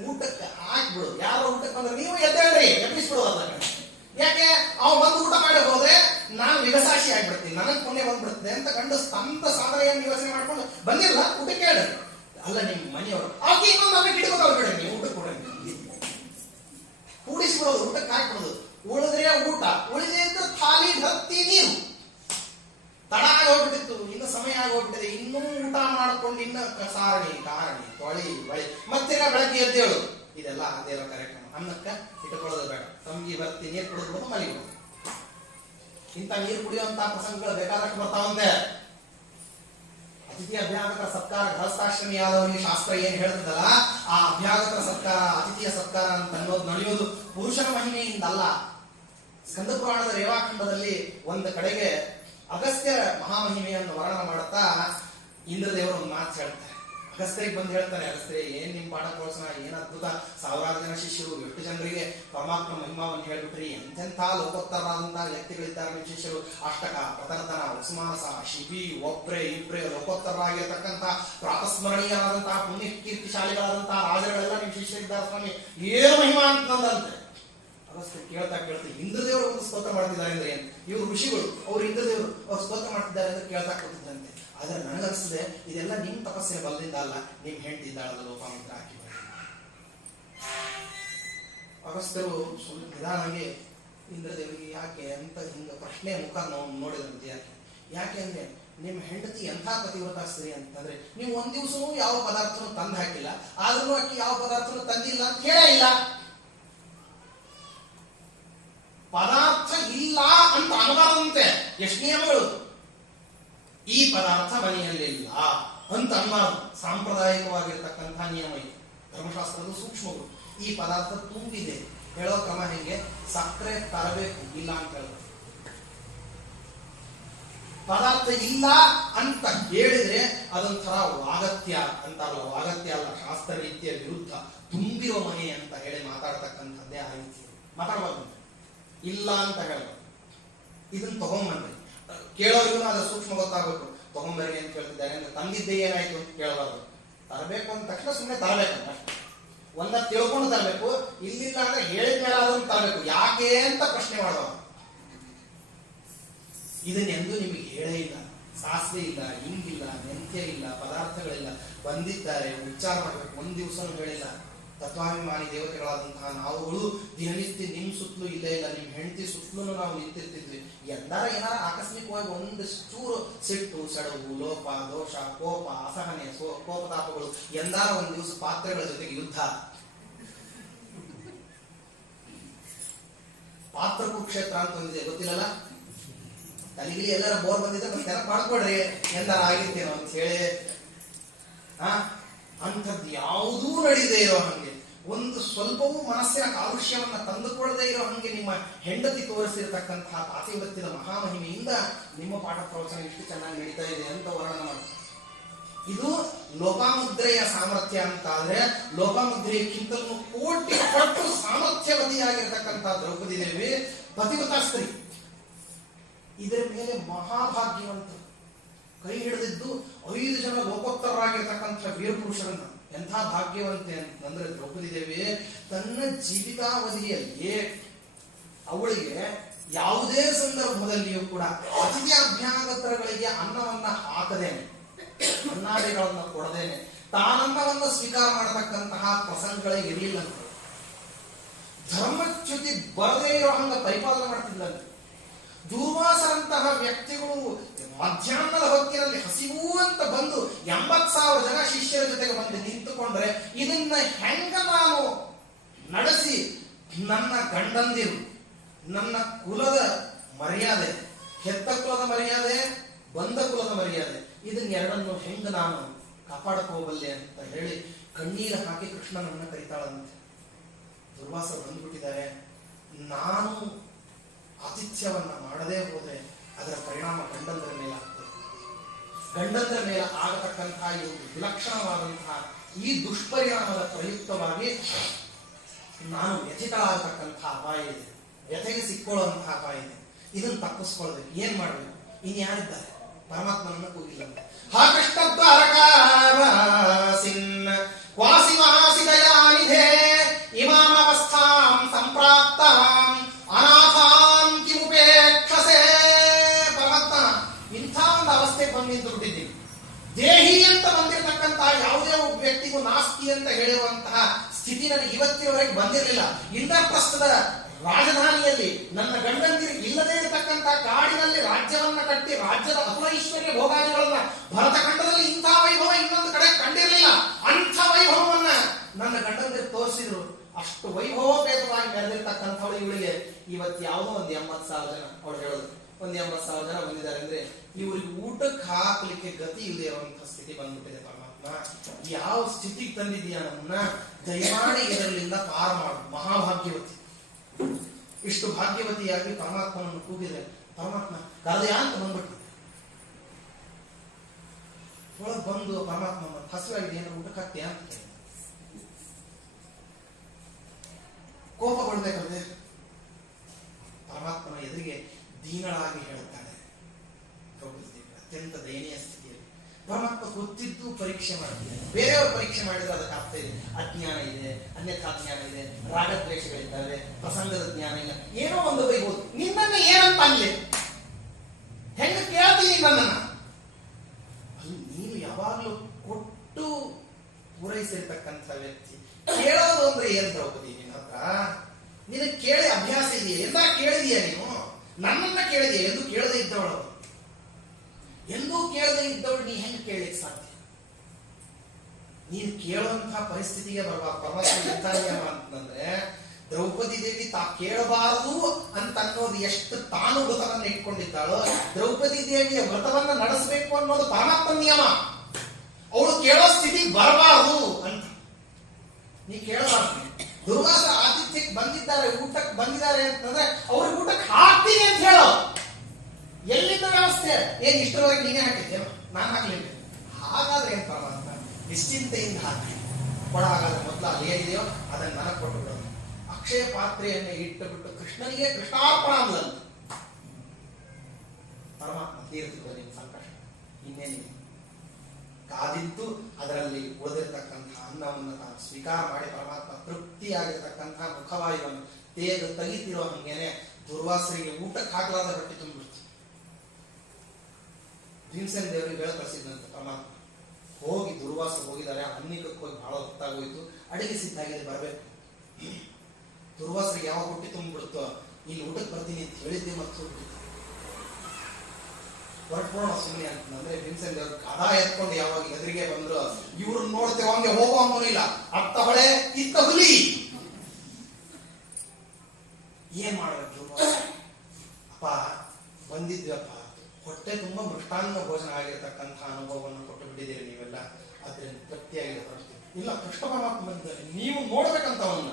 ಊಟಕ್ಕೆ ಹಾಕ್ಬಿಡು. ಯಾರೋ ಊಟಕ್ಕೆ ಬಂದ್ರೆ ನೀವು ಎದ್ದೇಳ್ರಿ, ಎಬ್ಬಿಸ್ಬಿಡೋದಲ್ಲ. ಯಾಕೆ ಅವ್ ಬಂದು ಊಟ ಮಾಡಿ ಹೋದ್ರೆ ನಾನು ವಿಗಸಾಶಿ ಆಗ್ಬಿಡ್ತೀನಿ, ನನಗ್ ಪುಣ್ಯ ಬಂದ್ಬಿಡ್ತದೆ ಅಂತ ಗಂಡಸ್ ತಂತ ಸಾಧನೆಯನ್ನು ಯೋಚನೆ ಮಾಡ್ಕೊಂಡು ಬಂದಿಲ್ಲ ಊಟಕ್ಕೆ ಹೇಳ್ರಿ. ಅಲ್ಲ ನಿಮ್ ಮನೆಯವರು ಆಕೆ ಇನ್ನೊಂದು ಗಿಡಗೋದವ್ರು ಬಿಡ್ರಿ, ನೀವು ಊಟಕ್ಕೆ ಕೊಡ್ರಿ, ಕೂಡಿಸ್ಬಿಡೋದು, ಊಟಕ್ಕೆ ಹಾಕ್ಬಿಡೋದು. ಉಳಿದ್ರೆ ಊಟ, ಉಳಿದೇ ಇದ್ರೆ ಖಾಲಿ ಹತ್ತಿ ನೀರು. ತಡ ಆಗೋಗ್ಬಿಟ್ಟಿತ್ತು, ಇನ್ನು ಸಮಯ ಆಗೋಗ್ಬಿಟ್ಟಿದೆ, ಇನ್ನೂ ಊಟ ಮಾಡ್ಕೊಂಡು ಇನ್ನು ಸಾರಣಿ ಕಾರಣಿ ತೊಳಿ ಬಳಿ ಮತ್ತೆ ಬೆಳಗ್ಗೆ ಎದ್ದೇಳು. ಇದೆಲ್ಲ ದೇವರ ಕಾರ್ಯಕ್ರಮ. ಅನ್ನಕ್ಕ ಇಟ್ಕೊಳ್ಳೋದು ಬೇಡ, ತಮ್ಗಿ ಬರ್ತಿ ನೀರು ಕುಡಿದ್ಬಿಟ್ಟು ಮಲಿಬೋದು. ಇಂಥ ನೀರು ಕುಡಿಯುವಂತಹ ಪ್ರಸಂಗಗಳು ಬೇಕಾದಷ್ಟು ಬರ್ತಾವಂತೆ. ಅತಿಥಿ ಅಭ್ಯಾಗತರ ಸತ್ಕಾರ ಗೃಹಸ್ಥಾಶ್ರಮಿಯಾದವರಿಗೆ ಶಾಸ್ತ್ರ ಏನ್ ಹೇಳ್ತದಲ್ಲ, ಆ ಅಭ್ಯಾಗತರ ಸತ್ಕಾರ, ಅತಿಥಿಯ ಸತ್ಕಾರ ಅಂತ ಅನ್ನೋದು ನಡೆಯೋದು ಪುರುಷನ ಮಹಿಮೆಯಿಂದಲ್ಲ. ಸ್ಕಂದ ಪುರಾಣದ ರೇವಾಖಂಡದಲ್ಲಿ ಒಂದು ಕಡೆಗೆ ಅಗಸ್ತ್ಯ ಮಹಾಮಹಿಮೆಯನ್ನು ವರ್ಣನ ಮಾಡುತ್ತಾ ಇಂದ್ರದೇವರು ಒಂದು ಮಾತು ಹೇಳ್ತಾರೆ. ಅಗಸ್ತ್ಯರಿಗೆ ಬಂದು ಹೇಳ್ತಾರೆ, ಅಗಸ್ತ್ಯ ಏನ್ ನಿಮ್ ಪಾಠ ಕೋರ್ಸನ, ಏನ್ ಅದ್ಭುತ, 1000 ಜನ ಶಿಷ್ಯರು, 8 ಜನರಿಗೆ ಪರಮಾತ್ಮ ಮಹಿಮಾವನ್ನು ಹೇಳ್ಬಿಟ್ರಿ, ಎಂತೆಂಥ ಲೋಕೋತ್ತರರಾದಂತಹ ವ್ಯಕ್ತಿಗಳಿದ್ದಾರೆ ನಿಮ್ ಶಿಷ್ಯರು. ಅಷ್ಟಕ, ಪ್ರತರ್ಧನ, ಉಸ್ಮಾನಸ, ಶಿಬಿ, ಒಬ್ರೆ ಇಬ್ರೆ ಲೋಕೋತ್ತರರಾಗಿರ್ತಕ್ಕಂಥ ಪ್ರಾತಸ್ಮರಣೀಯರಾದಂತಹ ಪುಣ್ಯ ಕೀರ್ತಿಶಾಲಿಗಳಾದಂತಹ ರಾಜಗಳೆಲ್ಲ ನಿಮ್ ಶಿಷ್ಯರಿದ್ದಾರೆ ಸ್ವಾಮಿ, ಏನು ಮಹಿಮಾ ಅಂತಂದಂತೆ. ಅಗಸ್ತ್ಯ ಕೇಳ್ತಾ ಇಂದ್ರದೇವರು ಒಂದು ಸ್ತೋತ್ರ ಮಾಡ್ತಿದ್ದಾರೆ ಅಂದ್ರೆ ಏನು, ಇವರು ಋಷಿಗಳು, ಅವ್ರು ಇಂದ್ರದೇವರು ಅವ್ರು ಸ್ತೋತ್ರ ಮಾಡ್ತಿದ್ದಾರೆ ಅಂತ ಕೇಳ್ತಾ ಕೊಡ್ತಿದ್ದಂತೆ. ಆದ್ರೆ ನನಗನ್ನಿಸ್ತದೆ ಇದೆಲ್ಲ ನಿಮ್ ತಪಸ್ಸಿನ ಬಲದಿಂದ ಅಲ್ಲ, ನಿಮ್ ಹೆಂಡತಿದ್ದಾಳಲ್ಲ ಲೋಪಾಮಿತ್ರ ಹಾಕಿ. ಅಗಸ್ತ್ಯರು ಸ್ವಲ್ಪ ನಿಧಾನಾಗಿ ಇಂದ್ರದೇವರಿಗೆ ಯಾಕೆ ಅಂತ ಹಿಂಗ ಪ್ರಶ್ನೆ ಮುಖ ನೋಡಿದಂತೆ. ಯಾಕೆ ಅಂದ್ರೆ ನಿಮ್ ಹೆಂಡತಿ ಎಂಥ ಪತಿವ್ರತ ಸ್ತ್ರೀ ಅಂತಂದ್ರೆ, ನೀವು ಒಂದ್ ದಿವಸನೂ ಯಾವ ಪದಾರ್ಥನೂ ತಂದು ಹಾಕಿಲ್ಲ, ಆದ್ರೂ ಆಕಿ ಯಾವ ಪದಾರ್ಥನೂ ತಂದಿಲ್ಲ ಅಂತ ಹೇಳೇ ಇಲ್ಲ. ಪದಾರ್ಥ ಇಲ್ಲ ಅಂತ ಅನ್ಬಾರ್ದಂತೆ. ಎಷ್ಟು ನಿಯಮಗಳು, ಈ ಪದಾರ್ಥ ಮನೆಯಲ್ಲಿಲ್ಲ ಅಂತ ಅನ್ಬಾರ್ದು. ಸಾಂಪ್ರದಾಯಿಕವಾಗಿರ್ತಕ್ಕಂಥ ನಿಯಮ ಇದೆ, ಧರ್ಮಶಾಸ್ತ್ರದ ಸೂಕ್ಷ್ಮಗಳು. ಈ ಪದಾರ್ಥ ತುಂಬಿದೆ, ಹೇಳೋ ಕ್ರಮ ಹೆಂಗೆ? ಸಕ್ಕರೆ ತರಬೇಕು, ಇಲ್ಲ ಅಂತ ಹೇಳೋದು. ಪದಾರ್ಥ ಇಲ್ಲ ಅಂತ ಹೇಳಿದ್ರೆ ಅದೊಂಥರ ವಾಗತ್ಯ ಅಂತಾರಲ್ಲ, ವಾಗತ್ಯ ಅಲ್ಲ, ಶಾಸ್ತ್ರ ರೀತಿಯ ವಿರುದ್ಧ. ತುಂಬಿರೋ ಮನೆ ಅಂತ ಹೇಳಿ ಮಾತಾಡ್ತಕ್ಕಂಥದ್ದೇ ಆ ರೀತಿ ಮಾತಾಡಬಾರ್ದು. ಇಲ್ಲ ಅಂತ ಹೇಳಬಾರ್ದು. ಇದನ್ನ ತಗೊಂಬನ್ರಿ, ಕೇಳೋರಿಗೂ ಅದ್ರ ಸೂಕ್ಷ್ಮ ಗೊತ್ತಾಗಬೇಕು. ತಗೊಂಬರ್ರಿ ಅಂತ ಕೇಳ್ತಿದ್ದಾರೆ ಅಂದ್ರೆ ತಂದಿದ್ದೆ ಏನಾಯ್ತು ಅಂತ ಕೇಳಬಾರ್ದು. ತರಬೇಕು ಅಂದ ತಕ್ಷಣ ಸುಮ್ಮನೆ ತರಬೇಕಂತ ಒಂದ ತಿಳ್ಕೊಂಡು ತರಬೇಕು. ಇಲ್ಲಿಲ್ಲ ಅಂದ್ರೆ ಹೇಳಿದ್ಮೇಲೆ ಅದನ್ನು ತರಬೇಕು. ಯಾಕೆ ಅಂತ ಪ್ರಶ್ನೆ ಮಾಡಬಾರ್ದು. ಇದನ್ನೆಂದು ನಿಮಗೆ ಹೇಳೇ ಇಲ್ಲ, ಸಾಸಿವೆ ಇಲ್ಲ, ಹಿಂಗಿಲ್ಲ, ಮೆಂತ್ಯ ಇಲ್ಲ, ಪದಾರ್ಥಗಳಿಲ್ಲ, ಬಂದಿದ್ದಾರೆ ಉಚ್ಚಾರ ಮಾಡಬೇಕು, ಒಂದ್ ದಿವಸನೂ ಹೇಳಿಲ್ಲ. ತತ್ವಾಭಿಮಾನಿ ದೇವತೆಗಳಾದಂತಹ ನಾವುಗಳು ದಿನನಿತ್ಯ ನಿಮ್ ಸುತ್ತಲೂ ಇಲ್ಲೇ ಇಲ್ಲ, ನಿಮ್ ಹೆಂಡತಿ ಸುತ್ತಲೂ ನಾವು ನಿಂತಿರ್ತಿದ್ವಿ. ಏನಾರ ಆಕಸ್ಮಿಕವಾಗಿ ಒಂದಷ್ಟು ಸಿಟ್ಟು, ಸೆಡವು, ಲೋಪ, ದೋಷ, ಕೋಪ, ಅಸಹನೆ, ಕೋಪತಾಪಗಳು, ಎಂದಾರ ಒಂದ್ ದಿವಸ ಪಾತ್ರೆಗಳ ಜೊತೆಗೆ ಯುದ್ಧ, ಪಾತ್ರ ಕುರುಕ್ಷೇತ್ರ ಅಂತ ಒಂದಿದೆ, ಗೊತ್ತಿಲ್ಲಲ್ಲ? ತಲೆಗಿಲಿ ಎಲ್ಲರ ಬೋರ್ ಬಂದಿದ್ದ ನೆನಪು ಮಾಡ್ಕೊಡ್ರಿ, ಎಂದಾರ ಆಗಿರ್ತೇನೋ ಅಂತ ಹೇಳಿ. ಅಂಥದ್ದು ಯಾವುದೂ ನಡೆಯದೇ ಇರೋ ಹಂಗೆ, ಒಂದು ಸ್ವಲ್ಪವೂ ಮನಸ್ಸಿನ ಕಾಲುಷ್ಯವನ್ನ ತಂದುಕೊಳ್ಳದೆ ಇರೋ ಹಂಗೆ ನಿಮ್ಮ ಹೆಂಡತಿ ತೋರಿಸಿರ್ತಕ್ಕಂತಹ ಪಾತಿವ್ರತ್ಯದ ಮಹಾಮಹಿಮೆಯಿಂದ ನಿಮ್ಮ ಪಾಠ ಪ್ರವಚನ ಇಷ್ಟು ಚೆನ್ನಾಗಿ ನಡೀತಾ ಇದೆ ಅಂತ ವರ್ಣನೆ ಮಾಡಿ. ಇದು ಲೋಪಾಮುದ್ರೆಯ ಸಾಮರ್ಥ್ಯ ಅಂತ ಆದ್ರೆ, ಲೋಪಾಮುದ್ರೆಯಕ್ಕಿಂತಲೂ ಕೋಟಿ ಪಟ್ಟು ಸಾಮರ್ಥ್ಯವತಿಯಾಗಿರ್ತಕ್ಕಂಥ ದ್ರೌಪದಿ ದೇವಿ ಪತಿವ್ರತಾ ಸ್ತ್ರೀ. ಇದರ ಮೇಲೆ ಮಹಾಭಾಗ್ಯವಂತ ಕೈ ಹಿಡಿದಿದ್ದು 5 ಜನ ಲೋಕೋತ್ತರರಾಗಿರ್ತಕ್ಕಂಥ ವೀರಪುರುಷರನ್ನ. ಎಂಥ ಭಾಗ್ಯವಂತೆ ಅಂತಂದ್ರೆ ದ್ರೌಪದಿ ದೇವಿ ತನ್ನ ಜೀವಿತಾವಧಿಯಲ್ಲಿ ಅವಳಿಗೆ ಯಾವುದೇ ಸಂದರ್ಭದಲ್ಲಿಯೂ ಕೂಡ ಅತಿಥಿ ಅಭ್ಯಾಗತರಗಳಿಗೆ ಅನ್ನವನ್ನ ಹಾಕದೇನೆ, ಅನ್ನಾದಿಗಳನ್ನ ಕೊಡದೇನೆ ತಾನನ್ನವನ್ನ ಸ್ವೀಕಾರ ಮಾಡತಕ್ಕಂತಹ ಪ್ರಸಂಗಗಳೇ ಇರಲಿಲ್ಲ. ಧರ್ಮಚ್ಯುತಿ ಬರದೇ ಇರೋ ಹಂಗ ಪರಿಪಾಲನೆ ಮಾಡ್ತಿದ್ಲಂತೆ. ದುರ್ವಾಸರಂತಹ ವ್ಯಕ್ತಿಗಳು ಮಧ್ಯಾಹ್ನದ ಹೊತ್ತಿನಲ್ಲಿ ಹಸಿವು ಅಂತ ಬಂದು 80,000 ಜನ ಶಿಷ್ಯರ ಜೊತೆಗೆ ಬಂದು ನಿಂತುಕೊಂಡ್ರೆ ಇದನ್ನ ಹೆಂಗ ನಾನು ನಡೆಸಿ ನನ್ನ ಗಂಡಂದಿರು, ನನ್ನ ಕುಲದ ಮರ್ಯಾದೆ, ಹೆತ್ತ ಕುಲದ ಮರ್ಯಾದೆ, ಬಂದ ಕುಲದ ಮರ್ಯಾದೆ, ಇದನ್ನೆರಡನ್ನು ಹೆಂಗ ನಾನು ಕಾಪಾಡಕೋಬಲ್ಲೆ ಅಂತ ಹೇಳಿ ಕಣ್ಣೀರು ಹಾಕಿ ಕೃಷ್ಣನನ್ನ ಕರೀತಾಳಂತೆ. ದುರ್ವಾಸ ಬಂದ್ಬಿಟ್ಟಿದ್ದಾರೆ, ನಾನು ಆತಿಥ್ಯವನ್ನ ಮಾಡದೇ ಹೋದ್ರೆ ಅದರ ಪರಿಣಾಮ ಗಂಡಂದರ ಮೇಲೆ ಆಗ್ತದೆ. ಗಂಡಂದರ ಮೇಲೆ ಆಗತಕ್ಕಂತಹ ಈ ಒಂದು ವಿಲಕ್ಷಣವಾದಂತಹ ಈ ದುಷ್ಪರಿಣಾಮದ ಪ್ರಯುಕ್ತವಾಗಿ ನಾನು ವ್ಯಥಿತರಾಗತಕ್ಕಂತಹ ಅಪಾಯ ಇದೆ, ವ್ಯಥೆಗೆ ಸಿಕ್ಕೊಳ್ಳುವಂತಹ ಅಪಾಯ ಇದೆ. ಇದನ್ನು ತಪ್ಪಿಸ್ಕೊಳ್ಬೇಕು. ಏನ್ ಮಾಡ್ಬೇಕು? ಇನ್ಯಾರಿದ್ದಾರೆ? ಪರಮಾತ್ಮನನ್ನ ಕೂಗಿಲ್ಲ. ಹಾ ಕೃಷ್ಣದ್ವಾರಕಾಸಿನ್ ವಾಸಿ ಮಹಾಸಿದಯಾನಿಧೇ ಇಮಾಮವಸ್ಥಾಂ ಸಂಪ್ರಾಪ್ತಾಂ ಅನಾಥಾಂ ಕಿಮುಪೇಕ್ಷಸೆ. ಪರಮಾತ್ಮ, ಇಂಥ ಒಂದು ಅವಸ್ಥೆಗೆ ಬಂದು ನಿಂತು ಬಿಟ್ಟಿದ್ದೀವಿ. ದೇಹಿ ಅಂತ ಬಂದಿರತಕ್ಕಂತಹ ಯಾವುದೇ ಒಬ್ಬ ವ್ಯಕ್ತಿಗೂ ನಾಸ್ತಿ ಅಂತ ಹೇಳುವಂತಹ ಸ್ಥಿತಿ ನನಗೆ ಇವತ್ತಿನವರೆಗೆ ಬಂದಿರಲಿಲ್ಲ. ಇಂದ್ರಪ್ರಸ್ಥದ ರಾಜಧಾನಿಯಲ್ಲಿ ನನ್ನ ಗಂಡಂದಿರು ಇಲ್ಲದೇ ಇರತಕ್ಕಂತಹ ಕಾಡಿನಲ್ಲಿ ರಾಜ್ಯವನ್ನ ಕಟ್ಟಿ ರಾಜ್ಯದ ಅಪೈಶ್ವರ್ಯ ಭೋಗಾದಿಗಳನ್ನ ಭರತಖಂಡದಲ್ಲಿ ಇಂಥ ವೈಭವ ಇನ್ನೊಂದು ಕಡೆ ಕಂಡಿರಲಿಲ್ಲ. ಅಂಥ ವೈಭವವನ್ನ ನನ್ನ ಗಂಡಂದಿರು ತೋರಿಸಿದ್ರು. ಅಷ್ಟು ವೈಭವೋಪೇತವಾಗಿ ಮೆರೆದಿರ್ತಕ್ಕಂಥವಳು ಇವಳಿಗೆ ಇವತ್ತು ಯಾವುದೋ ಒಂದು 80,000 ಜನ, ಅವಳು ಹೇಳೋದು ಒಂದು 80,000 ಜನ ಬಂದಿದ್ದಾರೆ ಅಂದ್ರೆ ಇವ್ರಿಗೆ ಊಟಕ್ಕೆ ಹಾಕ್ಲಿಕ್ಕೆ ಗತಿ ಇಲ್ಲದೆ ಇರುವಂತಹ ಸ್ಥಿತಿ ಬಂದ್ಬಿಟ್ಟಿದೆ. ಪರಮಾತ್ಮ, ಯಾವ ಸ್ಥಿತಿಗೆ ತಂದಿದೀಯ ನಮ್ಮನ್ನ, ದಯಮಾಡಿ ಇದರಲ್ಲಿಂದ ಪಾರ ಮಾಡು. ಮಹಾಭಾಗ್ಯವತಿ. ಇಷ್ಟು ಭಾಗ್ಯವತಿಯಾಗಿ ಪರಮಾತ್ಮನನ್ನು ಕೂಗಿದ್ರೆ ಪರಮಾತ್ಮ ಕರೆದೆಯಾ ಅಂತ ಬಂದ್ಬಿಟ್ಟು ಒಳಗ್ ಬಂದು ಪರಮಾತ್ಮ ಹಸಿವಾಗಿದೆ, ಏನು ಊಟಕ್ಕೆ ಹಾಕ್ತೀಯಾ ಅಂತ ಕೇಳಿ ಕೋಪಗೊಳ್ಬೇಕಂದ್ರೆ ಪರಮಾತ್ಮನ ಎದುರಿಗೆ ದೀನಳಾಗಿ ಹೇಳುತ್ತಾಳೆ ದ್ರೌಪದಿ ದೇವಿ. ಅತ್ಯಂತ ದಯನೀಯ ಸ್ಥಿತಿಯಲ್ಲಿ ಪರಮಾತ್ಮ ಗೊತ್ತಿದ್ದು ಪರೀಕ್ಷೆ ಮಾಡ್ತಿದ್ದಾರೆ. ಬೇರೆಯವರು ಪರೀಕ್ಷೆ ಮಾಡಿದ್ರೆ ಅದಕ್ಕೆ ಅರ್ಥ ಇದೆ. ಅಜ್ಞಾನ ಇದೆ, ಅನ್ಯಥಾ ಜ್ಞಾನ ಇದೆ, ರಾಗದ್ವೇಷಗಳಿದ್ದಾವೆ, ಪ್ರಸಂಗದ ಜ್ಞಾನ ಇಲ್ಲ, ಏನೋ ಒಂದು ಬೈಬಹುದು. ನಿನ್ನನ್ನ ಏನಂತ ಅನ್ಲಿ, ಹೆಂಗ ಕೇಳ್ತೀನಿ ನನ್ನನ್ನ? ಅಲ್ಲಿ ನೀನು ಯಾವಾಗ್ಲೂ ಕೊಟ್ಟು ಪೂರೈಸಿರ್ತಕ್ಕಂಥ ವ್ಯಕ್ತಿ. ಕೇಳೋದು ಅಂದ್ರೆ ಏನ್ ದ್ರೌಪದಿ? ನಿನ್ನ ಹತ್ರ ನಿನ್ನ ಕೇಳಿ ಅಭ್ಯಾಸ ಇದೆಯಾ? ಎಲ್ಲ ಕೇಳಿದೀಯ ನೀನು? ನನ್ನನ್ನ ಕೇಳಿದೆಯಾ? ಎಂದು ಕೇಳದೆ ಇದ್ದವಳು, ಎಂದೂ ಕೇಳದೆ ಇದ್ದವಳು ನೀ ಹೆಂಗೆ ಕೇಳಲಿಕ್ಕೆ ಸಾಧ್ಯ? ನೀನು ಕೇಳುವಂತಹ ಪರಿಸ್ಥಿತಿಗೆ ಬರಬಾರ್ದು. ಪರಮಾತ್ಮ ಎಂತ ನಿಯಮ ಅಂತಂದ್ರೆ, ದ್ರೌಪದಿ ದೇವಿ ತಾ ಕೇಳಬಾರದು ಅಂತ ಅನ್ನೋದು ಎಷ್ಟು ತಾನು ವ್ರತವನ್ನ ಇಟ್ಕೊಂಡಿದ್ದಾಳೋ, ದ್ರೌಪದಿ ದೇವಿಯ ವ್ರತವನ್ನ ನಡೆಸಬೇಕು ಅನ್ನೋದು ಪರಮಾತ್ಮ ನಿಯಮ. ಅವಳು ಕೇಳೋ ಸ್ಥಿತಿಗೆ ಬರಬಾರದು ಅಂತ ನೀ ಕೇಳಬಾರ್ದು. ದುರ್ವಾಸ ಆತಿಥ್ಯಕ್ಕೆ ಬಂದಿದ್ದಾರೆ ಊಟಕ್ಕೆ ಬಂದಿದ್ದಾರೆ ಅಂತಂದ್ರೆ ಅವ್ರಿಗೆ ಊಟಕ್ಕೆ ಹಾಕ್ತೀನಿ ಅಂತ ಹೇಳೋ. ಎಲ್ಲಿಂದ ವ್ಯವಸ್ಥೆ? ಏನ್ ಇಷ್ಟರವರೆಗೆ ನೀನೇ ಹಾಕಿದ್ದೇನು? ನಾನು ಹಾಕ್ಲಿಲ್ಲ. ಹಾಗಾದ್ರೆ ಏನ್ ಪರಮಾತ್ಮ ನಿಶ್ಚಿಂತೆಯಿಂದ ಹಾಕಿ ಕೊಡ. ಹಾಗಾದ್ರೆ ಮೊದಲು ಅಲ್ಲಿ ಏನಿದೆಯೋ ಅದನ್ನ ನನಗೆ ಕೊಟ್ಟು ಬಿಡೋದು. ಅಕ್ಷಯ ಪಾತ್ರೆಯನ್ನು ಇಟ್ಟು ಬಿಟ್ಟು ಕೃಷ್ಣನಿಗೆ ಕೃಷ್ಣಾರ್ಪಣ ಅಂದ್ಲಂತ. ಪರಮಾತ್ಮ ತೀರ್ತಿದ್ದ ನಿಮ್ಮ ಸಂಕಷ್ಟ ಇನ್ನೇನಿದೆ. ಕಾದಿದ್ದು ಅದರಲ್ಲಿ ಉಳಿದಿರ್ತಕ್ಕಂತಹ ಅನ್ನವನ್ನು ತಾನು ಸ್ವೀಕಾರ ಮಾಡಿ ಪರಮಾತ್ಮ ತೃಪ್ತಿಯಾಗಿರ್ತಕ್ಕಂತಹ ಮುಖವಾಯುವನ್ನು ತೆಗಿತಿರೋ ಹಂಗೇನೆ ದುರ್ವಾಸರಿಗೆ ಊಟಕ್ಕೆ ಹಾಕಲಾದ ಹೊಟ್ಟೆ ತುಂಬಿಡ್ತು. ಭೀಮಸೇನ ದೇವರಿಗೆ ಹೇಳ ಕಳಿಸಿದಂತೆ ಪರಮಾತ್ಮ, ಹೋಗಿ ದುರ್ವಾಸ ಹೋಗಿದ್ದಾರೆ, ಅನ್ನಿಕಕ್ಕೆ ಹೋಗಿ ಬಹಳ ಹೊತ್ತಾಗೋಯ್ತು, ಅಡಿಗೆ ಸಿದ್ಧಾಗಿದೆ ಬರಬೇಕು. ದುರ್ವಾಸರಿಗೆ ಯಾವಾಗ ಹೊಟ್ಟೆ ತುಂಬಿಬಿಡುತ್ತೋ ಇಲ್ಲಿ ಊಟಕ್ಕೆ ಬರ್ತೀನಿ ಅಂತ ಹೇಳಿದ್ದೆ ಮತ್ತು ಹೋಗ್ಬಿಡ್ತು. ಹೊರಟ್ಬೋಣ ಸುಮ್ಮನೆ ಅಂತಂದ್ರೆ ಭೀಮಸೇನ ದೇವರು ಕದ ಎತ್ಕೊಂಡು ಯಾವಾಗ ಎದುರಿಗೆ ಬಂದ್ರು ಇವ್ರನ್ನ ನೋಡ್ತೇವೆ ಹಂಗೆ ಹೋಗೋ ಹಂಗೂ ಇಲ್ಲ. ಅತ್ತ ಹೊಳೆ ಇತ್ತ ಹುಲಿ. ಏನ್ ಮಾಡ್ಬೇಕು? ಅಪ್ಪ ಬಂದಿದ್ವಪ್ಪ, ಹೊಟ್ಟೆ ತುಂಬಾ ಮೃಷ್ಟಾನ್ನ ಭೋಜನ ಆಗಿರತಕ್ಕಂತಹ ಅನುಭವವನ್ನು ಕೊಟ್ಟು ಬಿಟ್ಟಿದ್ದೀರಿ ನೀವೆಲ್ಲ, ಅದ್ರಿಂದ ತೃಪ್ತಿಯಾಗಿದೆ ಹೊರಡ್ತೀವಿ. ಇಲ್ಲ, ಕೃಷ್ಣ ಪರಮಾತ್ಮ ಬಂದಿದ್ದಾರೆ, ನೀವು ನೋಡ್ಬೇಕಂತವನ್ನ.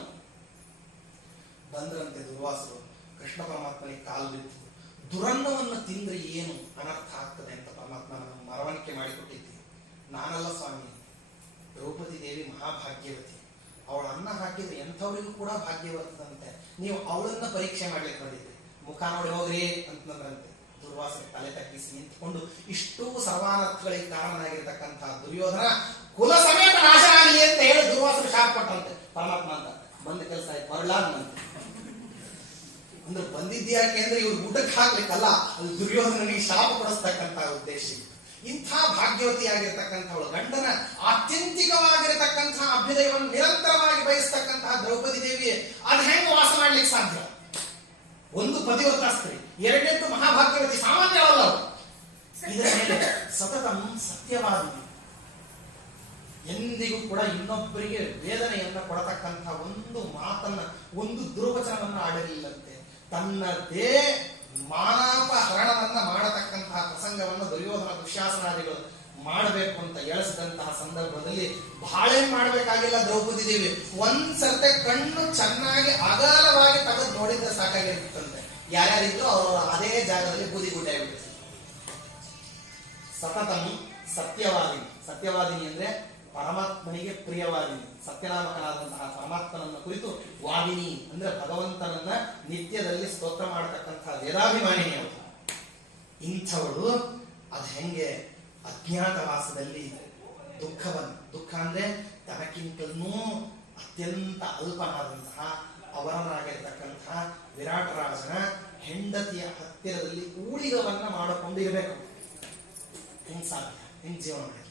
ಬಂದ್ರಂತೆ ದುರ್ವಾಸರು ಕೃಷ್ಣ ಪರಮಾತ್ಮನಿಗೆ ಕಾಲು ಬಿತ್ತು. ದುರನ್ನವನ್ನು ತಿಂದ್ರೆ ಏನು ಅನರ್ಥ ಆಗ್ತದೆ ಅಂತ ಪರಮಾತ್ಮ ನಮಗೆ ಮರವಣಿಕೆ ಮಾಡಿಕೊಟ್ಟಿದ್ದೀವಿ. ನಾನಲ್ಲ ಸ್ವಾಮಿ, ದ್ರೌಪದಿ ದೇವಿ ಮಹಾಭಾಗ್ಯವತಿ. ಅವಳ ಅನ್ನ ಹಾಕಿದ್ರೆ ಎಂಥವರಿಗೂ ಕೂಡ ಭಾಗ್ಯವರ್ತದಂತೆ. ನೀವು ಅವಳನ್ನ ಪರೀಕ್ಷೆ ಮಾಡ್ಲಿಕ್ಕೆ ಬಂದಿದ್ರಿ, ಮುಖ ನೋಡಿ ಹೋಗ್ರಿ ಅಂತಂದ್ರಂತೆ. ದುರ್ವಾಸನೆ ತಲೆ ತಗ್ಗಿಸಿ ನಿಂತ್ಕೊಂಡು ಇಷ್ಟೂ ಸರ್ವಾನರ್ಥಗಳಿಗೆ ಕಾರಣನಾಗಿರ್ತಕ್ಕಂತಹ ದುರ್ಯೋಧನ ಕುಲ ಸಮೇತ ನಾಶ ಆಗಲಿ ಅಂತ ಹೇಳಿ ದುರ್ವಾಸನೆ ಶಾಪ ಕೊಟ್ಟಂತೆ ಪರಮಾತ್ಮ ಅಂತ. ಬಂದ ಕೆಲಸ ಆಯ್ತು, ಮರಳಾದ್ನಂತೆ. ಅಂದ್ರೆ ಬಂದಿದ್ಯಾಕೆ ಅಂದ್ರೆ ಇವ್ರು ಊಟಕ್ಕೆ ಹಾಕ್ಲಿಕ್ಕಲ್ಲ, ಅದು ದುರ್ಯೋಧನಿಗೆ ಶಾಪ ಕೊಡಿಸ್ತಕ್ಕಂತಹ ಉದ್ದೇಶ. ಇಂಥ ಭಾಗ್ಯವತಿಯಾಗಿರ್ತಕ್ಕಂಥವಳು ಗಂಡನ ಆತ್ಯಂತಿಕವಾಗಿರತಕ್ಕಂತಹ ಅಭ್ಯುದಯವನ್ನು ನಿರಂತರವಾಗಿ ಬಯಸ್ತಕ್ಕಂತಹ ದ್ರೌಪದಿ ದೇವಿ ಅದ್ ಹೆಂಗ ವಾಸ ಮಾಡ್ಲಿಕ್ಕೆ ಸಾಧ್ಯ? ಒಂದು ಪತಿವ್ರತ ಸ್ತ್ರೀ, ಎರಡನೇದ್ದು ಮಹಾಭಾಗ್ಯವತಿ, ಸಾಮಾನ್ಯವಲ್ಲ ಅವಳು. ಇದರ ಮೇಲೆ ಸತತ ಸತ್ಯವಾದಿ, ಎಂದಿಗೂ ಕೂಡ ಇನ್ನೊಬ್ಬರಿಗೆ ವೇದನೆಯನ್ನ ಕೊಡತಕ್ಕಂತಹ ಒಂದು ಮಾತನ್ನ, ಒಂದು ದುರ್ವಚನವನ್ನ ಆಡಲಿಲ್ಲಂತೆ. ತನ್ನದೇ ಮಾನಾಪಹರಣವನ್ನ ಮಾಡತಕ್ಕಂತಹ ಪ್ರಸಂಗವನ್ನು ದುರ್ಯೋಧನ ದುಶ್ಯಾಸನಾದಿಗಳು ಮಾಡಬೇಕು ಅಂತ ಎಳಿಸಿದಂತಹ ಸಂದರ್ಭದಲ್ಲಿ ಬಾಳೆಹಣ್ಣು ಮಾಡಬೇಕಾಗಿಲ್ಲ ದ್ರೌಪದಿ ದೇವಿ. ಒಂದ್ಸರ್ತೆ ಕಣ್ಣು ಚೆನ್ನಾಗಿ ಅಗಾಲವಾಗಿ ತೆಗೆದು ನೋಡಿದ್ರೆ ಸಾಕಾಗಿರುತ್ತಂತೆ. ಯಾರ್ಯಾರಿದ್ರು ಅವರು ಅದೇ ಜಾಗದಲ್ಲಿ ಬೂದಿ ಗುಡ್ಡೆ ಆಗ್ಬಿಟ್ಟಿದೆ. ಸತತಂ ಸತ್ಯವಾದಿನಿ. ಸತ್ಯವಾದಿನಿ ಅಂದ್ರೆ ಪರಮಾತ್ಮನಿಗೆ ಪ್ರಿಯವಾದಿನಿ. ಸತ್ಯನಾಮಕನಾದಂತಹ ಪರಮಾತ್ಮನನ್ನ ಕುರಿತು ವಾದಿನಿ ಅಂದ್ರೆ ಭಗವಂತನನ್ನ ನಿತ್ಯದಲ್ಲಿ ಸ್ತೋತ್ರ ಮಾಡತಕ್ಕಂತಹ ವೇದಾಭಿಮಾನಿನಿ ಅವಳು. ಇಂಥವಳು ಅದ್ ಹೆಂಗೆ ಅಜ್ಞಾತವಾಸದಲ್ಲಿ ದುಃಖ ಅಂದ್ರೆ ತನಕ್ಕಿಂತಲೂ ಅತ್ಯಂತ ಅಲ್ಪನಾದಂತಹ ಅವರನಾಗಿರ್ತಕ್ಕಂತಹ ವಿರಾಟರಾಜನ ಹೆಂಡತಿಯ ಹತ್ತಿರದಲ್ಲಿ ಊಳಿಗವನ್ನ ಮಾಡಿಕೊಂಡು ಇರಬೇಕು. ಹೆಂಗ್ ಸಾಧ್ಯ? ಹೆಂಗ್ ಜೀವನ ಮಾಡಿ?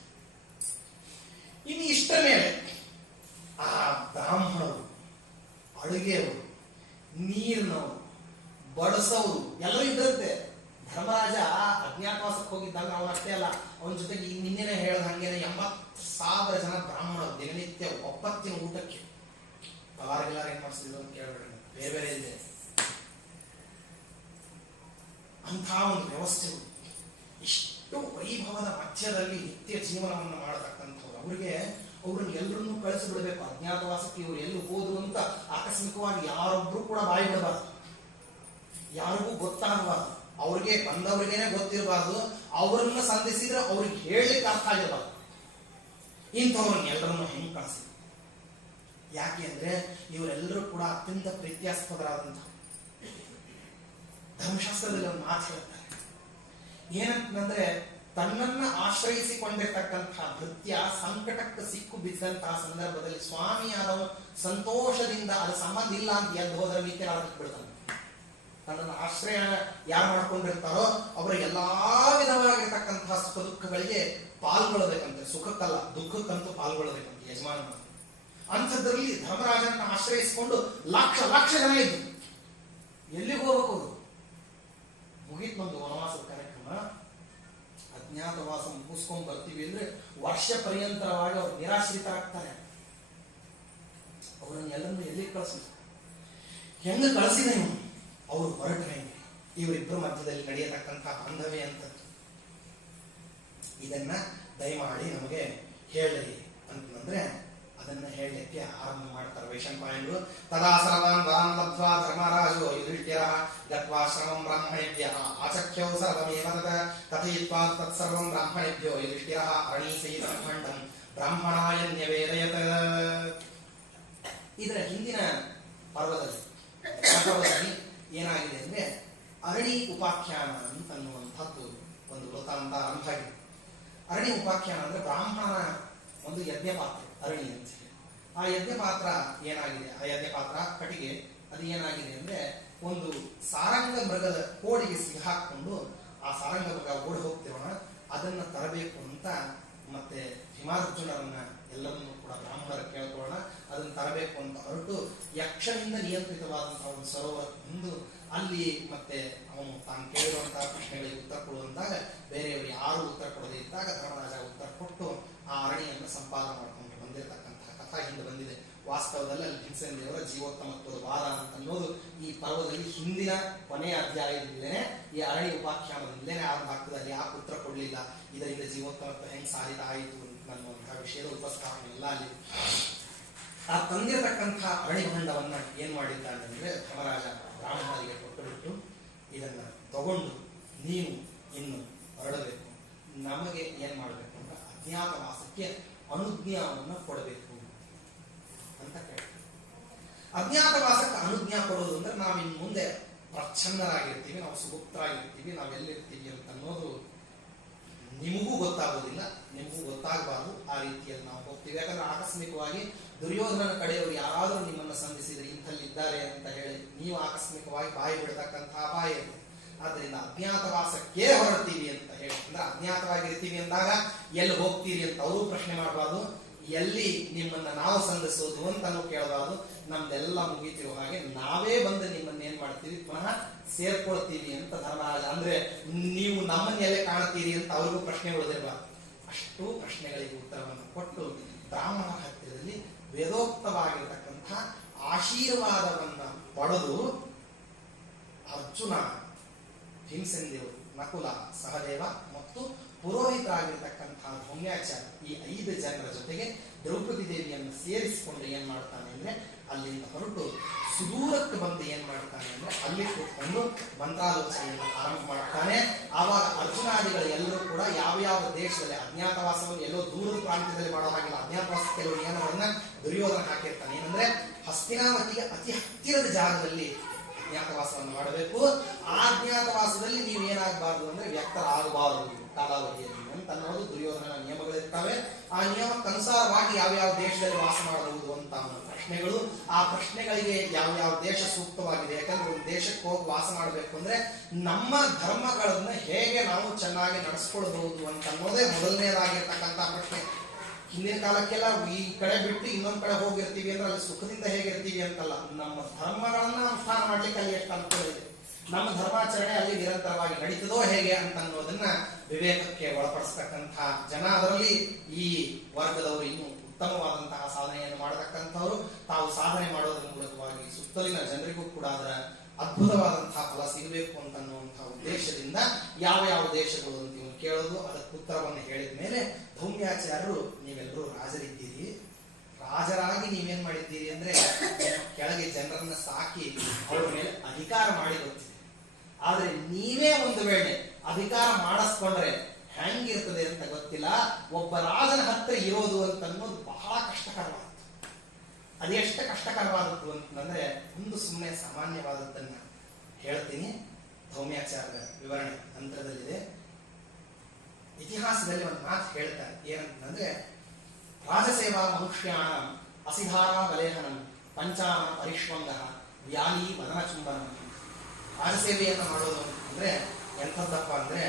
ಇನ್ನು ಇಷ್ಟ ಮೇಲೆ ಆ ಬ್ರಾಹ್ಮಣರು, ಅಡುಗೆಯವರು, ನೀರಿನವರು, ಬಡಸವರು ಎಲ್ಲರೂ ಇದ್ದಂತೆ. ಧರ್ಮರಾಜ ಅಜ್ಞಾತವಾಸಕ್ಕೆ ಹೋಗಿದ್ದಾಗ ಅವನಷ್ಟೇ ಅಲ್ಲ, ಅವನ ಜೊತೆಗೆ ನಿನ್ನೆನೆ ಹೇಳ್ದ ಹಂಗೇನೆ 80,000 ಜನ ಬ್ರಾಹ್ಮಣರು ದಿನನಿತ್ಯ ಒಪ್ಪತ್ತಿನ ಊಟಕ್ಕೆ ಪಲಾರಗಿಲಾರ ಏನ್ ಮಾಡಿಸಿದ್ರು ಅಂತ ಕೇಳಬೇಡ, ಬೇರೆ ಬೇರೆ ಇದೆ. ಅಂಥ ಒಂದು ವ್ಯವಸ್ಥೆ, ಇಷ್ಟು ವೈಭವದ ಮಧ್ಯದಲ್ಲಿ ನಿತ್ಯ ಜೀವನವನ್ನು ಮಾಡತಕ್ಕಂಥವ್ರು. ಅವ್ರನ್ನ ಎಲ್ಲರನ್ನೂ ಕಳಿಸಿಬಿಡ್ಬೇಕು ಅಜ್ಞಾತವಾಸಕ್ಕೆ. ಇವ್ರು ಎಲ್ಲಿ ಹೋದ್ರು ಅಂತ ಆಕಸ್ಮಿಕವಾಗಿ ಯಾರೊಬ್ರು ಕೂಡ ಬಾಯಿ ಬಿಡಬಾರ್ದು, ಯಾರಿಗೂ ಗೊತ್ತಾಗಬಾರ್ದು, ಅವ್ರಿಗೆ ಬಂದವ್ರಿಗೇನೆ ಗೊತ್ತಿರಬಾರ್ದು. ಅವ್ರನ್ನ ಸಂಧಿಸಿದ್ರೆ ಅವ್ರಿಗೆ ಹೇಳಲಿಕ್ಕೆ ಅರ್ಥ ಆಗಿರಬಾರ್ದು. ಇಂಥವ್ರನ್ನ ಎಲ್ಲರನ್ನು ಹೆಂಗ್ ಕಳಿಸಿ? ಯಾಕೆ ಅಂದ್ರೆ ಇವರೆಲ್ಲರೂ ಕೂಡ ಅತ್ಯಂತ ಪ್ರೀತ್ಯಾಸ್ಪದರಾದಂಥ. ಧರ್ಮಶಾಸ್ತ್ರದಲ್ಲಿ ಒಂದು ಮಾತು ಹೇಳ್ತಾರೆ, ಏನಂತಂದ್ರೆ ತನ್ನನ್ನ ಆಶ್ರಯಿಸಿಕೊಂಡಿರ್ತಕ್ಕಂತಹ ಭೃತ್ಯ ಸಂಕಟಕ್ಕೆ ಸಿಕ್ಕು ಬಿದ್ದಂತಹ ಸಂದರ್ಭದಲ್ಲಿ ಸ್ವಾಮಿಯಾದವನು ಸಂತೋಷದಿಂದ ಅದು ಸಂಬಂಧ ಇಲ್ಲ ಅಂತ ಎದ್ದು ಹೋದ್ರೆ ಮಿತ್ಯರಾಗಕ್ಕೆ ಬಿಡ್ತಾನೆ. ತನ್ನನ್ನು ಆಶ್ರಯ ಯಾರು ಮಾಡ್ಕೊಂಡಿರ್ತಾರೋ ಅವರ ಎಲ್ಲಾ ವಿಧವಾಗಿರ್ತಕ್ಕಂತಹ ಸುಖ ದುಃಖಗಳಿಗೆ ಪಾಲ್ಗೊಳ್ಳಬೇಕಂತೆ. ಸುಖಕ್ಕಲ್ಲ, ದುಃಖಕ್ಕಂತೂ ಪಾಲ್ಗೊಳ್ಳಬೇಕಂತೆ ಯಜಮಾನ. ಅಂಥದ್ರಲ್ಲಿ ಧರ್ಮರಾಜನ ಆಶ್ರಯಿಸಿಕೊಂಡು ಲಕ್ಷ ಜನ ಇದ್ದು ಎಲ್ಲಿಗೆ ಹೋಗ್ಬೇಕು? ಅವರು ಮುಗೀತ್ ನಮ್ದು ವನವಾಸದ ಕಾರ್ಯಕ್ರಮ, ಅಜ್ಞಾತವಾಸ ಮುಗಿಸ್ಕೊಂಡ್ ಬರ್ತೀವಿ ಅಂದ್ರೆ ವರ್ಷ ಪರ್ಯಂತರವಾಗಿ ಅವ್ರು ನಿರಾಶ್ರಿತರಾಗ್ತಾರೆ. ಅವರನ್ನು ಎಲ್ಲರನ್ನು ಎಲ್ಲಿ ಕಳಿಸಿದ್ರು? ಹೆಂಗ ಕಳಿಸಿದ ಇವನು? ಅವರು ಹೊರಟ್ರೆ ಇವರಿಬ್ಬರ ಮಧ್ಯದಲ್ಲಿ ನಡೆಯತಕ್ಕಂತಹ ಬಾಂಧವ್ಯ ಅಂತದ್ದು. ಇದನ್ನ ದಯಮಾಡಿ ನಮಗೆ ಹೇಳ್ರಿ ಅಂತಂದ್ರೆ ಅದನ್ನ ಹೇಳಲಿಕ್ಕೆ ಆರಂಭ ಮಾಡ್ತಾರೆ ವೈಶಂಪಾಯನರು. ತದಾ ಸರ್ವಾನ್ ವರಾನ್ ಲಬ್ಧ್ವಾ ಧರ್ಮರಾಜೋ ಯುಧಿಷ್ಠಿರಃ ಗತ್ವಾ ಶ್ರಮಂ ಬ್ರಾಹ್ಮಣೇಭ್ಯಃ ಆಚಖ್ಯೌ ಸರ್ವಮೇವ ತತ್ ಕಥಯಿತ್ವಾ ತತ್ಸರ್ವಂ ಬ್ರಾಹ್ಮಣೇಭ್ಯೋ ಯುಧಿಷ್ಠಿರಃ ಅರಣೀಸಹಿತಂ ಖಂಡಂ ಬ್ರಾಹ್ಮಣಾಯ ನ್ಯವೇದಯತ್. ಇದರ ಹಿಂದಿನ ಪರ್ವದಲ್ಲಿ ಏನಾಗಿದೆ ಅಂದ್ರೆ ಅರಣಿ ಉಪಾಖ್ಯಾನ ಅಂತನ್ನುವಂಥದ್ದು ಒಂದು ವೃತ್ತಾಂತ ಆರಂಭ ಆಗಿದೆ. ಅರಣಿ ಉಪಾಖ್ಯಾನ ಅಂದ್ರೆ ಬ್ರಾಹ್ಮಣನ ಒಂದು ಯಜ್ಞ ಪಾತ್ರ ಅರಣಿ ಅಂತ ಹೇಳಿ. ಆ ಯಜ್ಞ ಪಾತ್ರ ಏನಾಗಿದೆ, ಆ ಯಜ್ಞ ಪಾತ್ರ ಕಟ್ಟಿಗೆ ಅದು ಏನಾಗಿದೆ ಅಂದ್ರೆ ಒಂದು ಸಾರಂಗ ಮೃಗದ ಕೋಡಿಗೆ ಸಿಕ್ಕಾಕೊಂಡು ಆ ಸಾರಂಗ ಮೃಗ ಓಡಿ ಹೋಗ್ತಿರೋಣ, ಅದನ್ನ ತರಬೇಕು ಅಂತ ಮತ್ತೆ ಭೀಮಾರ್ಜುನರನ್ನ ಎಲ್ಲರನ್ನೂ ಕೂಡ ಬ್ರಾಹ್ಮಣರ ಕೇಳ್ಕೊಳ್ಳೋಣ, ಅದನ್ನ ತರಬೇಕು ಅಂತ ಹೊರಟು ಯಕ್ಷನಿಂದ ನಿಯಂತ್ರಿತವಾದಂತಹ ಒಂದು ಸರೋವರ ಬಂದು ಅಲ್ಲಿ ಮತ್ತೆ ಅವನು ತಾನು ಕೇಳಿರುವಂತಹ ಪ್ರಶ್ನೆಗಳಿಗೆ ಉತ್ತರ ಕೊಡುವಂತಾಗ ಬೇರೆಯವರು ಯಾರು ಉತ್ತರ ಕೊಡದೇ ಇದ್ದಾಗ ಧರ್ಮರಾಜ ಉತ್ತರ ಕೊಟ್ಟು ಆ ಅರಣಿಯನ್ನು ಸಂಪಾದನೆ ಮಾಡಿಕೊಂಡು ಬಂದಿರತಕ್ಕಂತಹ ಕಥಾ ಹಿಂದೆ ಬಂದಿದೆ. ವಾಸ್ತವದಲ್ಲಿ ಅಲ್ಲಿ ಭೀಮಸೇನ ದೇವರ ಜೀವೋತ್ತಮತ್ವದ ವಾದ ಅಂತ ಅನ್ನೋದು ಈ ಪರ್ವದಲ್ಲಿ ಹಿಂದಿನ ಕೊನೆಯ ಅಧ್ಯಾಯದಿಂದಲೇ ಈ ಅರಣಿ ಉಪಾಖ್ಯಾನದಿಂದಲೇ ಆರಂಭ ಆಗ್ತದೆ. ಅಲ್ಲಿ ಯಾಕೆ ಉತ್ತರ ಕೊಡ್ಲಿಲ್ಲ, ಇದರಿಂದ ಜೀವೋತ್ತಮತ್ವ ಹೆಂಗ್ ಸಾಧಿತ ಆಯಿತು ಅನ್ನುವಂತಹ ವಿಷಯದ ಉಪಸ್ಥಾಪನೆ ಎಲ್ಲ ಅಲ್ಲಿ. ಆ ತಂದಿರತಕ್ಕಂತಹ ಅರಣಿಭಂಡವನ್ನ ಏನ್ ಮಾಡಿದ್ದಾನೆ ಅಂದ್ರೆ ಧರ್ಮರಾಜ ಬ್ರಾಹ್ಮಣರಿಗೆ ಕೊಟ್ಟುಬಿಟ್ಟು ಇದನ್ನ ತಗೊಂಡು ನೀವು ಇನ್ನು ಹೊರಡಬೇಕು, ನಮಗೆ ಏನ್ ಮಾಡಬೇಕು ಅಂದ್ರೆ ಅಜ್ಞಾತವಾಸಕ್ಕೆ ಅನುಜ್ಞಾವನ್ನ ಕೊಡಬೇಕು ಅಂತ ಕೇಳ್ತಾರೆ. ಅಜ್ಞಾತವಾಸಕ್ಕೆ ಅನುಜ್ಞಾ ಕೊಡೋದು ಅಂದ್ರೆ ನಾವಿನ್ ಮುಂದೆ ಪ್ರಚ್ಛನ್ನರಾಗಿರ್ತೀವಿ, ನಾವು ಸುಗುಪ್ತರಾಗಿರ್ತೀವಿ, ನಾವೆಲ್ಲಿರ್ತೀವಿ ಅಂತ ಅನ್ನೋದು ನಿಮಗೂ ಗೊತ್ತಾಗೋದಿಲ್ಲ, ನಿಮಗೂ ಗೊತ್ತಾಗಬಾರ್ದು. ಆ ರೀತಿಯಲ್ಲಿ ನಾವು ಹೋಗ್ತೀವಿ. ಯಾಕಂದ್ರೆ ಆಕಸ್ಮಿಕವಾಗಿ ದುರ್ಯೋಧನನ ಕಡೆಯವರು ಯಾರಾದರೂ ನಿಮ್ಮನ್ನ ಸಂಧಿಸಿದ್ರೆ ಇಂಥಲ್ಲಿದ್ದಾರೆ ಅಂತ ಹೇಳಿ ನೀವು ಆಕಸ್ಮಿಕವಾಗಿ ಬಾಯಿ ಬಿಡತಕ್ಕಂತಹ ಅಪಾಯ ಇದೆ. ಆದ್ರಿಂದ ಅಜ್ಞಾತವಾಸಕ್ಕೆ ಹೊರಡ್ತೀವಿ ಅಂತ ಹೇಳಿ ಅಂದ್ರೆ ಅಜ್ಞಾತವಾಗಿರ್ತೀವಿ ಅಂದಾಗ ಎಲ್ಲಿ ಹೋಗ್ತೀರಿ ಅಂತ ಅವರು ಪ್ರಶ್ನೆ ಮಾಡಬಾರ್ದು, ಎಲ್ಲಿ ನಿಮ್ಮನ್ನ ನಾವು ಸಂಧಿಸೋದು ಅಂತಾನು ಕೇಳಬಾರ್ದು. ನಮ್ದೆಲ್ಲ ಮುಗಿತಿರೋ ಹಾಗೆ ನಾವೇ ಬಂದು ನಿಮ್ಮನ್ನ ಏನ್ ಮಾಡ್ತೀವಿ ಪುನಃ ಸೇರ್ಕೊಳ್ತೀವಿ ಅಂತ ಧರ್ಮರಾಜ ಅಂದ್ರೆ ನೀವು ನಮ್ಮನ್ನೆಲ್ಲೇ ಕಾಣ್ತೀರಿ ಅಂತ ಅವ್ರಿಗೂ ಪ್ರಶ್ನೆ ಉಳಿದಿರಬಾರ್ದು. ಅಷ್ಟು ಪ್ರಶ್ನೆಗಳಿಗೆ ಉತ್ತರವನ್ನು ಕೊಟ್ಟು ಬ್ರಾಹ್ಮಣರ ಹತ್ತಿರದಲ್ಲಿ ವೇದೋಕ್ತವಾಗಿರತಕ್ಕಂತಹ ಆಶೀರ್ವಾದವನ್ನ ಪಡೆದು ಅರ್ಜುನ, ಭೀಮಸೇನ ದೇವರು, ನಕುಲ, ಸಹದೇವ ಮತ್ತು ಪುರೋಹಿತರಾಗಿರ್ತಕ್ಕಂತಹ ಧೌಮ್ಯಾಚಾರ್ಯ ಈ 5 ಜನರ ಜೊತೆಗೆ ದ್ರೌಪದಿ ದೇವಿಯನ್ನು ಸೇರಿಸಿಕೊಂಡು ಏನ್ ಮಾಡ್ತಾನೆ ಅಂದ್ರೆ ಅಲ್ಲಿಂದ ಹೊರಟು ಸುದೂರಕ್ಕೆ ಬಂದು ಏನ್ ಮಾಡ್ತಾನೆ ಅಂದ್ರೆ ಅಲ್ಲಿ ಕೂತ್ಕೊಂಡು ಮಂತ್ರಾಲೋಚನೆಯನ್ನು ಆರಂಭ ಮಾಡ್ತಾನೆ. ಆವಾಗ ಅರ್ಜುನಾದಿಗಳು ಎಲ್ಲರೂ ಕೂಡ ಯಾವ ದೇಶದಲ್ಲಿ ಅಜ್ಞಾತವಾಸವನ್ನು ಎಲ್ಲೋ ದೂರದ ಪ್ರಾಂತ್ಯದಲ್ಲಿ ಮಾಡೋ ಹಾಗಿಲ್ಲ. ಅಜ್ಞಾತವಾಸ ಕೆಲವು ನಿಯಮಗಳನ್ನ ದುರ್ಯೋಧನ ಹಾಕಿರ್ತಾನೆ. ಏನಂದ್ರೆ ಹಸ್ತಿನಾವತಿಗೆ ಅತಿ ಹತ್ತಿರದ ಜಾಗದಲ್ಲಿ ಅಜ್ಞಾತವಾಸವನ್ನು ಮಾಡಬೇಕು. ಆ ಅಜ್ಞಾತವಾಸದಲ್ಲಿ ನೀವು ಏನಾಗಬಾರ್ದು ಅಂದ್ರೆ ವ್ಯಕ್ತರಾಗಬಾರದು ಕಾಲಾವಧಿಯಲ್ಲಿ ಅಂತ ಅನ್ನೋದು ದುರ್ಯೋಧನ ನಿಯಮಗಳಿರ್ತವೆ. ಆ ನಿಯಮಕ್ಕನುಸಾರವಾಗಿ ಯಾವ ದೇಶದಲ್ಲಿ ವಾಸ ಮಾಡಬಹುದು ಅಂತ ಅವನ ಪ್ರಶ್ನೆಗಳು. ಆ ಪ್ರಶ್ನೆಗಳಿಗೆ ಯಾವ ದೇಶ ಸೂಕ್ತವಾಗಿದೆ. ಯಾಕಂದ್ರೆ ಒಂದು ದೇಶಕ್ಕೆ ಹೋಗಿ ವಾಸ ಮಾಡಬೇಕು ಅಂದ್ರೆ ನಮ್ಮ ಧರ್ಮಗಳನ್ನ ಹೇಗೆ ನಾವು ಚೆನ್ನಾಗಿ ನಡೆಸ್ಕೊಳ್ಬಹುದು ಅಂತ ಅನ್ನೋದೇ ಮೊದಲನೇದಾಗಿರ್ತಕ್ಕಂಥ ಪ್ರಶ್ನೆ. ಹಿಂದಿನ ಕಾಲಕ್ಕೆಲ್ಲ ಈ ಕಡೆ ಬಿಟ್ಟು ಇನ್ನೊಂದ್ ಕಡೆ ಹೋಗಿರ್ತೀವಿ ಅಂದ್ರೆ ಅಲ್ಲಿ ಸುಖದಿಂದ ಹೇಗಿರ್ತೀವಿ ಅಂತಲ್ಲ, ನಮ್ಮ ಧರ್ಮಗಳನ್ನ ಅನುಷ್ಠಾನ ಮಾಡ್ಲಿಕ್ಕೆ ಅಲ್ಲಿ ಎಷ್ಟು ಅನುಕೂಲ ಇದೆ, ನಮ್ಮ ಧರ್ಮಾಚರಣೆ ಅಲ್ಲಿ ನಿರಂತರವಾಗಿ ನಡೀತದೋ ಹೇಗೆ ಅಂತ ಅನ್ನೋದನ್ನ ವಿವೇಕಕ್ಕೆ ಒಳಪಡಿಸ್ತಕ್ಕಂಥ ಜನ, ಅದರಲ್ಲಿ ಈ ವರ್ಗದವರು ಇನ್ನೂ ಉತ್ತಮವಾದಂತಹ ಸಾಧನೆಯನ್ನು ಮಾಡತಕ್ಕಂಥವ್ರು, ತಾವು ಸಾಧನೆ ಮಾಡೋದ್ರ ಮೂಲಕವಾಗಿ ಸುತ್ತಲಿನ ಜನರಿಗೂ ಕೂಡ ಅದರ ಅದ್ಭುತವಾದಂತಹ ಫಲ ಸಿಗಬೇಕು ಅಂತನ್ನುವಂತಹ ಉದ್ದೇಶದಿಂದ ಯಾವ ದೇಶಗಳು ಅಂತ ನೀವು ಕೇಳೋದು, ಅದಕ್ಕೆ ಉತ್ತರವನ್ನು ಹೇಳಿದ ಮೇಲೆ ಧೌಮ್ಯಾಚಾರ್ಯರು ನೀವೆಲ್ಲರೂ ರಾಜರಿದ್ದೀರಿ, ರಾಜರಾಗಿ ನೀವೇನ್ ಮಾಡಿದ್ದೀರಿ ಅಂದ್ರೆ ಕೆಳಗೆ ಜನರನ್ನ ಸಾಕಿ ಅವರ ಮೇಲೆ ಅಧಿಕಾರ ಮಾಡಿ ಗೊತ್ತಿದೆ. ಆದ್ರೆ ನೀವೇ ಒಂದು ವೇಳೆ ಅಧಿಕಾರ ಮಾಡಿಸ್ಕೊಂಡ್ರೆ ಹೆಂಗಿರ್ತದೆ ಅಂತ ಗೊತ್ತಿಲ್ಲ. ಒಬ್ಬ ರಾಜನ ಹತ್ರ ಇರೋದು ಅಂತ ಅನ್ನೋದು ಬಹಳ ಕಷ್ಟಕರವಾದದ್ದು. ಅದೆಷ್ಟು ಕಷ್ಟಕರವಾದದ್ದು ಅಂತಂದ್ರೆ ಒಂದು ಸುಮ್ಮನೆ ಸಾಮಾನ್ಯವಾದದ್ದನ್ನ ಹೇಳ್ತೀನಿ. ಧೌಮ್ಯಾಚಾರ್ಯ ವಿವರಣೆ ತಂತ್ರದಲ್ಲಿದೆ. ಇತಿಹಾಸದಲ್ಲಿ ಒಂದು ಮಾತು ಹೇಳ್ತಾರೆ. ಏನಂತಂದ್ರೆ ರಾಜಸೇವಾ ಮನುಷ್ಯಾಣ ಅಸಿಧಾರ ಬಲೇಹನಂ ಪಂಚಾನ ಪರಿಷ್ವಂಗ ವ್ಯಾಲಿ ವದನ ಚುಂಬನ. ರಾಜಸೇವೆಯನ್ನು ಮಾಡೋದು ಅಂತಂದ್ರೆ ಎಂಥದ್ದಪ್ಪ ಅಂದ್ರೆ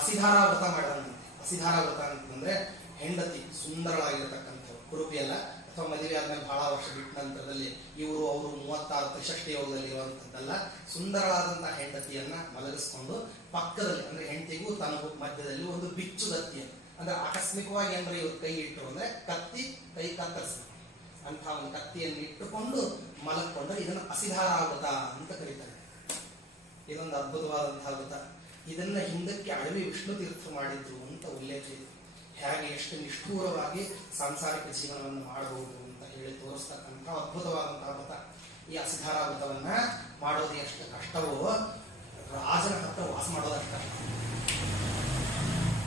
ಅಸಿಧಾರ ವ್ರತ ಮಾಡೋದಂತೆ. ಅಸಿಧಾರ ವ್ರತ ಅಂತಂದ್ರೆ ಹೆಂಡತಿ ಸುಂದರವಾಗಿರತಕ್ಕಂಥವ್ರು, ಕುರುಪಿ ಅಲ್ಲ, ಅಥವಾ ಮದುವೆ ಆದ್ಮೇಲೆ ಬಹಳ ವರ್ಷ ಬಿಟ್ಟ ನಂತರದಲ್ಲಿ ಇವರು ಅವರು 36 ತ್ರಿಷಷ್ಟಿ ಯೋಗದಲ್ಲಿ ಇರುವಂತದ್ದಲ್ಲ, ಸುಂದರವಾದಂತಹ ಹೆಂಡತಿಯನ್ನ ಮಲಗಿಸ್ಕೊಂಡು ಪಕ್ಕದಲ್ಲಿ ಅಂದ್ರೆ ಹೆಂಡತಿಗೂ ತನಗೂ ಮಧ್ಯದಲ್ಲಿ ಒಂದು ಬಿಚ್ಚುಗತ್ತಿಯನ್ನು, ಅಂದ್ರೆ ಆಕಸ್ಮಿಕವಾಗಿ ಅಂದ್ರೆ ಇವ್ರು ಕೈ ಇಟ್ಟರು ಅಂದ್ರೆ ಕತ್ತಿ ಕೈ ಕತ್ತರಿಸ್ತಾರೆ ಅಂತ ಒಂದು ಕತ್ತಿಯನ್ನು ಇಟ್ಟುಕೊಂಡು ಮಲಗಿಕೊಂಡ್ರೆ ಇದನ್ನ ಅಸಿಧಾರಾವೃತ ಅಂತ ಕರೀತಾರೆ. ಇದೊಂದು ಅದ್ಭುತವಾದಂತಹ ವ್ರತ. ಇದನ್ನ ಹಿಂದಕ್ಕೆ ಅಳವಿ ವಿಷ್ಣು ತೀರ್ಥ ಮಾಡಿದ್ರು ಅಂತ ಉಲ್ಲೇಖ ಇದೆ. ಹೇಗೆ ಎಷ್ಟು ನಿಷ್ಠೂರವಾಗಿ ಸಾಂಸಾರಿಕ ಜೀವನವನ್ನು ಮಾಡಬಹುದು ಅಂತ ಹೇಳಿ ತೋರಿಸ್ತಕ್ಕಂಥ ಅದ್ಭುತವಾದಂತಹ ವ್ರತ. ಈ ಅಸಿಧಾರ ವ್ರತವನ್ನ ಮಾಡೋದು ಎಷ್ಟು ಕಷ್ಟವೋ ರಾಜನ ಹತ್ರ ವಾಸ ಮಾಡೋದಷ್ಟ.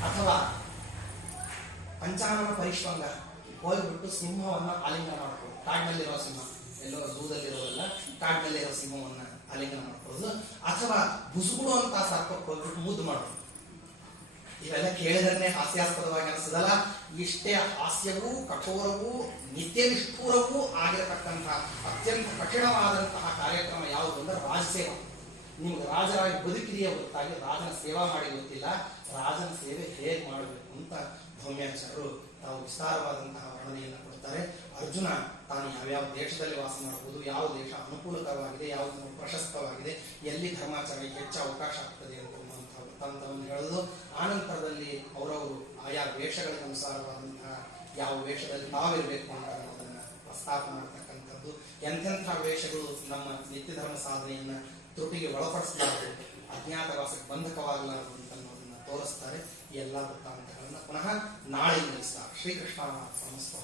ಅಥವಾ ಪಂಚಾನನ ಪರಿಶ್ವಂಗ ಹೋಗ್ಬಿಟ್ಟು ಸಿಂಹವನ್ನ ಆಲಿಂಗನ ಮಾಡ್ಕೊಳ್ಳೋದು. ಕಾಡಿನಲ್ಲಿರೋ ಸಿಂಹ, ಎಲ್ಲೋ ಝೂದಲ್ಲಿರೋದಲ್ಲ, ಕಾಡಿನಲ್ಲಿರೋ ಸಿಂಹವನ್ನ ಆಲಿಂಗನ ಮಾಡ್ಕೊಳ್ಳೋದು. ಅಥವಾ ಬುಸುಗುಡುವಂತಹ ಸರ್ಪಕ್ಕೆ ಹೋಗ್ಬಿಟ್ಟು ಮುದ್ದು ಮಾಡೋದು. ಇವೆಲ್ಲ ಕೇಳಿದ್ರೆ ಹಾಸ್ಯಾಸ್ಪದವಾಗಿ ಅನಿಸದಲ್ಲ. ಇಷ್ಟೇ ಹಾಸ್ಯವೂ ಕಠೋರವೂ ನಿತ್ಯ ನಿಷ್ಠೂರವೂ ಆಗಿರತಕ್ಕಂತಹ ಅತ್ಯಂತ ಕಠಿಣವಾದಂತಹ ಕಾರ್ಯಕ್ರಮ ಯಾವುದು ಅಂದ್ರೆ ರಾಜಸೇವಾ. ನಿಮ್ಗೆ ರಾಜರಾಗಿ ಬದುಕಿದೆಯೇ ಹೊರತಾಗಿ ರಾಜನ ಸೇವಾ ಮಾಡಿ ಗೊತ್ತಿಲ್ಲ. ರಾಜನ ಸೇವೆ ಹೇಗೆ ಮಾಡಬೇಕು ಅಂತ ಧೌಮ್ಯಾಚಾರ್ಯರು ತಾವು ವಿಸ್ತಾರವಾದಂತಹ ವರ್ಣನೆಯನ್ನು ಕೊಡ್ತಾರೆ. ಅರ್ಜುನ ತಾನು ಯಾವ್ಯಾವ ದೇಶದಲ್ಲಿ ವಾಸ ಮಾಡಬಹುದು, ಯಾವ ದೇಶ ಅನುಕೂಲಕರವಾಗಿದೆ, ಯಾವುದು ಪ್ರಶಸ್ತವಾಗಿದೆ, ಎಲ್ಲಿ ಧರ್ಮಾಚರಣೆಗೆ ಹೆಚ್ಚು ಅವಕಾಶ ಆಗ್ತದೆ ಅಂತನ್ನುವಂತಹ ವೃತ್ತಾಂತವನ್ನು ಹೇಳೋದು. ಆನಂತರದಲ್ಲಿ ಅವರವರು ಆಯಾ ವೇಷಗಳಿಗೆ ಅನುಸಾರವಾದಂತಹ ಯಾವ ವೇಷದಲ್ಲಿ ತಾವಿರಬೇಕು ಅಂತ ಅನ್ನೋದನ್ನ ಪ್ರಸ್ತಾಪ ಮಾಡತಕ್ಕಂಥದ್ದು. ಎಂತೆಂಥ ವೇಷಗಳು ನಮ್ಮ ನಿತ್ಯ ಧರ್ಮ ಸಾಧನೆಯನ್ನ ತ್ರುಟಿಗೆ ಒಳಪಡಿಸಲಾರದು, ಅಜ್ಞಾತವಾಸಕ್ಕೆ ಬಂಧಕವಾಗಲಾರದು ಅಂತ ಅನ್ನೋದನ್ನ ತೋರಿಸ್ತಾರೆ. ಈ ಎಲ್ಲ ವೃತ್ತಾಂತಗಳನ್ನ ಪುನಃ ನಾಳೆ ನಿಲ್ಲಿಸ್ತಾರೆ. ಶ್ರೀಕೃಷ್ಣ ಸಮಸ್ತ.